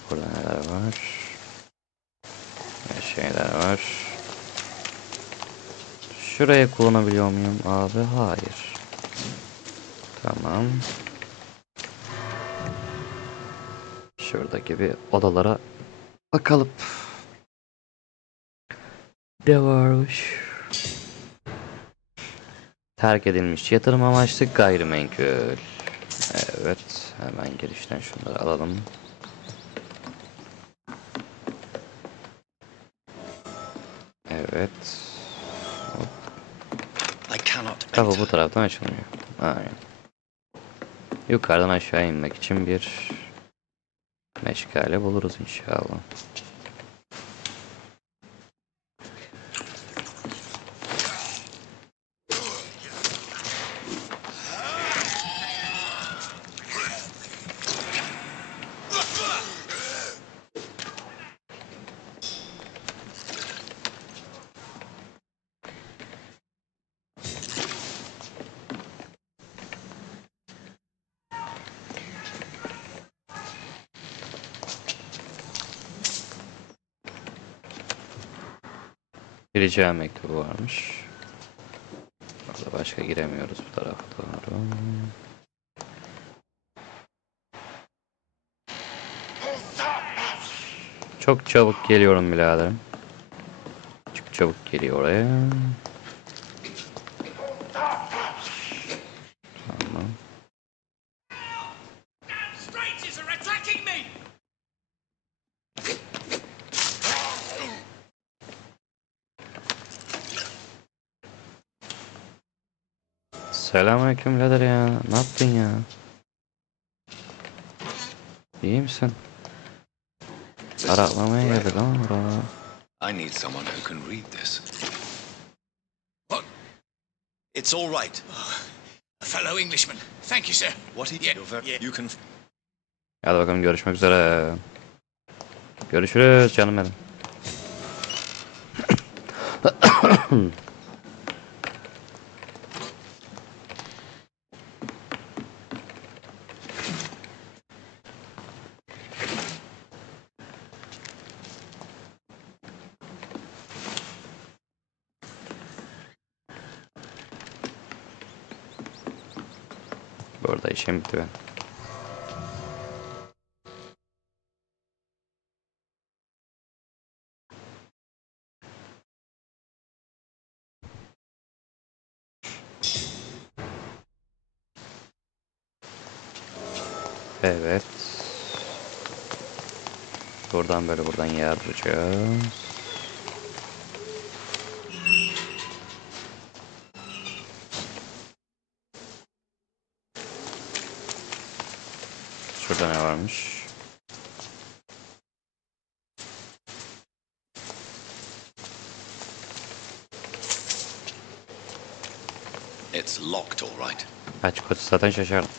Burada neler var? Ne şeyler var? Şuraya kullanabiliyor muyum abi? Hayır. Tamam. Şuradaki bir odalara bakalım. Ne varmış? Terk edilmiş yatırım amaçlı gayrimenkul. Evet. Hemen girişten şunları alalım. Evet. Kapı bu taraftan açılmıyor. Aynen. Yukarıdan aşağı inmek için bir meşgale buluruz inşallah. Bir rica mektubu varmış. Orada başka giremiyoruz bu tarafa doğru. Çok çabuk geliyorum biraderim. Çok çabuk geliyor oraya. Tamam. Strangers are attacking me! Selamünaleyküm birader ya. Ne yaptın ya? İyi misin? Araklamaya geldik ama buraya. I need someone who can read this. It's all right. A fellow Englishman. Thank you, sir. What you can... Hadi bakalım, görüşmek üzere. Görüşürüz canım benim. Burada işim bitti ben. Evet. Buradan böyle buradan yaracağız. Şurada ne varmış? It's locked, all right. Aç kutu, zaten şaşardım.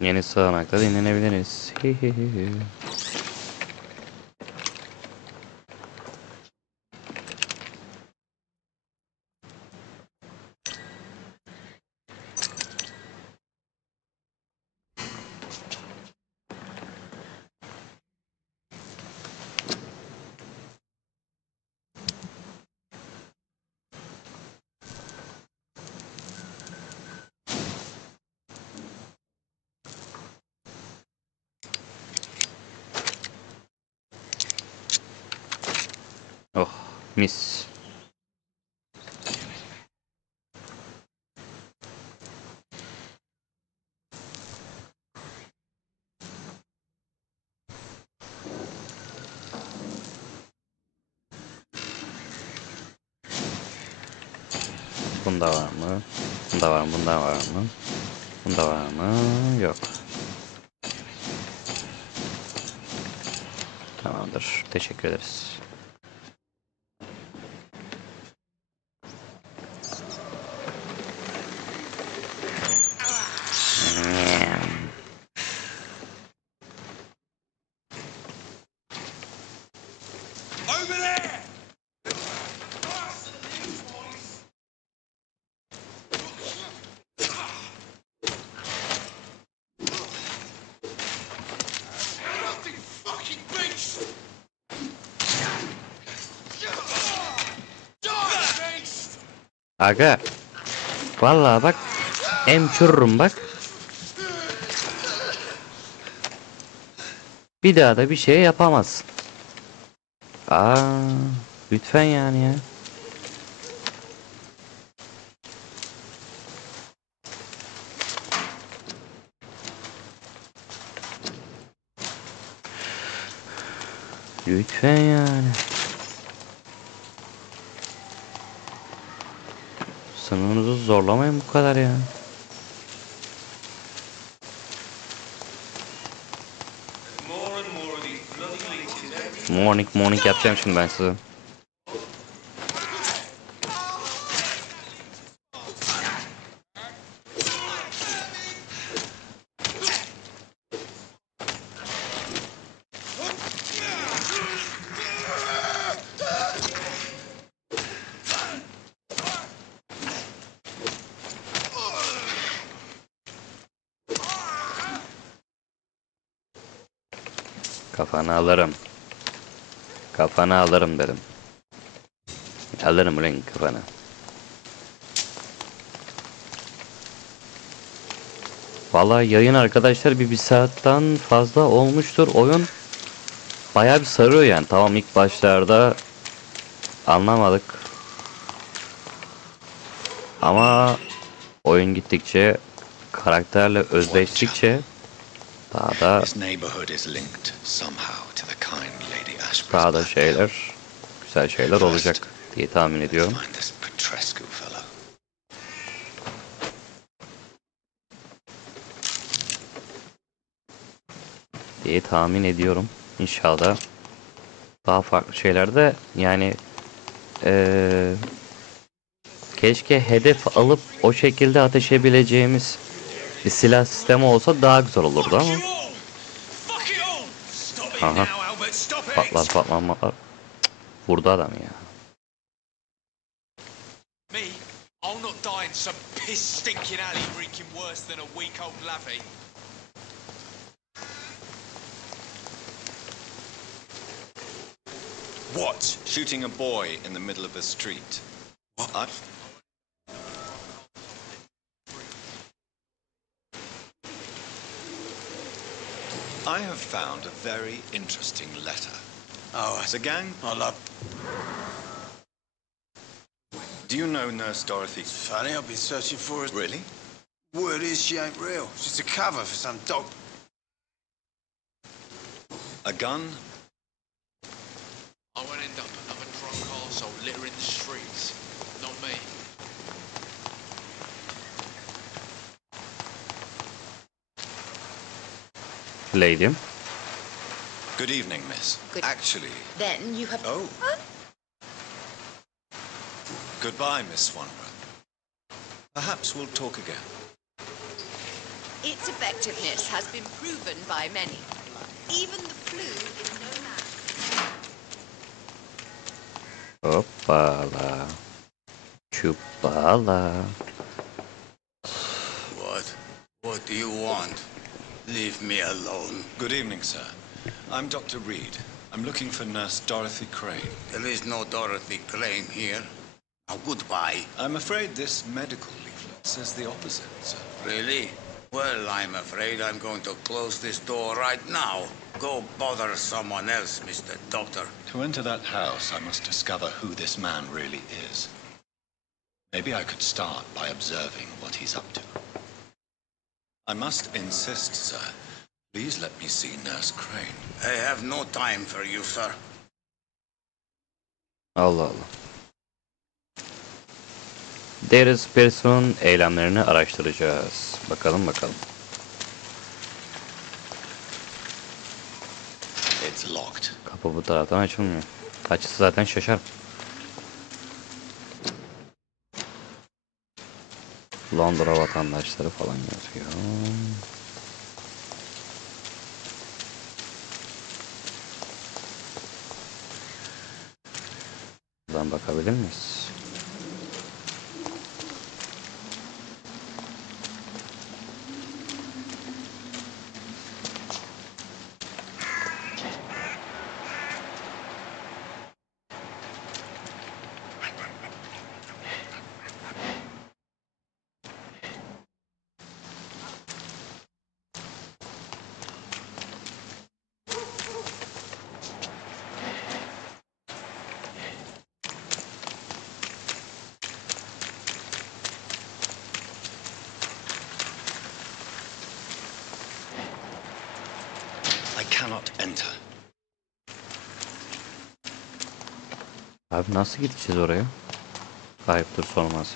Yeni sığınakta dinlenebiliriz. Oh, mis. Bunda var mı? Bunda var mı? Bunda var mı? Bunda var mı? Yok. Tamamdır. Teşekkür ederiz. Over there! Fucking beast! Die, beast! Aga. Vallahi bak. Emçürürüm bak. Bir daha da bir şey yapamazsın. Lütfen yani ya. Lütfen yani. Sınırınızı zorlamayın bu kadar ya. Morning yapacağım şimdi ben size. Kafanı alırım. Kafanı alırım dedim. Alırım ulan kafanı. Vallahi yayın arkadaşlar bir saatten fazla olmuştur. Oyun bayağı bir sarıyor yani. Tamam ilk başlarda anlamadık. Ama oyun gittikçe karakterle özdeştikçe daha da şeyler, güzel şeyler olacak diye tahmin ediyorum. İnşallah daha farklı şeylerde yani keşke hedef alıp o şekilde ateşebileceğimiz bir silah sistemi olsa daha güzel olurdu ama. Aha. Patlar. Vurdu adam ya. Me, I'll not die in some piss stinking alley reeking worse than a week old lavvy. What? Shooting a boy in the middle of a street. What? I have found a very interesting letter. Oh, the gang. I love. Do you know Nurse Dorothy? It's funny, I've been searching for her. Really? Word is she ain't real. She's a cover for some dog. A gun? I won't end up another drunk arsehole littering the streets. Not me. Lady. Good evening, miss. Good. Actually... Then you have... Oh. Goodbye, Miss Swanworth. Perhaps we'll talk again. Its effectiveness has been proven by many. Even the flu is no match. Hoppala. Çuppala. What do you want? Leave me alone. Good evening, sir. I'm Dr. Reed. I'm looking for Nurse Dorothy Crane. There is no Dorothy Crane here. Now, goodbye. I'm afraid this medical leaflet says the opposite, sir. Really? Well, I'm afraid I'm going to close this door right now. Go bother someone else, Mr. Doctor. To enter that house, I must discover who this man really is. Maybe I could start by observing what he's up to. I must insist, sir. Please let me see Nurse Crane. I have no time for you, sir. Allah Allah. Darius Pearson'un eylemlerini araştıracağız. Bakalım. It's locked. Kapı bu taraftan açılmıyor. Açısı zaten şaşar. Londra vatandaşları falan yazıyor. Buradan bakabilir miyiz? cannot enter. Abi nasıl gideceğiz oraya? Ayıptır sorması.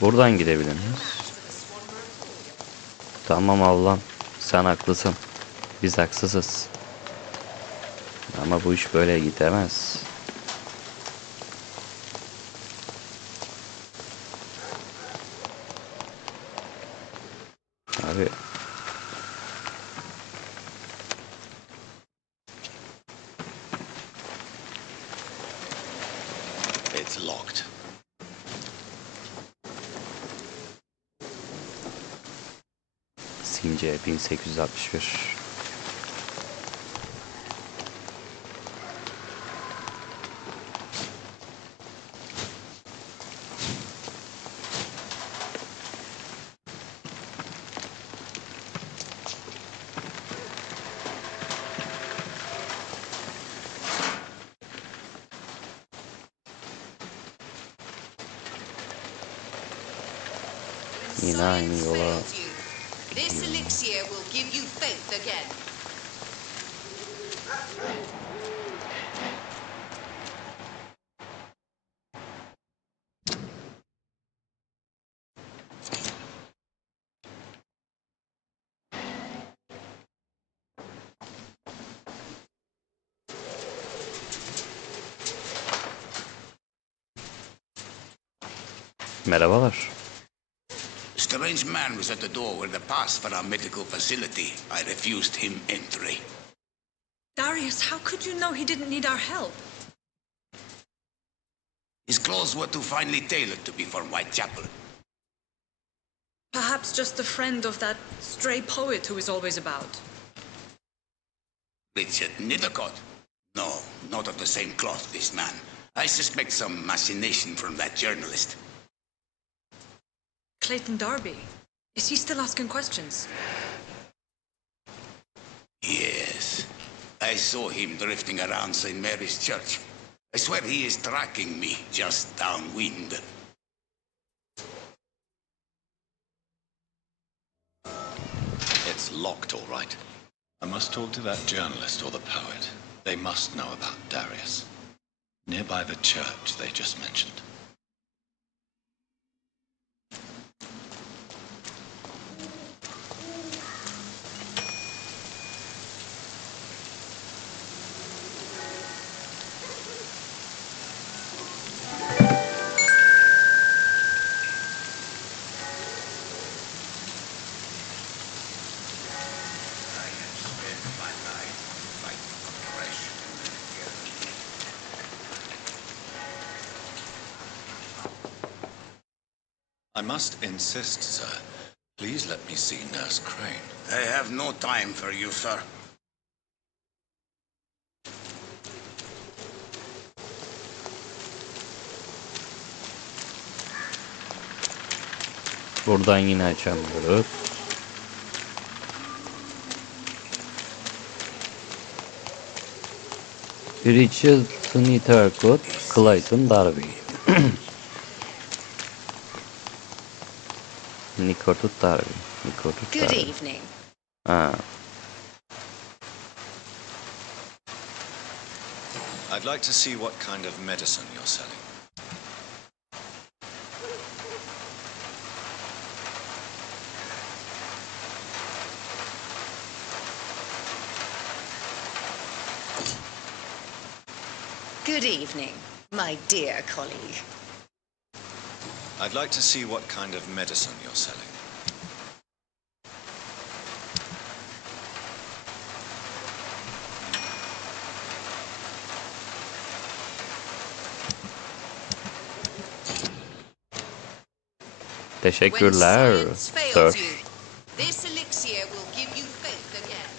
Buradan gidebilir miyiz? Tamam Allah'ım. Sen haklısın. Biz haksızız. Ama bu iş böyle gidemez. Abi. It's locked. Since 1861. Yine aynı yola. This elixir will give you faith again. Merhabalar. A strange man was at the door with a pass for our medical facility. I refused him entry. Darius, how could you know he didn't need our help? His clothes were too finely tailored to be for Whitechapel. Perhaps just a friend of that stray poet who is always about. Richard Nithercott? No, not of the same cloth, this man. I suspect some machination from that journalist. Clayton Darby. Is he still asking questions? Yes. I saw him drifting around St. Mary's Church. I swear he is tracking me just downwind. It's locked, all right. I must talk to that journalist or the poet. They must know about Darius. Nearby the church they just mentioned. I must insist, sir. Please let me see Nurse Crane. I have no time for you, sir. Buradan yine açamıyoruz. Richard Nithercott, Clayton Darby. Nithercott Darby. Good evening. Ha. I'd like to see what kind of medicine you're selling. Good evening, my dear colleague. I'd like to see what kind of medicine you're selling. Teşekkürler, sir. This elixir will give you faith again.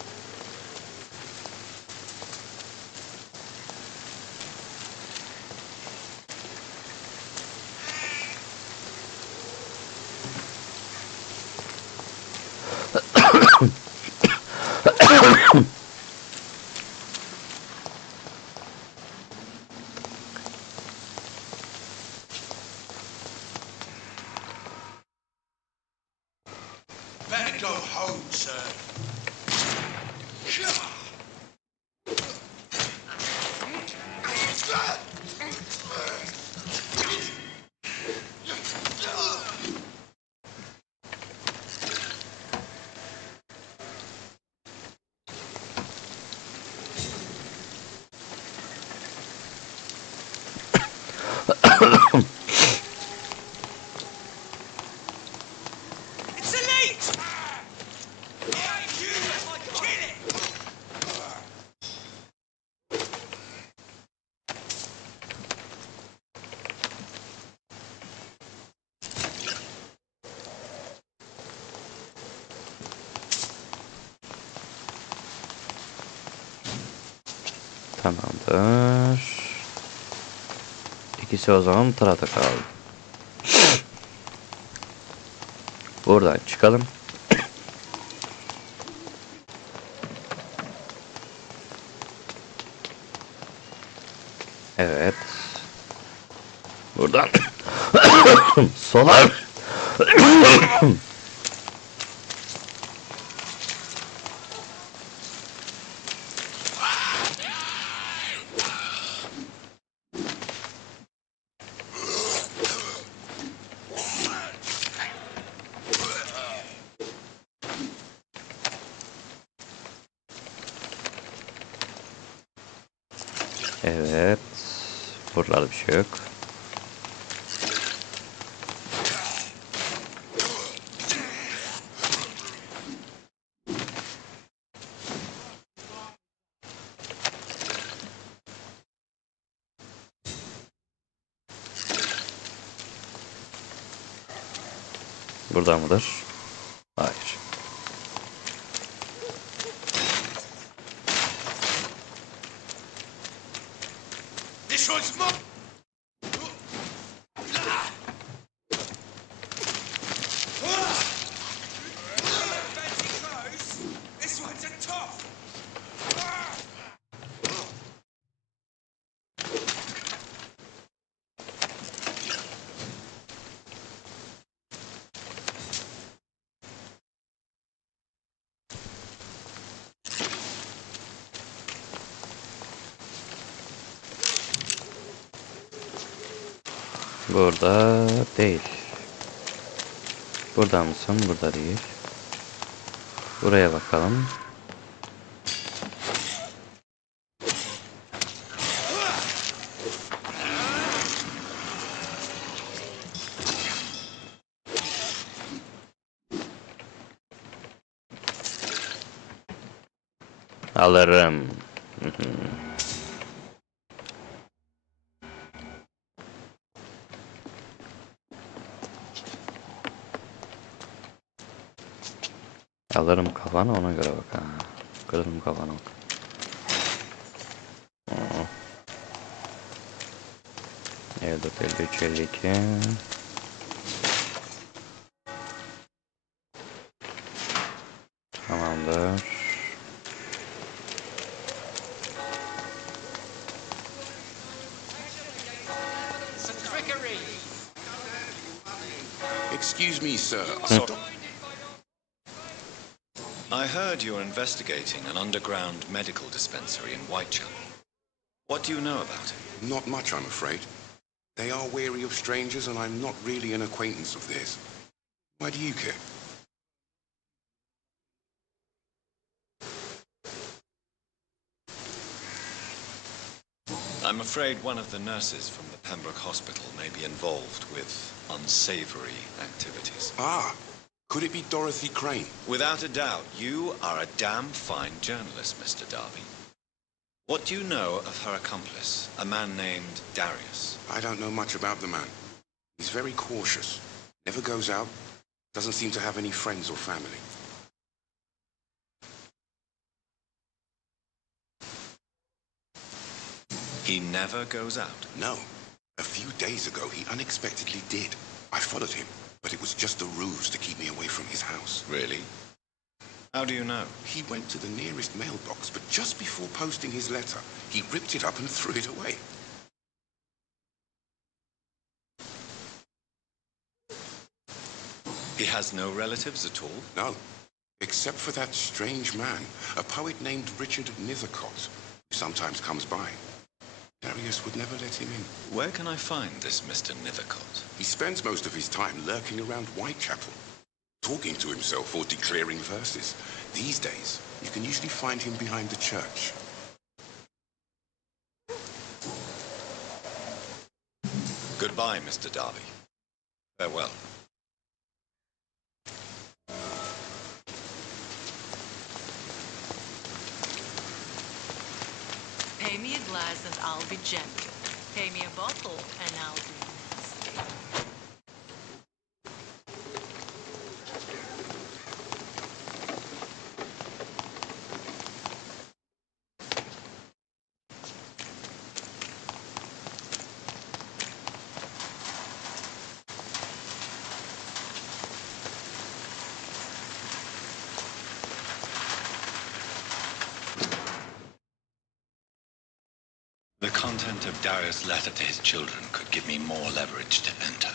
Go home, sir. It's elite! Behind you, kill it! Tamamdır. İkisi o zaman bu tarafta kaldı. Buradan çıkalım. Evet. Buradan sola. Evet. Buralarda bir şey yok. Burada mıdır? Hayır. This one's mine! Fancy clothes? This one's a tough! Burada değil. Burada mısın? Burada değil. Buraya bakalım. Alırım. Alırım kafana, ona göre bak ha. Kırarım kafana bak. Oo. 54, 53, 52. Tamamdır. Excuse me, sir. I heard you're investigating an underground medical dispensary in Whitechapel. What do you know about it? Not much, I'm afraid. They are wary of strangers, and I'm not really an acquaintance of theirs. Why do you care? I'm afraid one of the nurses from the Pembroke Hospital may be involved with unsavory activities. Ah, could it be Dorothy Crane? Without a doubt, you are a damn fine journalist, Mr. Darby. What do you know of her accomplice, a man named Darius? I don't know much about the man. He's very cautious. Never goes out. Doesn't seem to have any friends or family. He never goes out? No. A few days ago, he unexpectedly did. I followed him, but it was just a ruse to keep me away from his house. Really? How do you know? He went to the nearest mailbox, but just before posting his letter, he ripped it up and threw it away. He has no relatives at all? No. Except for that strange man, a poet named Richard Nethercott, who sometimes comes by. Darius would never let him in. Where can I find this Mr. Nethercott? He spends most of his time lurking around Whitechapel, talking to himself or declaring verses. These days, you can usually find him behind the church. Goodbye, Mr. Darby. Farewell. Pay me a glass and I'll be gentle. Pay me a bottle and I'll be nasty. The content of Darius' letter to his children could give me more leverage to enter.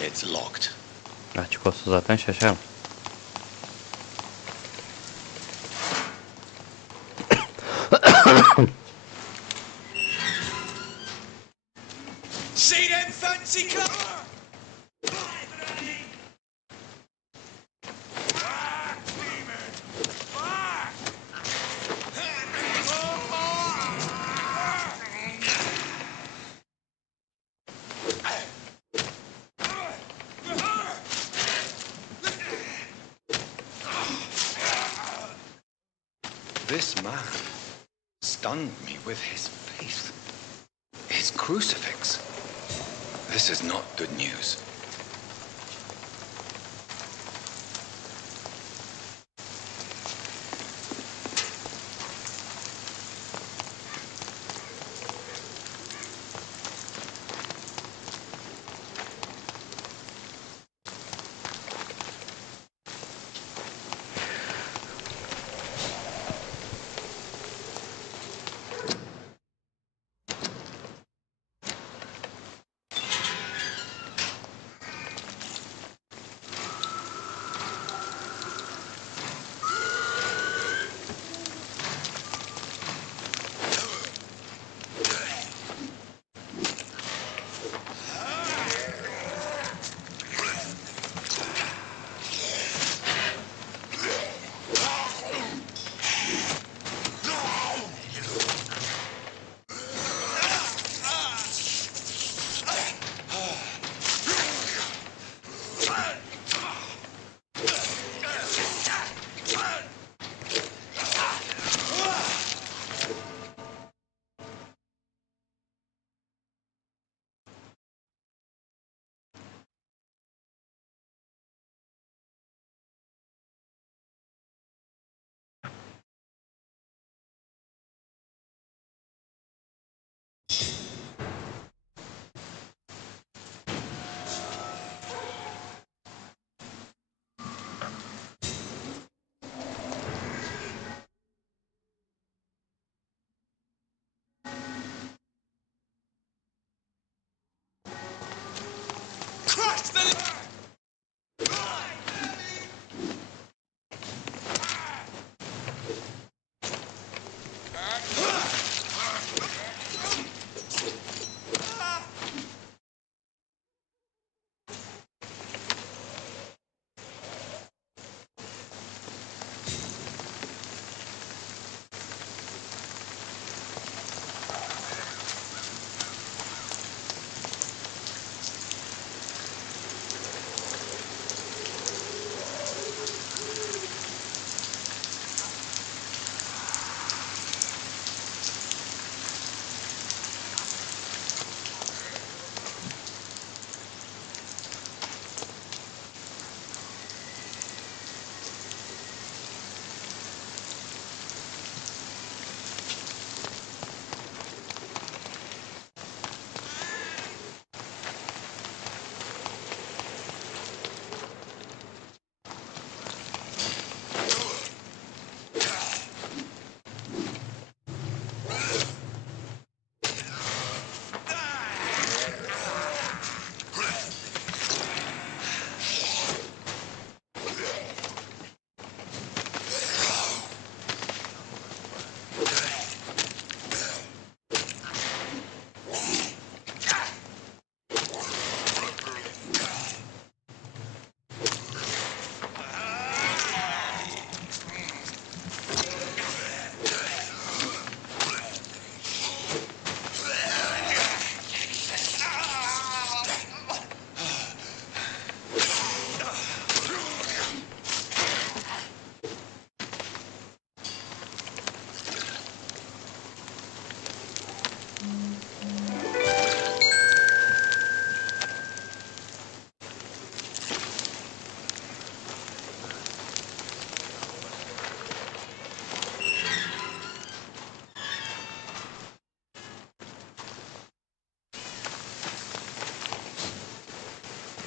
It's locked. Açık olsa zaten şaşarım. See them fancy clothes? This man stunned me with his faith. His crucifix. This is not good news.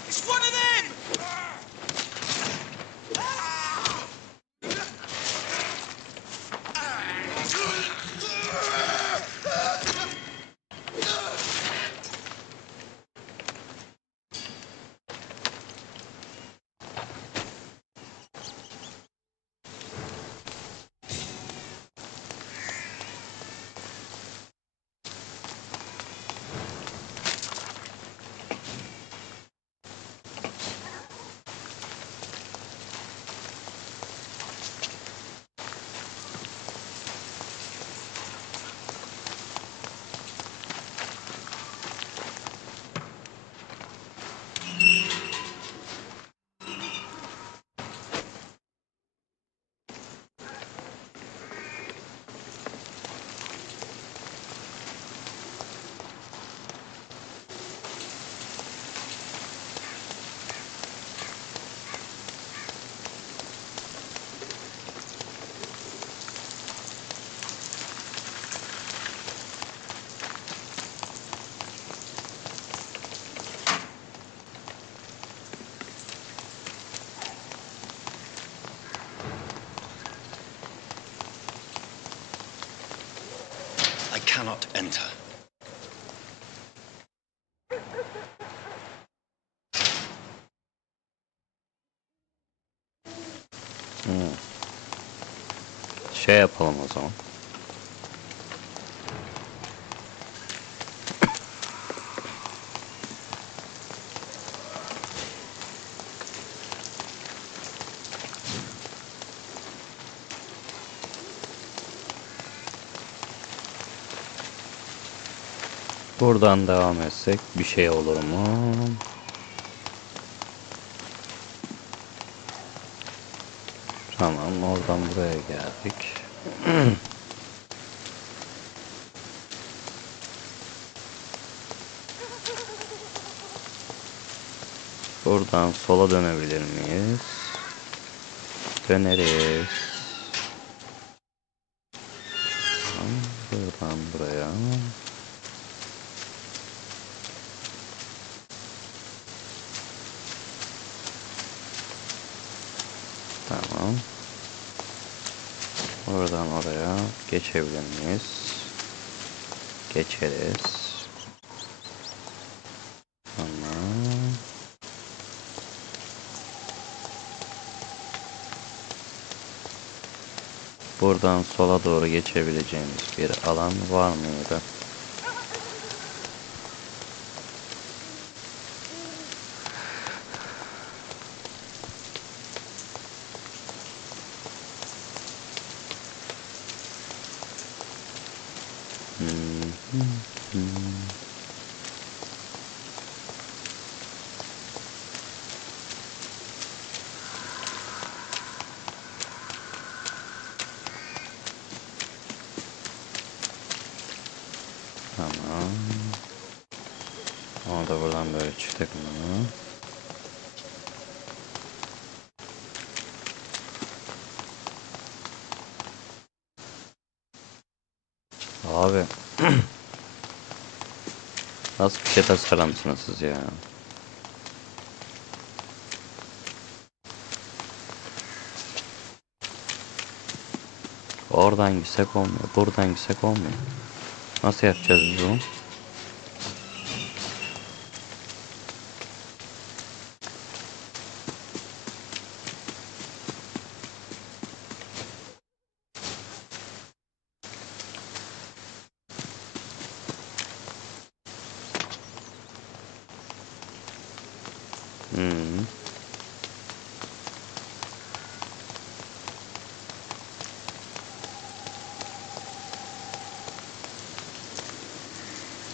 It's one of them! I cannot enter. Şey yapalım o zaman. Buradan devam etsek bir şey olur mu? Tamam, oradan buraya geldik. Buradan sola dönebilir miyiz? Döneriz. Tamam, buradan buraya. Tamam. Oradan oraya geçebilir miyiz? Geçeriz. Tamam. Buradan sola doğru geçebileceğimiz bir alan var mıydı? Tamam. Onu da buradan böyle çıktık mı? Abi. Nasıl bir şey tasarlamışsınız siz ya? Oradan gitsek olmuyor. Buradan gitsek olmuyor. Nasıl yapacağız biz bunu?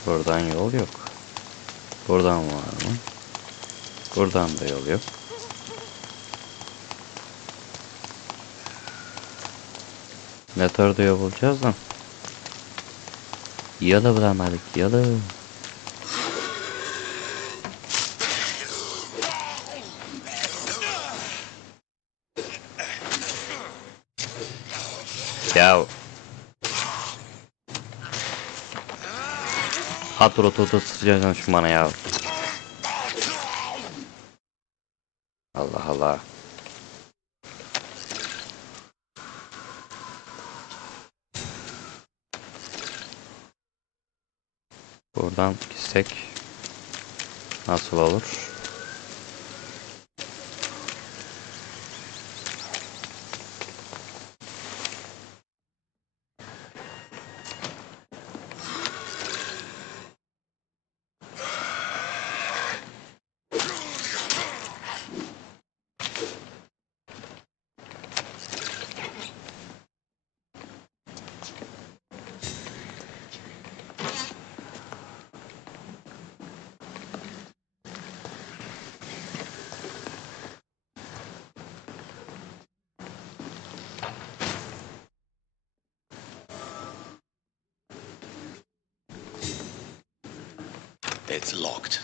Buradan yol yok. Buradan var mı? Buradan da yol yok. Ne tarafa yol bulacağız lan? Yolu bulamadık, yolu. Ya. Hat rotoda sıçrayacaksın şu bana ya. Allah Allah. Buradan gitsek nasıl olur? It's locked.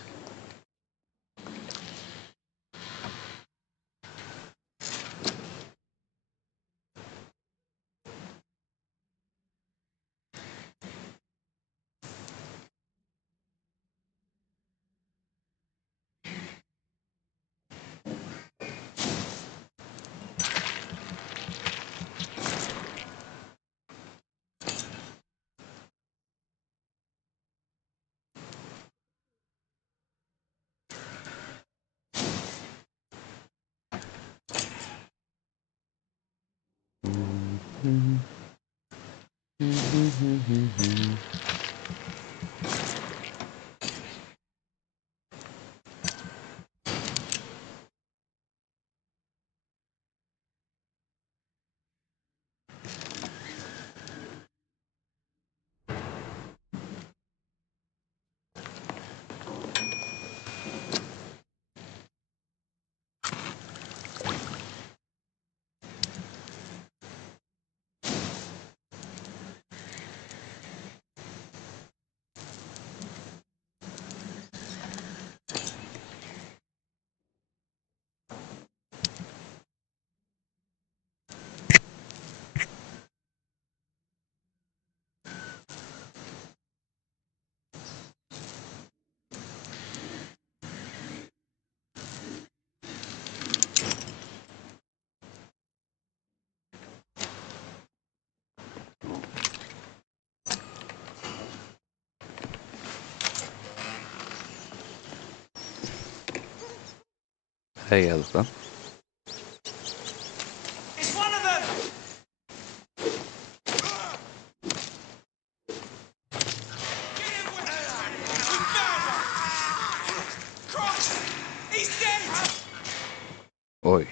Nereye geldik lan? It's one of them! Christ! He's dead! Oy.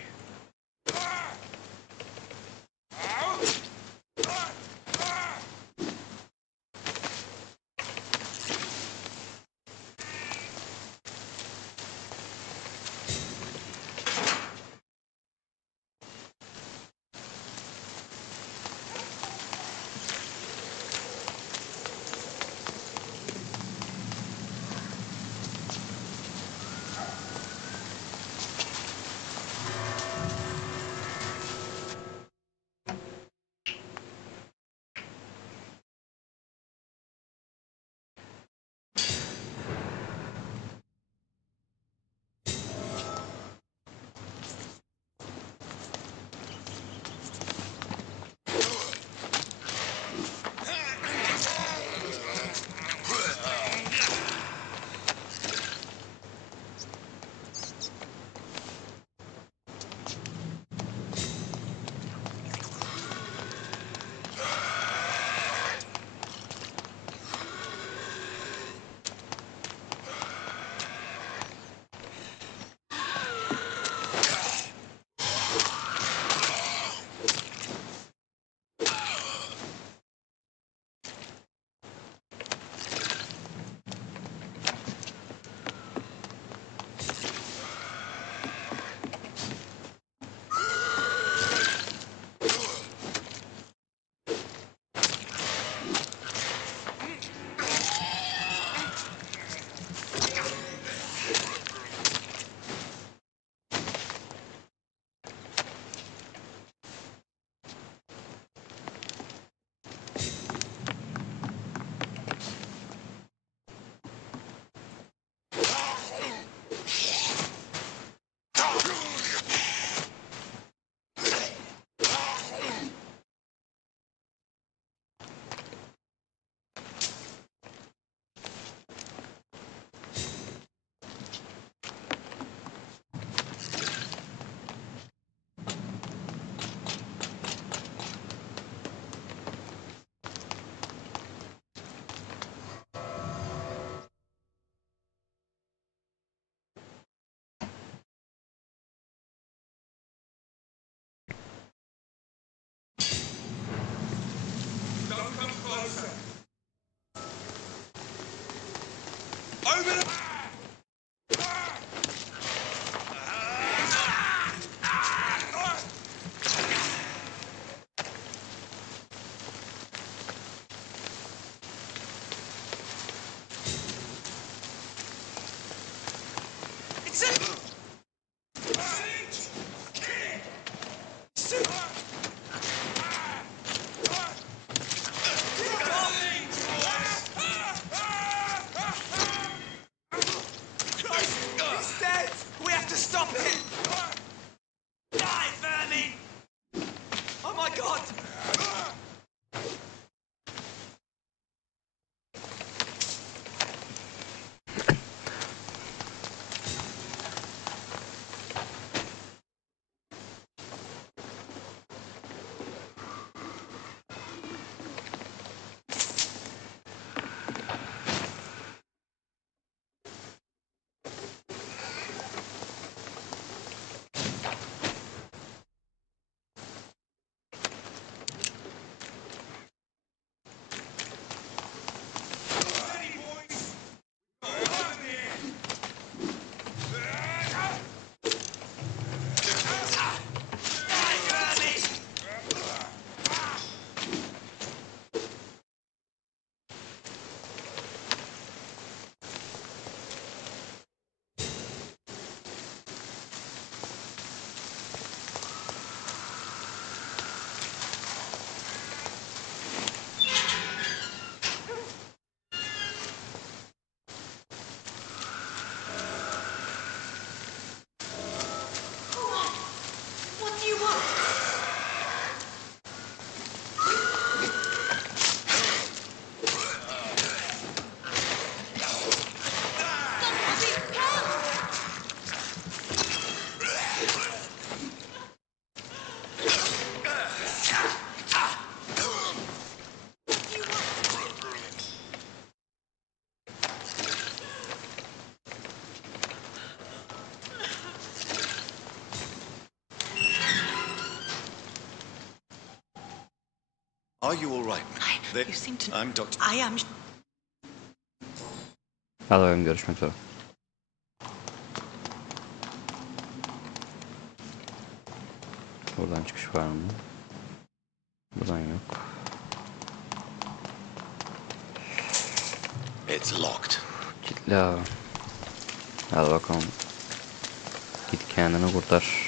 Open up! He's dead! We have to stop him! Die, vermin! Oh my god! What do you want? Are you all right? You seem to... I'm Dr. I am... Hadi bakalım, görüşmek üzere. Buradan çıkış var mı? Buradan yok. It's locked. Kilitli abi. Hadi bakalım. Git kendini kurtar.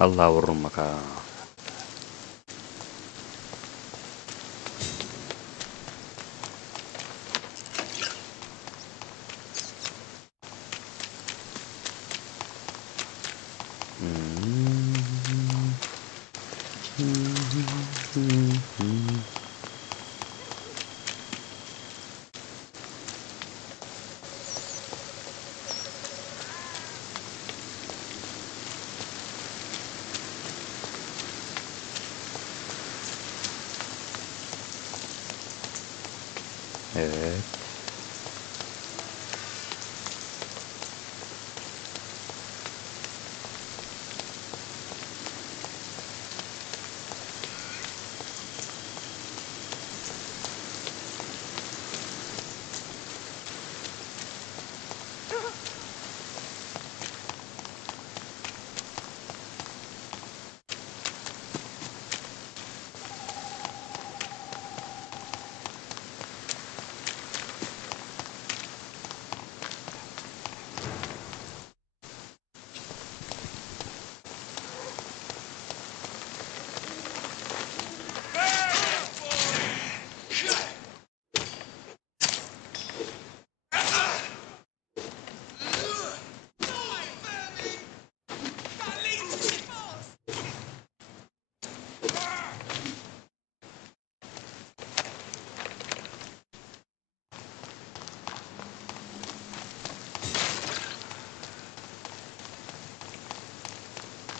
Allah vururum bak ha. Evet.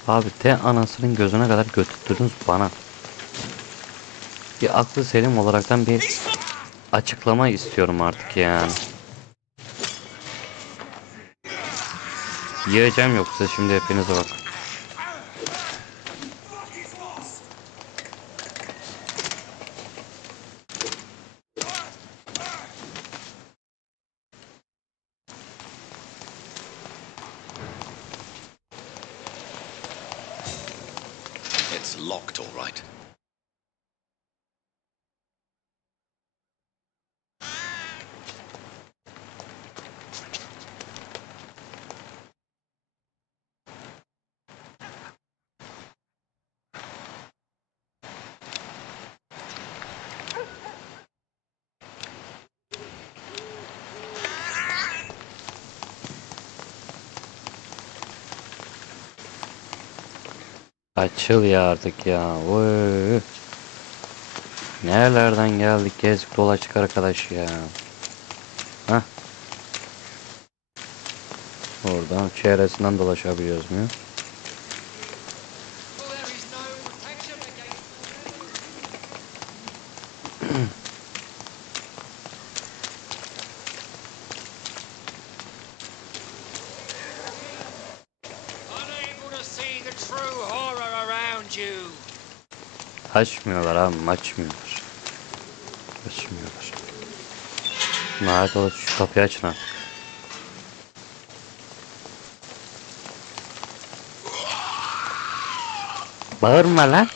Abi te anasının gözüne kadar götürdünüz bana. Bir aklı selim olaraktan bir açıklama istiyorum artık yani. Yiyeceğim yoksa şimdi hepinize bak. It's locked, all right. Açıl ya artık ya. Oy. Nerelerden geldik, gezdik dolaştık arkadaş ya. Hah. Oradan çevresinden dolaşabiliyoruz mu? Açmıyorlar abi, açmıyorlar. Açmıyorlar. Nerede dolaş, şu kapıyı açın ha. Bağırma lan.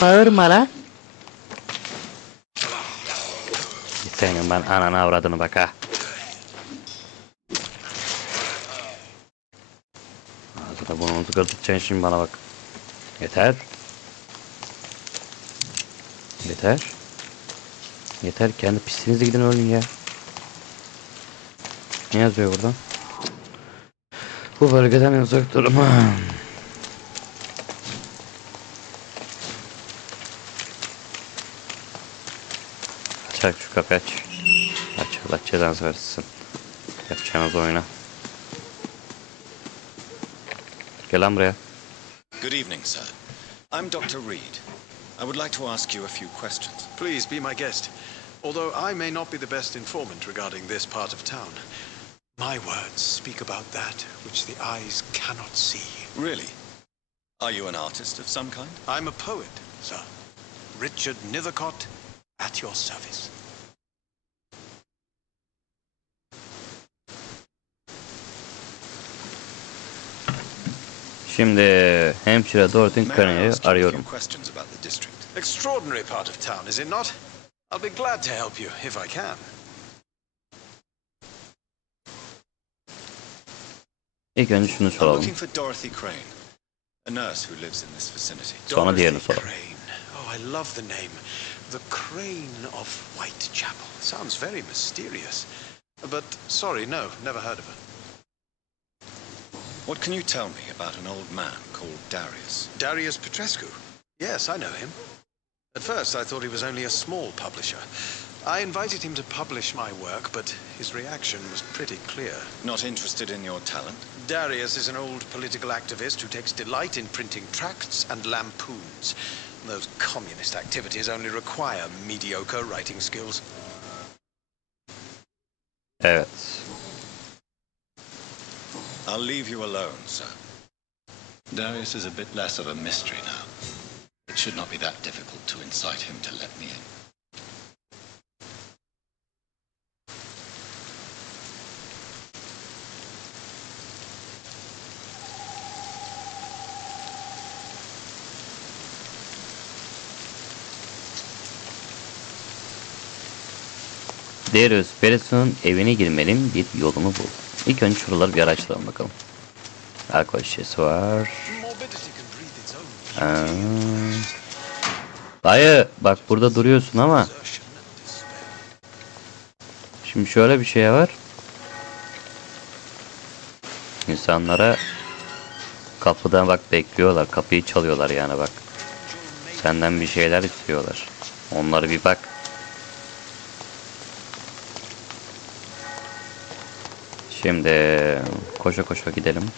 Bağırma lan. Senin ben ananı avradını bak ha. Ağzına burnunu tıkırtıtacaksın şimdi bana bak. Yeter. Yeter. Yeter, kendi pisliğinize gidin ölün ya. Ne yazıyor burada? Bu bölgeden uzak durma. Aç şu kapıyı aç. Aç, Allah cezanızı versin. Yapacağınız oyuna. Gel lan buraya. Good evening, sir. I'm Dr. Reed. I would like to ask you a few questions. Please be my guest. Although I may not be the best informant regarding this part of town, my words speak about that which the eyes cannot see. Really? Are you an artist of some kind? I'm a poet, sir. Richard Nethercott, at your service. Şimdi hemşire Dorothy Kearney'i arıyorum. Extraordinary part of town, is it not? I'll be glad to help you if I can. İlk önce şunu I'm soralım. looking for Dorothy Crane, a nurse who lives in this vicinity. Sonra diğerini soralım. Oh, I love the name. The Crane of Whitechapel. Sounds very mysterious. But sorry, no, never heard of her. What can you tell me about an old man called Darius? Darius Petrescu? Yes, I know him. At first, I thought he was only a small publisher. I invited him to publish my work, but his reaction was pretty clear. Not interested in your talent? Darius is an old political activist who takes delight in printing tracts and lampoons. Those communist activities only require mediocre writing skills. Evet. I'll leave you alone, sir. Darius is a bit less of a mystery now. It should not be that difficult to incite him to let me in. Darius Peterson'un evine girmenin bir yolunu bul. İlk önce şuraları bir araştıralım bakalım. Alkol şişesi var. Dayı bak burada duruyorsun ama. Şimdi şöyle bir şey var. İnsanlara kapıdan bak bekliyorlar. Kapıyı çalıyorlar yani bak. Senden bir şeyler istiyorlar. Onlara bir bak. Şimdi koşa koşa gidelim.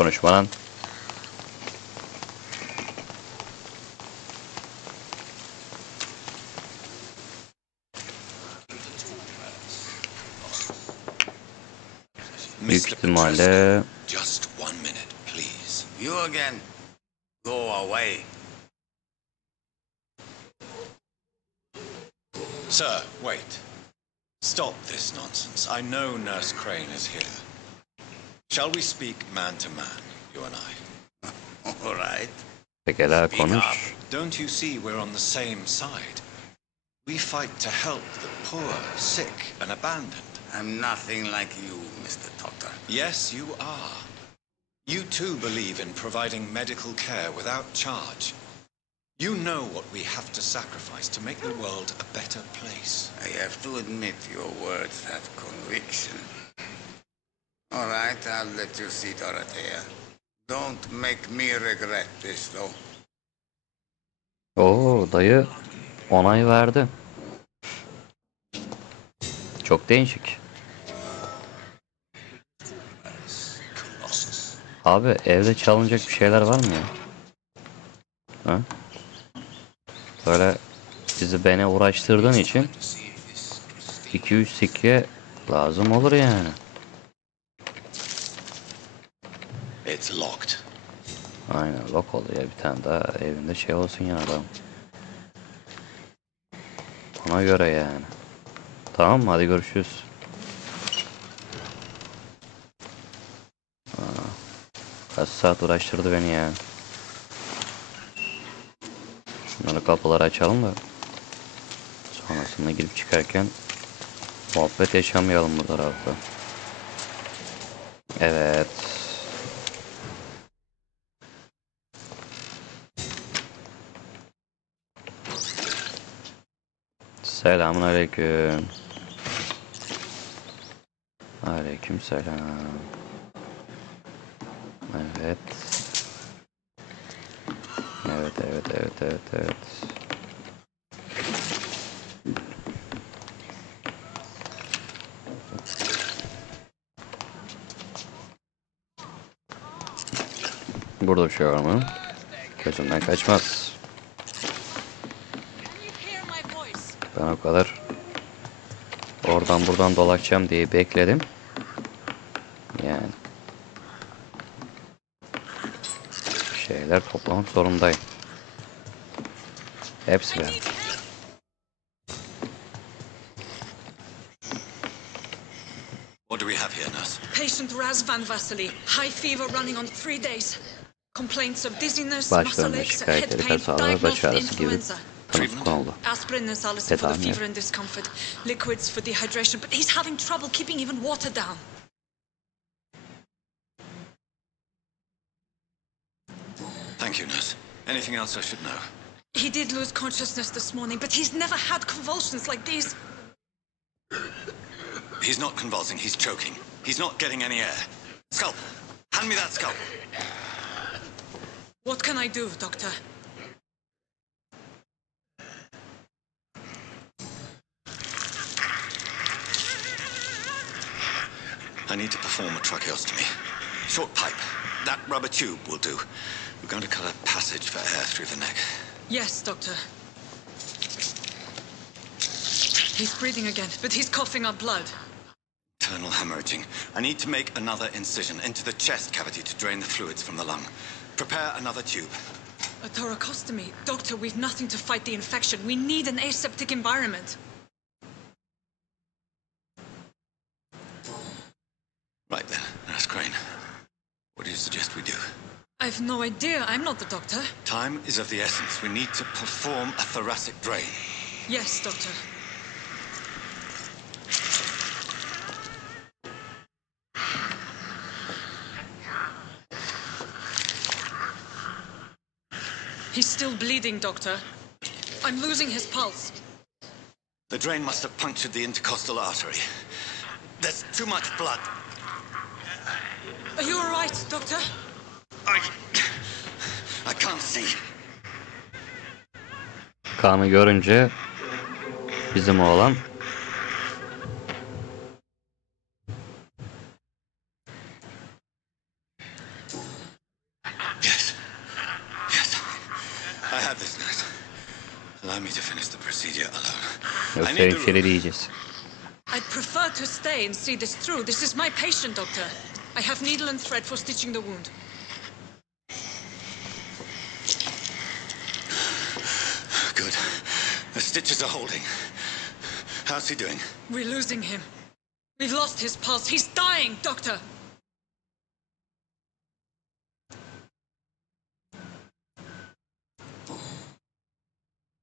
Konuşma lan. Büyük ihtimalle Just 1 minute, please. You again. Go away. Sir, wait. Stop this nonsense. I know Nurse Crane is here. Shall we speak man to man, you and I? All right. pekala konuş. Don't you see we're on the same side? We fight to help the poor, sick, and abandoned. I'm nothing like you, Mr. Doctor. Yes, you are. You too believe in providing medical care without charge. You know what we have to sacrifice to make the world a better place. I have to admit your words have conviction. All right, I'll let you see Dorothea. Don't make me regret this, though. Oo, dayı onay verdi. Çok değişik. Abi evde çalınacak bir şeyler var mı ya? Ha? Böyle beni uğraştırdığın için 2-3 sikke lazım olur yani. It's locked. Aynen lock oluyor, bir tane daha evinde şey olsun ya adam. Ona göre yani. Tamam mı? Hadi görüşürüz. Kaç saat uğraştırdı beni ya. Şunları kapıları açalım da sonrasında girip çıkarken muhabbet yaşamayalım bu tarafta. Evet. Selamun aleyküm. Aleyküm selam. Evet. Evet. Burada bir şey var mı? Gözümden kaçmaz. Ben o kadar oradan buradan dolaşacağım diye bekledim. Yani şeyler toplamak zorundayım. Hepsi ben. What do we have here, nurse? Patient Raz Van Vasily. High fever running on 3 days. Complaints of dizziness, muscle Başlarında aches, head şikayetleri, pain, kas ağrıları, baş diagnosed ağrısı gibi influenza. tanısı konuldu. Aspirin and salicin for the Tedavi. fever and discomfort. Liquids for dehydration, but he's having trouble keeping even water down. Thank you, nurse. Anything else I should know? He did lose consciousness this morning, but he's never had convulsions like these. He's not convulsing, he's choking. He's not getting any air. Scalpel! Hand me that scalpel! What can I do, Doctor? I need to perform a tracheostomy. Short pipe. That rubber tube will do. We're going to cut a passage for air through the neck. Yes, Doctor. He's breathing again, but he's coughing up blood. Internal hemorrhaging. I need to make another incision into the chest cavity to drain the fluids from the lung. Prepare another tube. A thoracostomy. Doctor, we've nothing to fight the infection. We need an aseptic environment. Right then, Nurse Crane. What do you suggest we do? I've no idea. I'm not the doctor. Time is of the essence. We need to perform a thoracic drain. Yes, Doctor. He's still bleeding, Doctor. I'm losing his pulse. The drain must have punctured the intercostal artery. There's too much blood. Are you all right, Doctor? I can't see. Kanı görünce bizim oğlan this nurse. Allow me to finish the procedure alone. Yoksa hemşire diyeceğiz. I'd prefer to stay and see this through. This is my patient, Doctor. I have needle and thread for stitching the wound. Good. The stitches are holding. How's he doing? We're losing him. We've lost his pulse. He's dying, Doctor.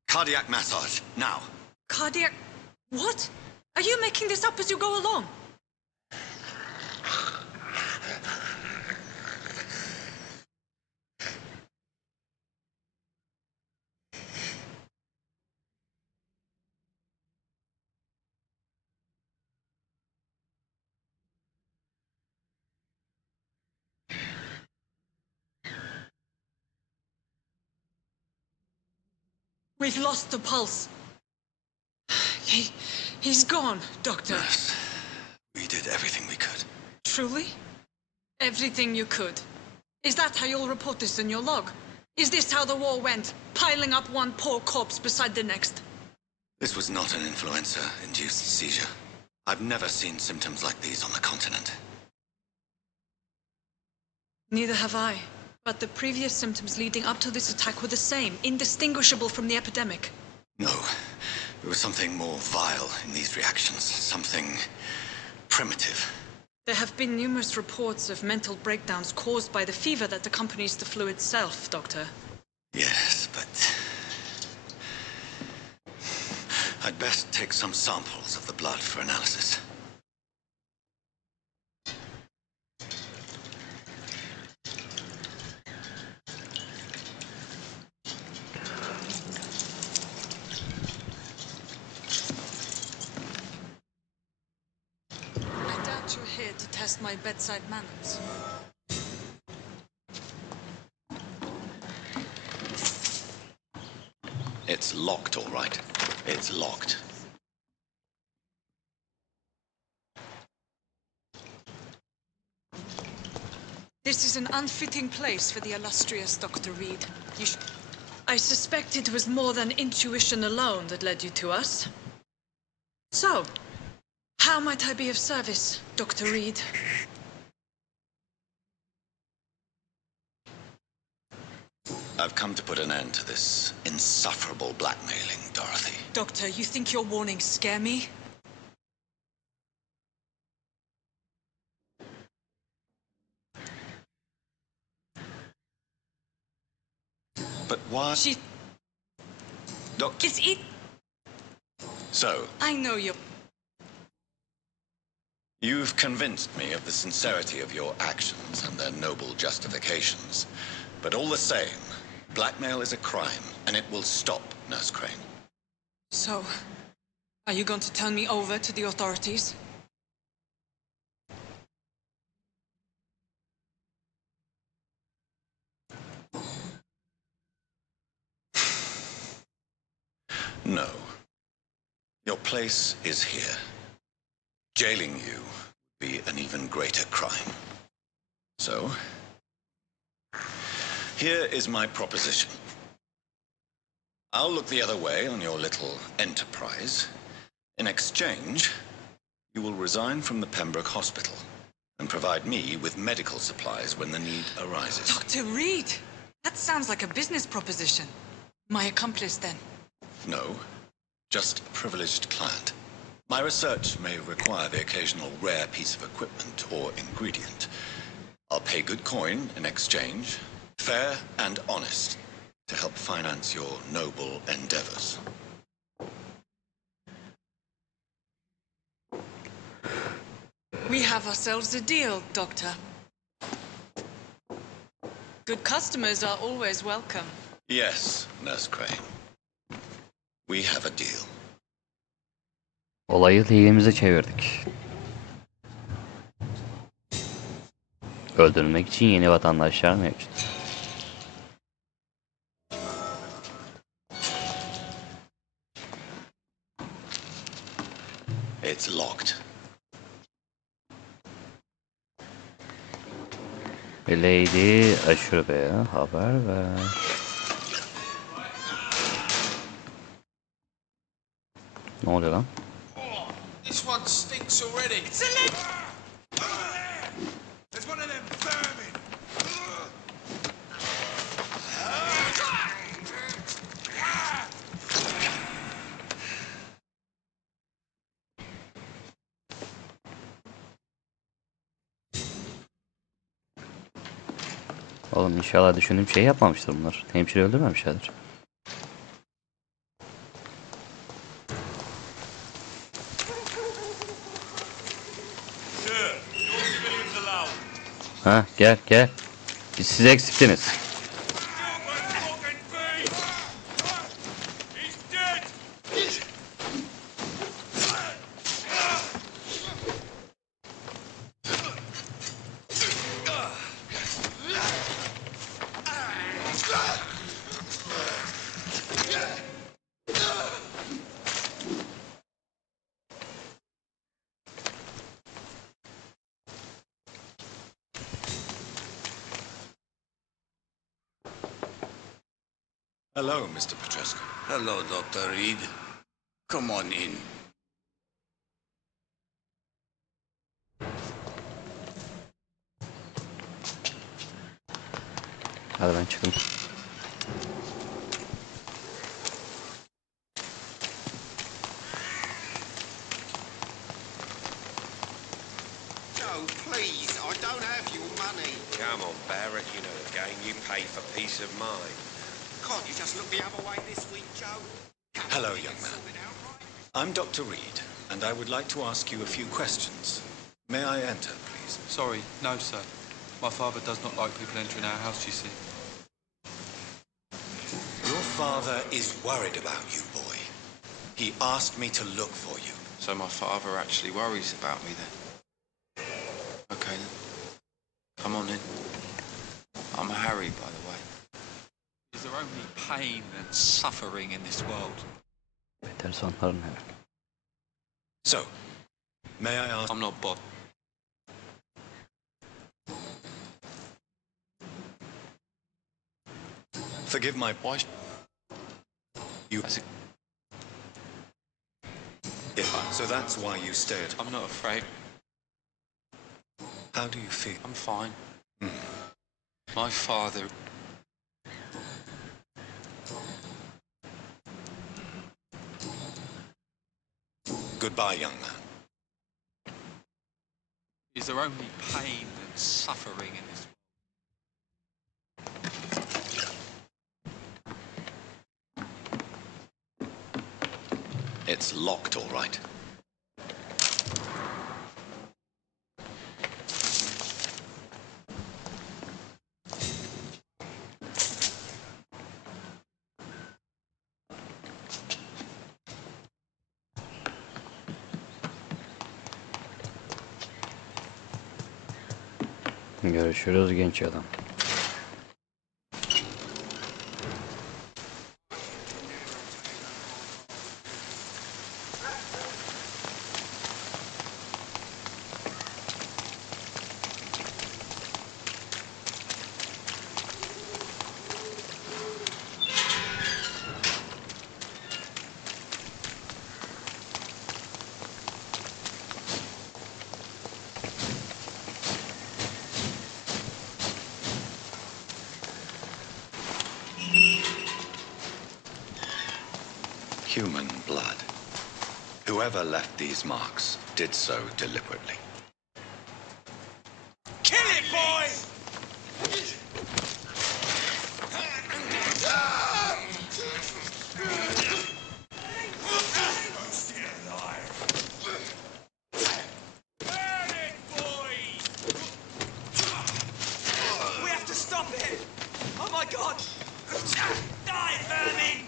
Cardiac massage, now. Cardiac... What? Are you making this up as you go along? We've lost the pulse. He's gone, Doctor. Yes. We did everything we could. Truly? Everything you could. Is that how you'll report this in your log? Is this how the war went? Piling up one poor corpse beside the next? This was not an influenza-induced seizure. I've never seen symptoms like these on the continent. Neither have I. But the previous symptoms leading up to this attack were the same, indistinguishable from the epidemic. No. There was something more vile in these reactions. Something primitive. There have been numerous reports of mental breakdowns caused by the fever that accompanies the flu itself, Doctor. Yes, but... I'd best take some samples of the blood for analysis. You're here to test my bedside manners. It's locked, all right. It's locked. This is an unfitting place for the illustrious Dr. Reed. I suspect it was more than intuition alone that led you to us. So, how might I be of service, Dr. Reed? I've come to put an end to this insufferable blackmailing, Dorothy. Doctor, you think your warnings scare me? But why? Doctor... It's it... So... I know you're... You've convinced me of the sincerity of your actions and their noble justifications. But all the same, blackmail is a crime, and it will stop, Nurse Crane. So, are you going to turn me over to the authorities? No. Your place is here. Jailing you would be an even greater crime. So, here is my proposition. I'll look the other way on your little enterprise. In exchange, you will resign from the Pembroke Hospital and provide me with medical supplies when the need arises. Dr. Reed! That sounds like a business proposition. My accomplice, then? No, just a privileged client. My research may require the occasional rare piece of equipment or ingredient. I'll pay good coin in exchange, fair and honest, to help finance your noble endeavors. We have ourselves a deal, Doctor. Good customers are always welcome. Yes, Nurse Crane. We have a deal. Olayı lehimize çevirdik. Öldürmek için yeni vatandaşlar mevcut. It's locked. Lady Aşure Bey'e haber ver. Ne oluyor lan? This one stinks already. It's a lich! There's one of them vermin. Oğlum inşallah düşündüğüm şeyi yapmamıştır bunlar. Hemşire öldürmemişlerdir. Ha gel gel. Siz eksiktiniz. Hello, Mr. Petrescu. Hello, Dr. Reed. Come on in. Hadi ben çıktım. Joe, please, I don't have your money. Come on, Barrett, you know the game. You pay for peace of mind. Can't you just look the other way this week, Joe? Hello, young man. I'm Dr. Reed, and I would like to ask you a few questions. May I enter, please? Sorry, no, sir. My father does not like people entering our house, you see. Your father is worried about you, boy. He asked me to look for you. So my father actually worries about me then? Okay then. Come on in. I'm Harry, by the way. Is there only pain and suffering in this world? Beter sonların hemen. So, may I ask... I'm not Bob. Forgive my... Why? You... Yeah, so that's why you stayed. I'm not afraid. How do you feel? I'm fine. Mm. My father... Goodbye, young man. Is there only pain and suffering in this It's locked, all right. Görüşürüz genç adam. Human blood. Whoever left these marks did so deliberately. Kill it, boy! Still alive. Burn it, boy! We have to stop it! Oh my god! Die, vermin!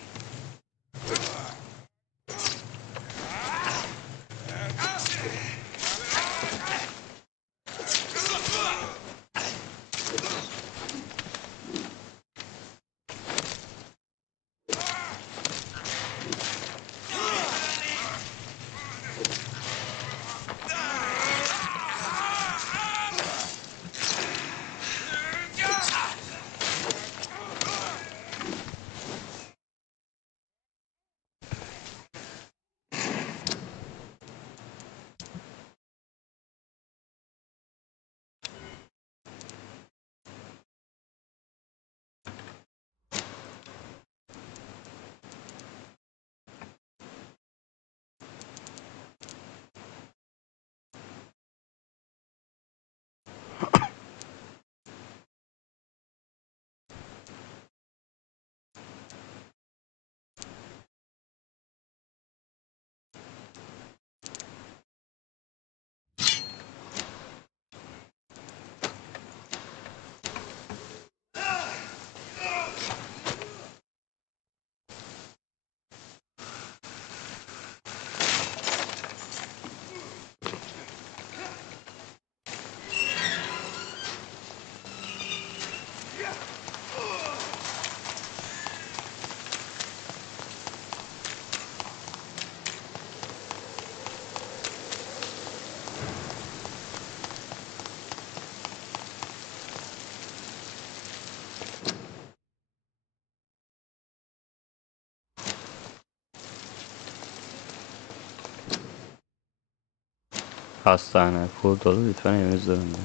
Hastane full dolu, lütfen evinizde önünde.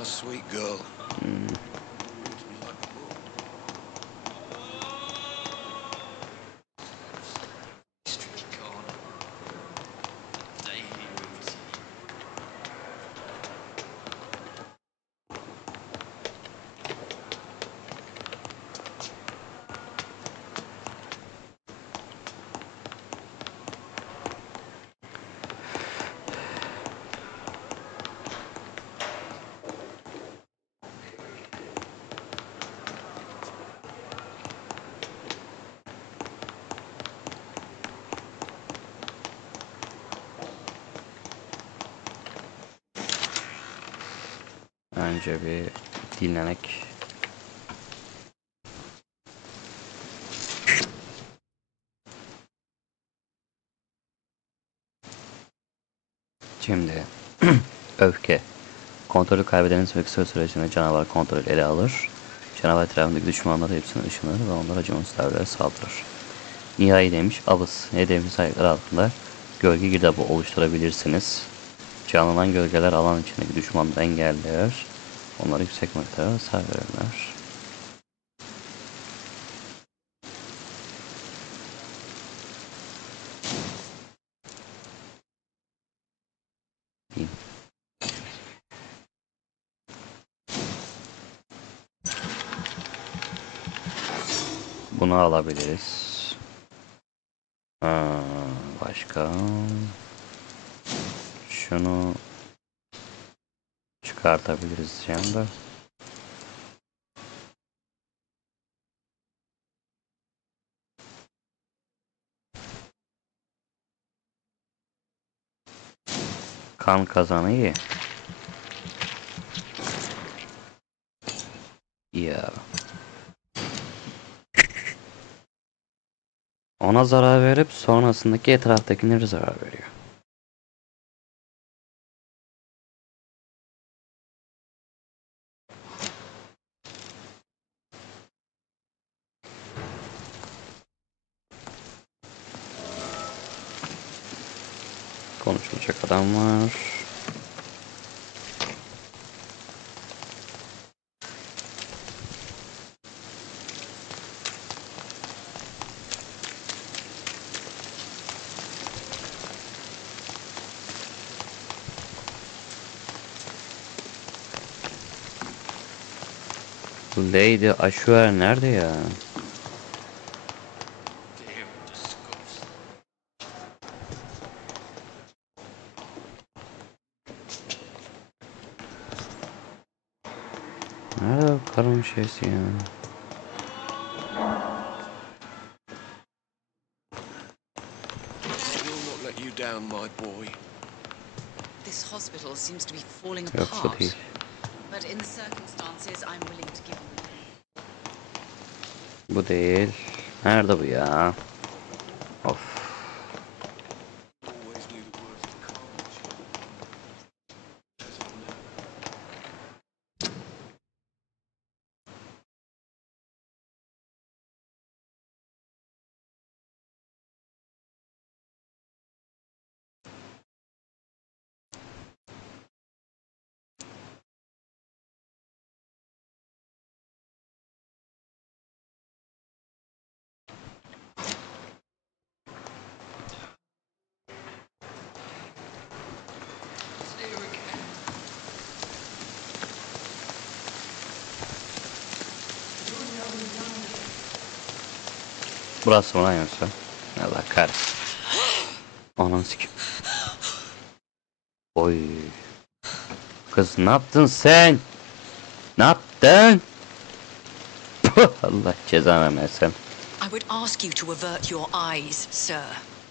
Oh, sweet girl. Önce bir dinlenek. Şimdi öfke. Kontrolü kaybedenin kısa sürecinde canavar kontrolü ele alır. Canavar etrafındaki düşmanları hepsini ışınlar ve onlara acımasız davranışlara saldırır. Nihai demiş, abız. Hedefiniz ayakları altında gölge girdabı oluşturabilirsiniz. Canlanan gölgeler alan içindeki düşmanları engeller. Onlara yüksek miktarda hasar verirler. Bunu alabiliriz. Başka. Şunu çıkartabiliriz şimdi. Kan kazanı iyi. Ya. Ona zarar verip sonrasındaki etraftakilere zarar veriyor. Konuşulacak adam var. Lady Ashwar nerede ya? Nerede o karın şeysi ya? We'll not let you down, my boy. This hospital seems to be falling Yok bu apart. değil. But in the circumstances, I'm willing to give you. Bu değil. Nerede bu ya? Of. Burası mı lan yoksa? Allah kahretsin. Ananı sikim. Oy. Kız ne yaptın sen? Ne yaptın? Allah cezanı versin. I would ask you to avert your eyes, sir.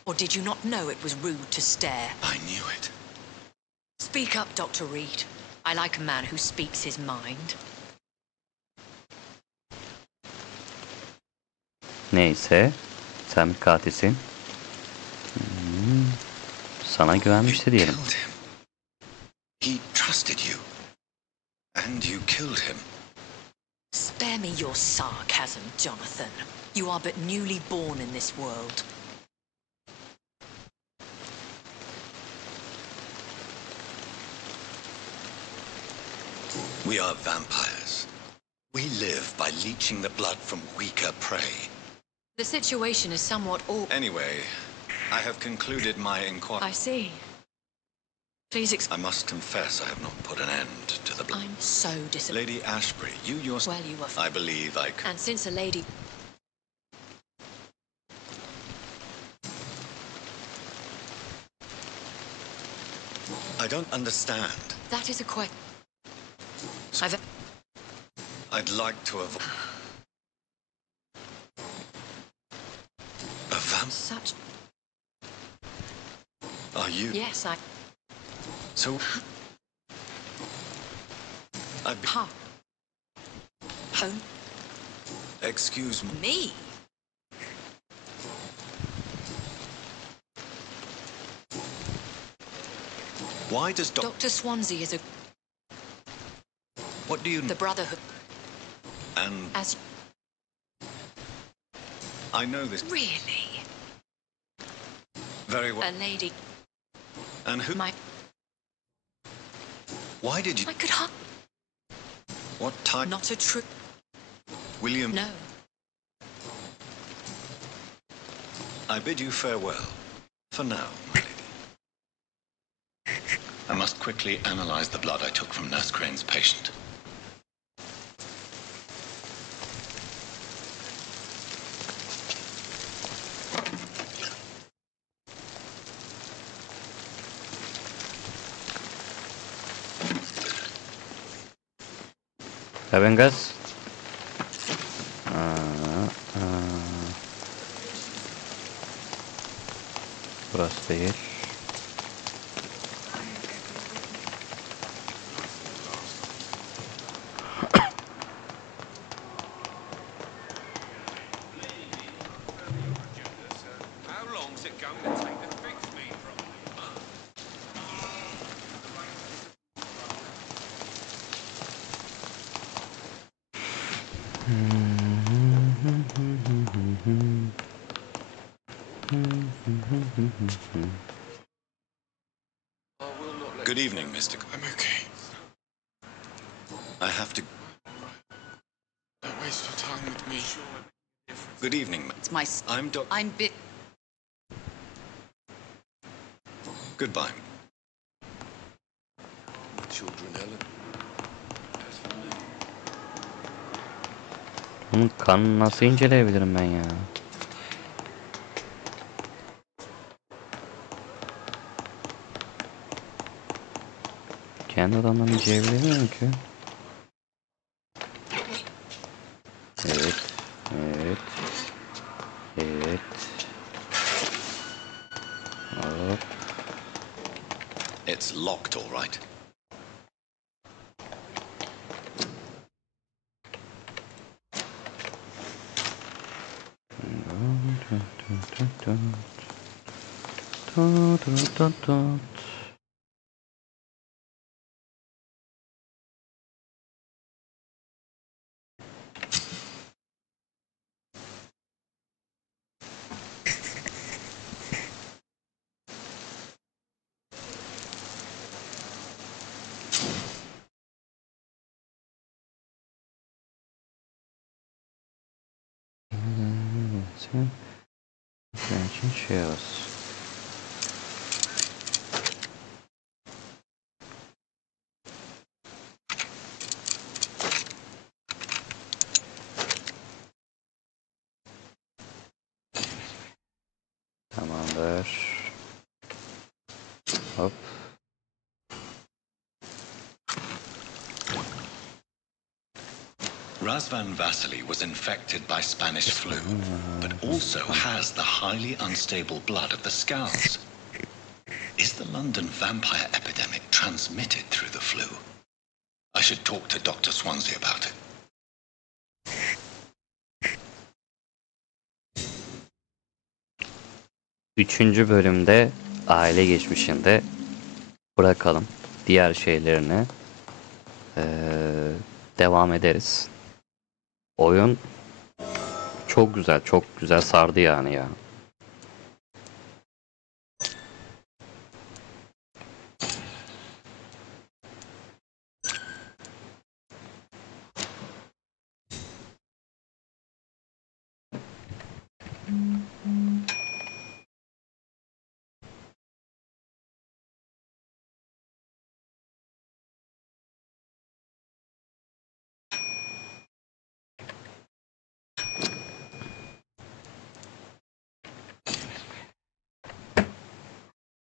Or did you not know it was rude to stare? I knew it. Speak up, Dr. Reed. I like a man who speaks his mind. Neyse. Sen bir katilsin. Sana güvenmişti diyelim. He trusted you. And you killed him. Spare me your sarcasm, Jonathan. You are but newly born in this world. We are vampires. We live by leeching the blood from weaker prey. The situation is somewhat awkward. Anyway, I have concluded my inquiry. I see. Please I must confess I have not put an end to the blood. I'm so disappointed. Lady Ashbury, you yourself... Well, you were... I believe I could... And since a lady... I don't understand. That is a question. I'd like to avoid... A vamp? Such... Are you... Yes, I... So... Ha. Home? Excuse me. Me? Why does Dr. Swansea is a... What do you... The Brotherhood. And... As... I know this... Really? Very well. A lady... And who... My... Why did you... I could What type... Not a true... William... No. I bid you farewell. For now, my lady. I must quickly analyze the blood I took from Nurse Crane's patient. Gaz. Burası değil. How long's it going to take to fix me properly? Good evening, Mr. I'm okay. I have to... Don't waste your time with me. Good evening, It's my... I'm Doc... I'm bit... Goodbye. Children, Helen. Bunun kanını nasıl inceleyebilirim ben ya? Kendi adamlarını inceleyebiliyorum ki. Evet. Evet. Evet. Hop. It's locked, all right. Attention shares. Tamamdır. Hop. Razvan Vasily was infected by Spanish flu, but also has the highly unstable blood of the Scouts. Is the London vampire epidemic transmitted through the flu? I should talk to Dr. Swansea about it. Üçüncü bölümde aile geçmişinde bırakalım. Diğer şeylerine devam ederiz. Oyun çok güzel sardı yani ya.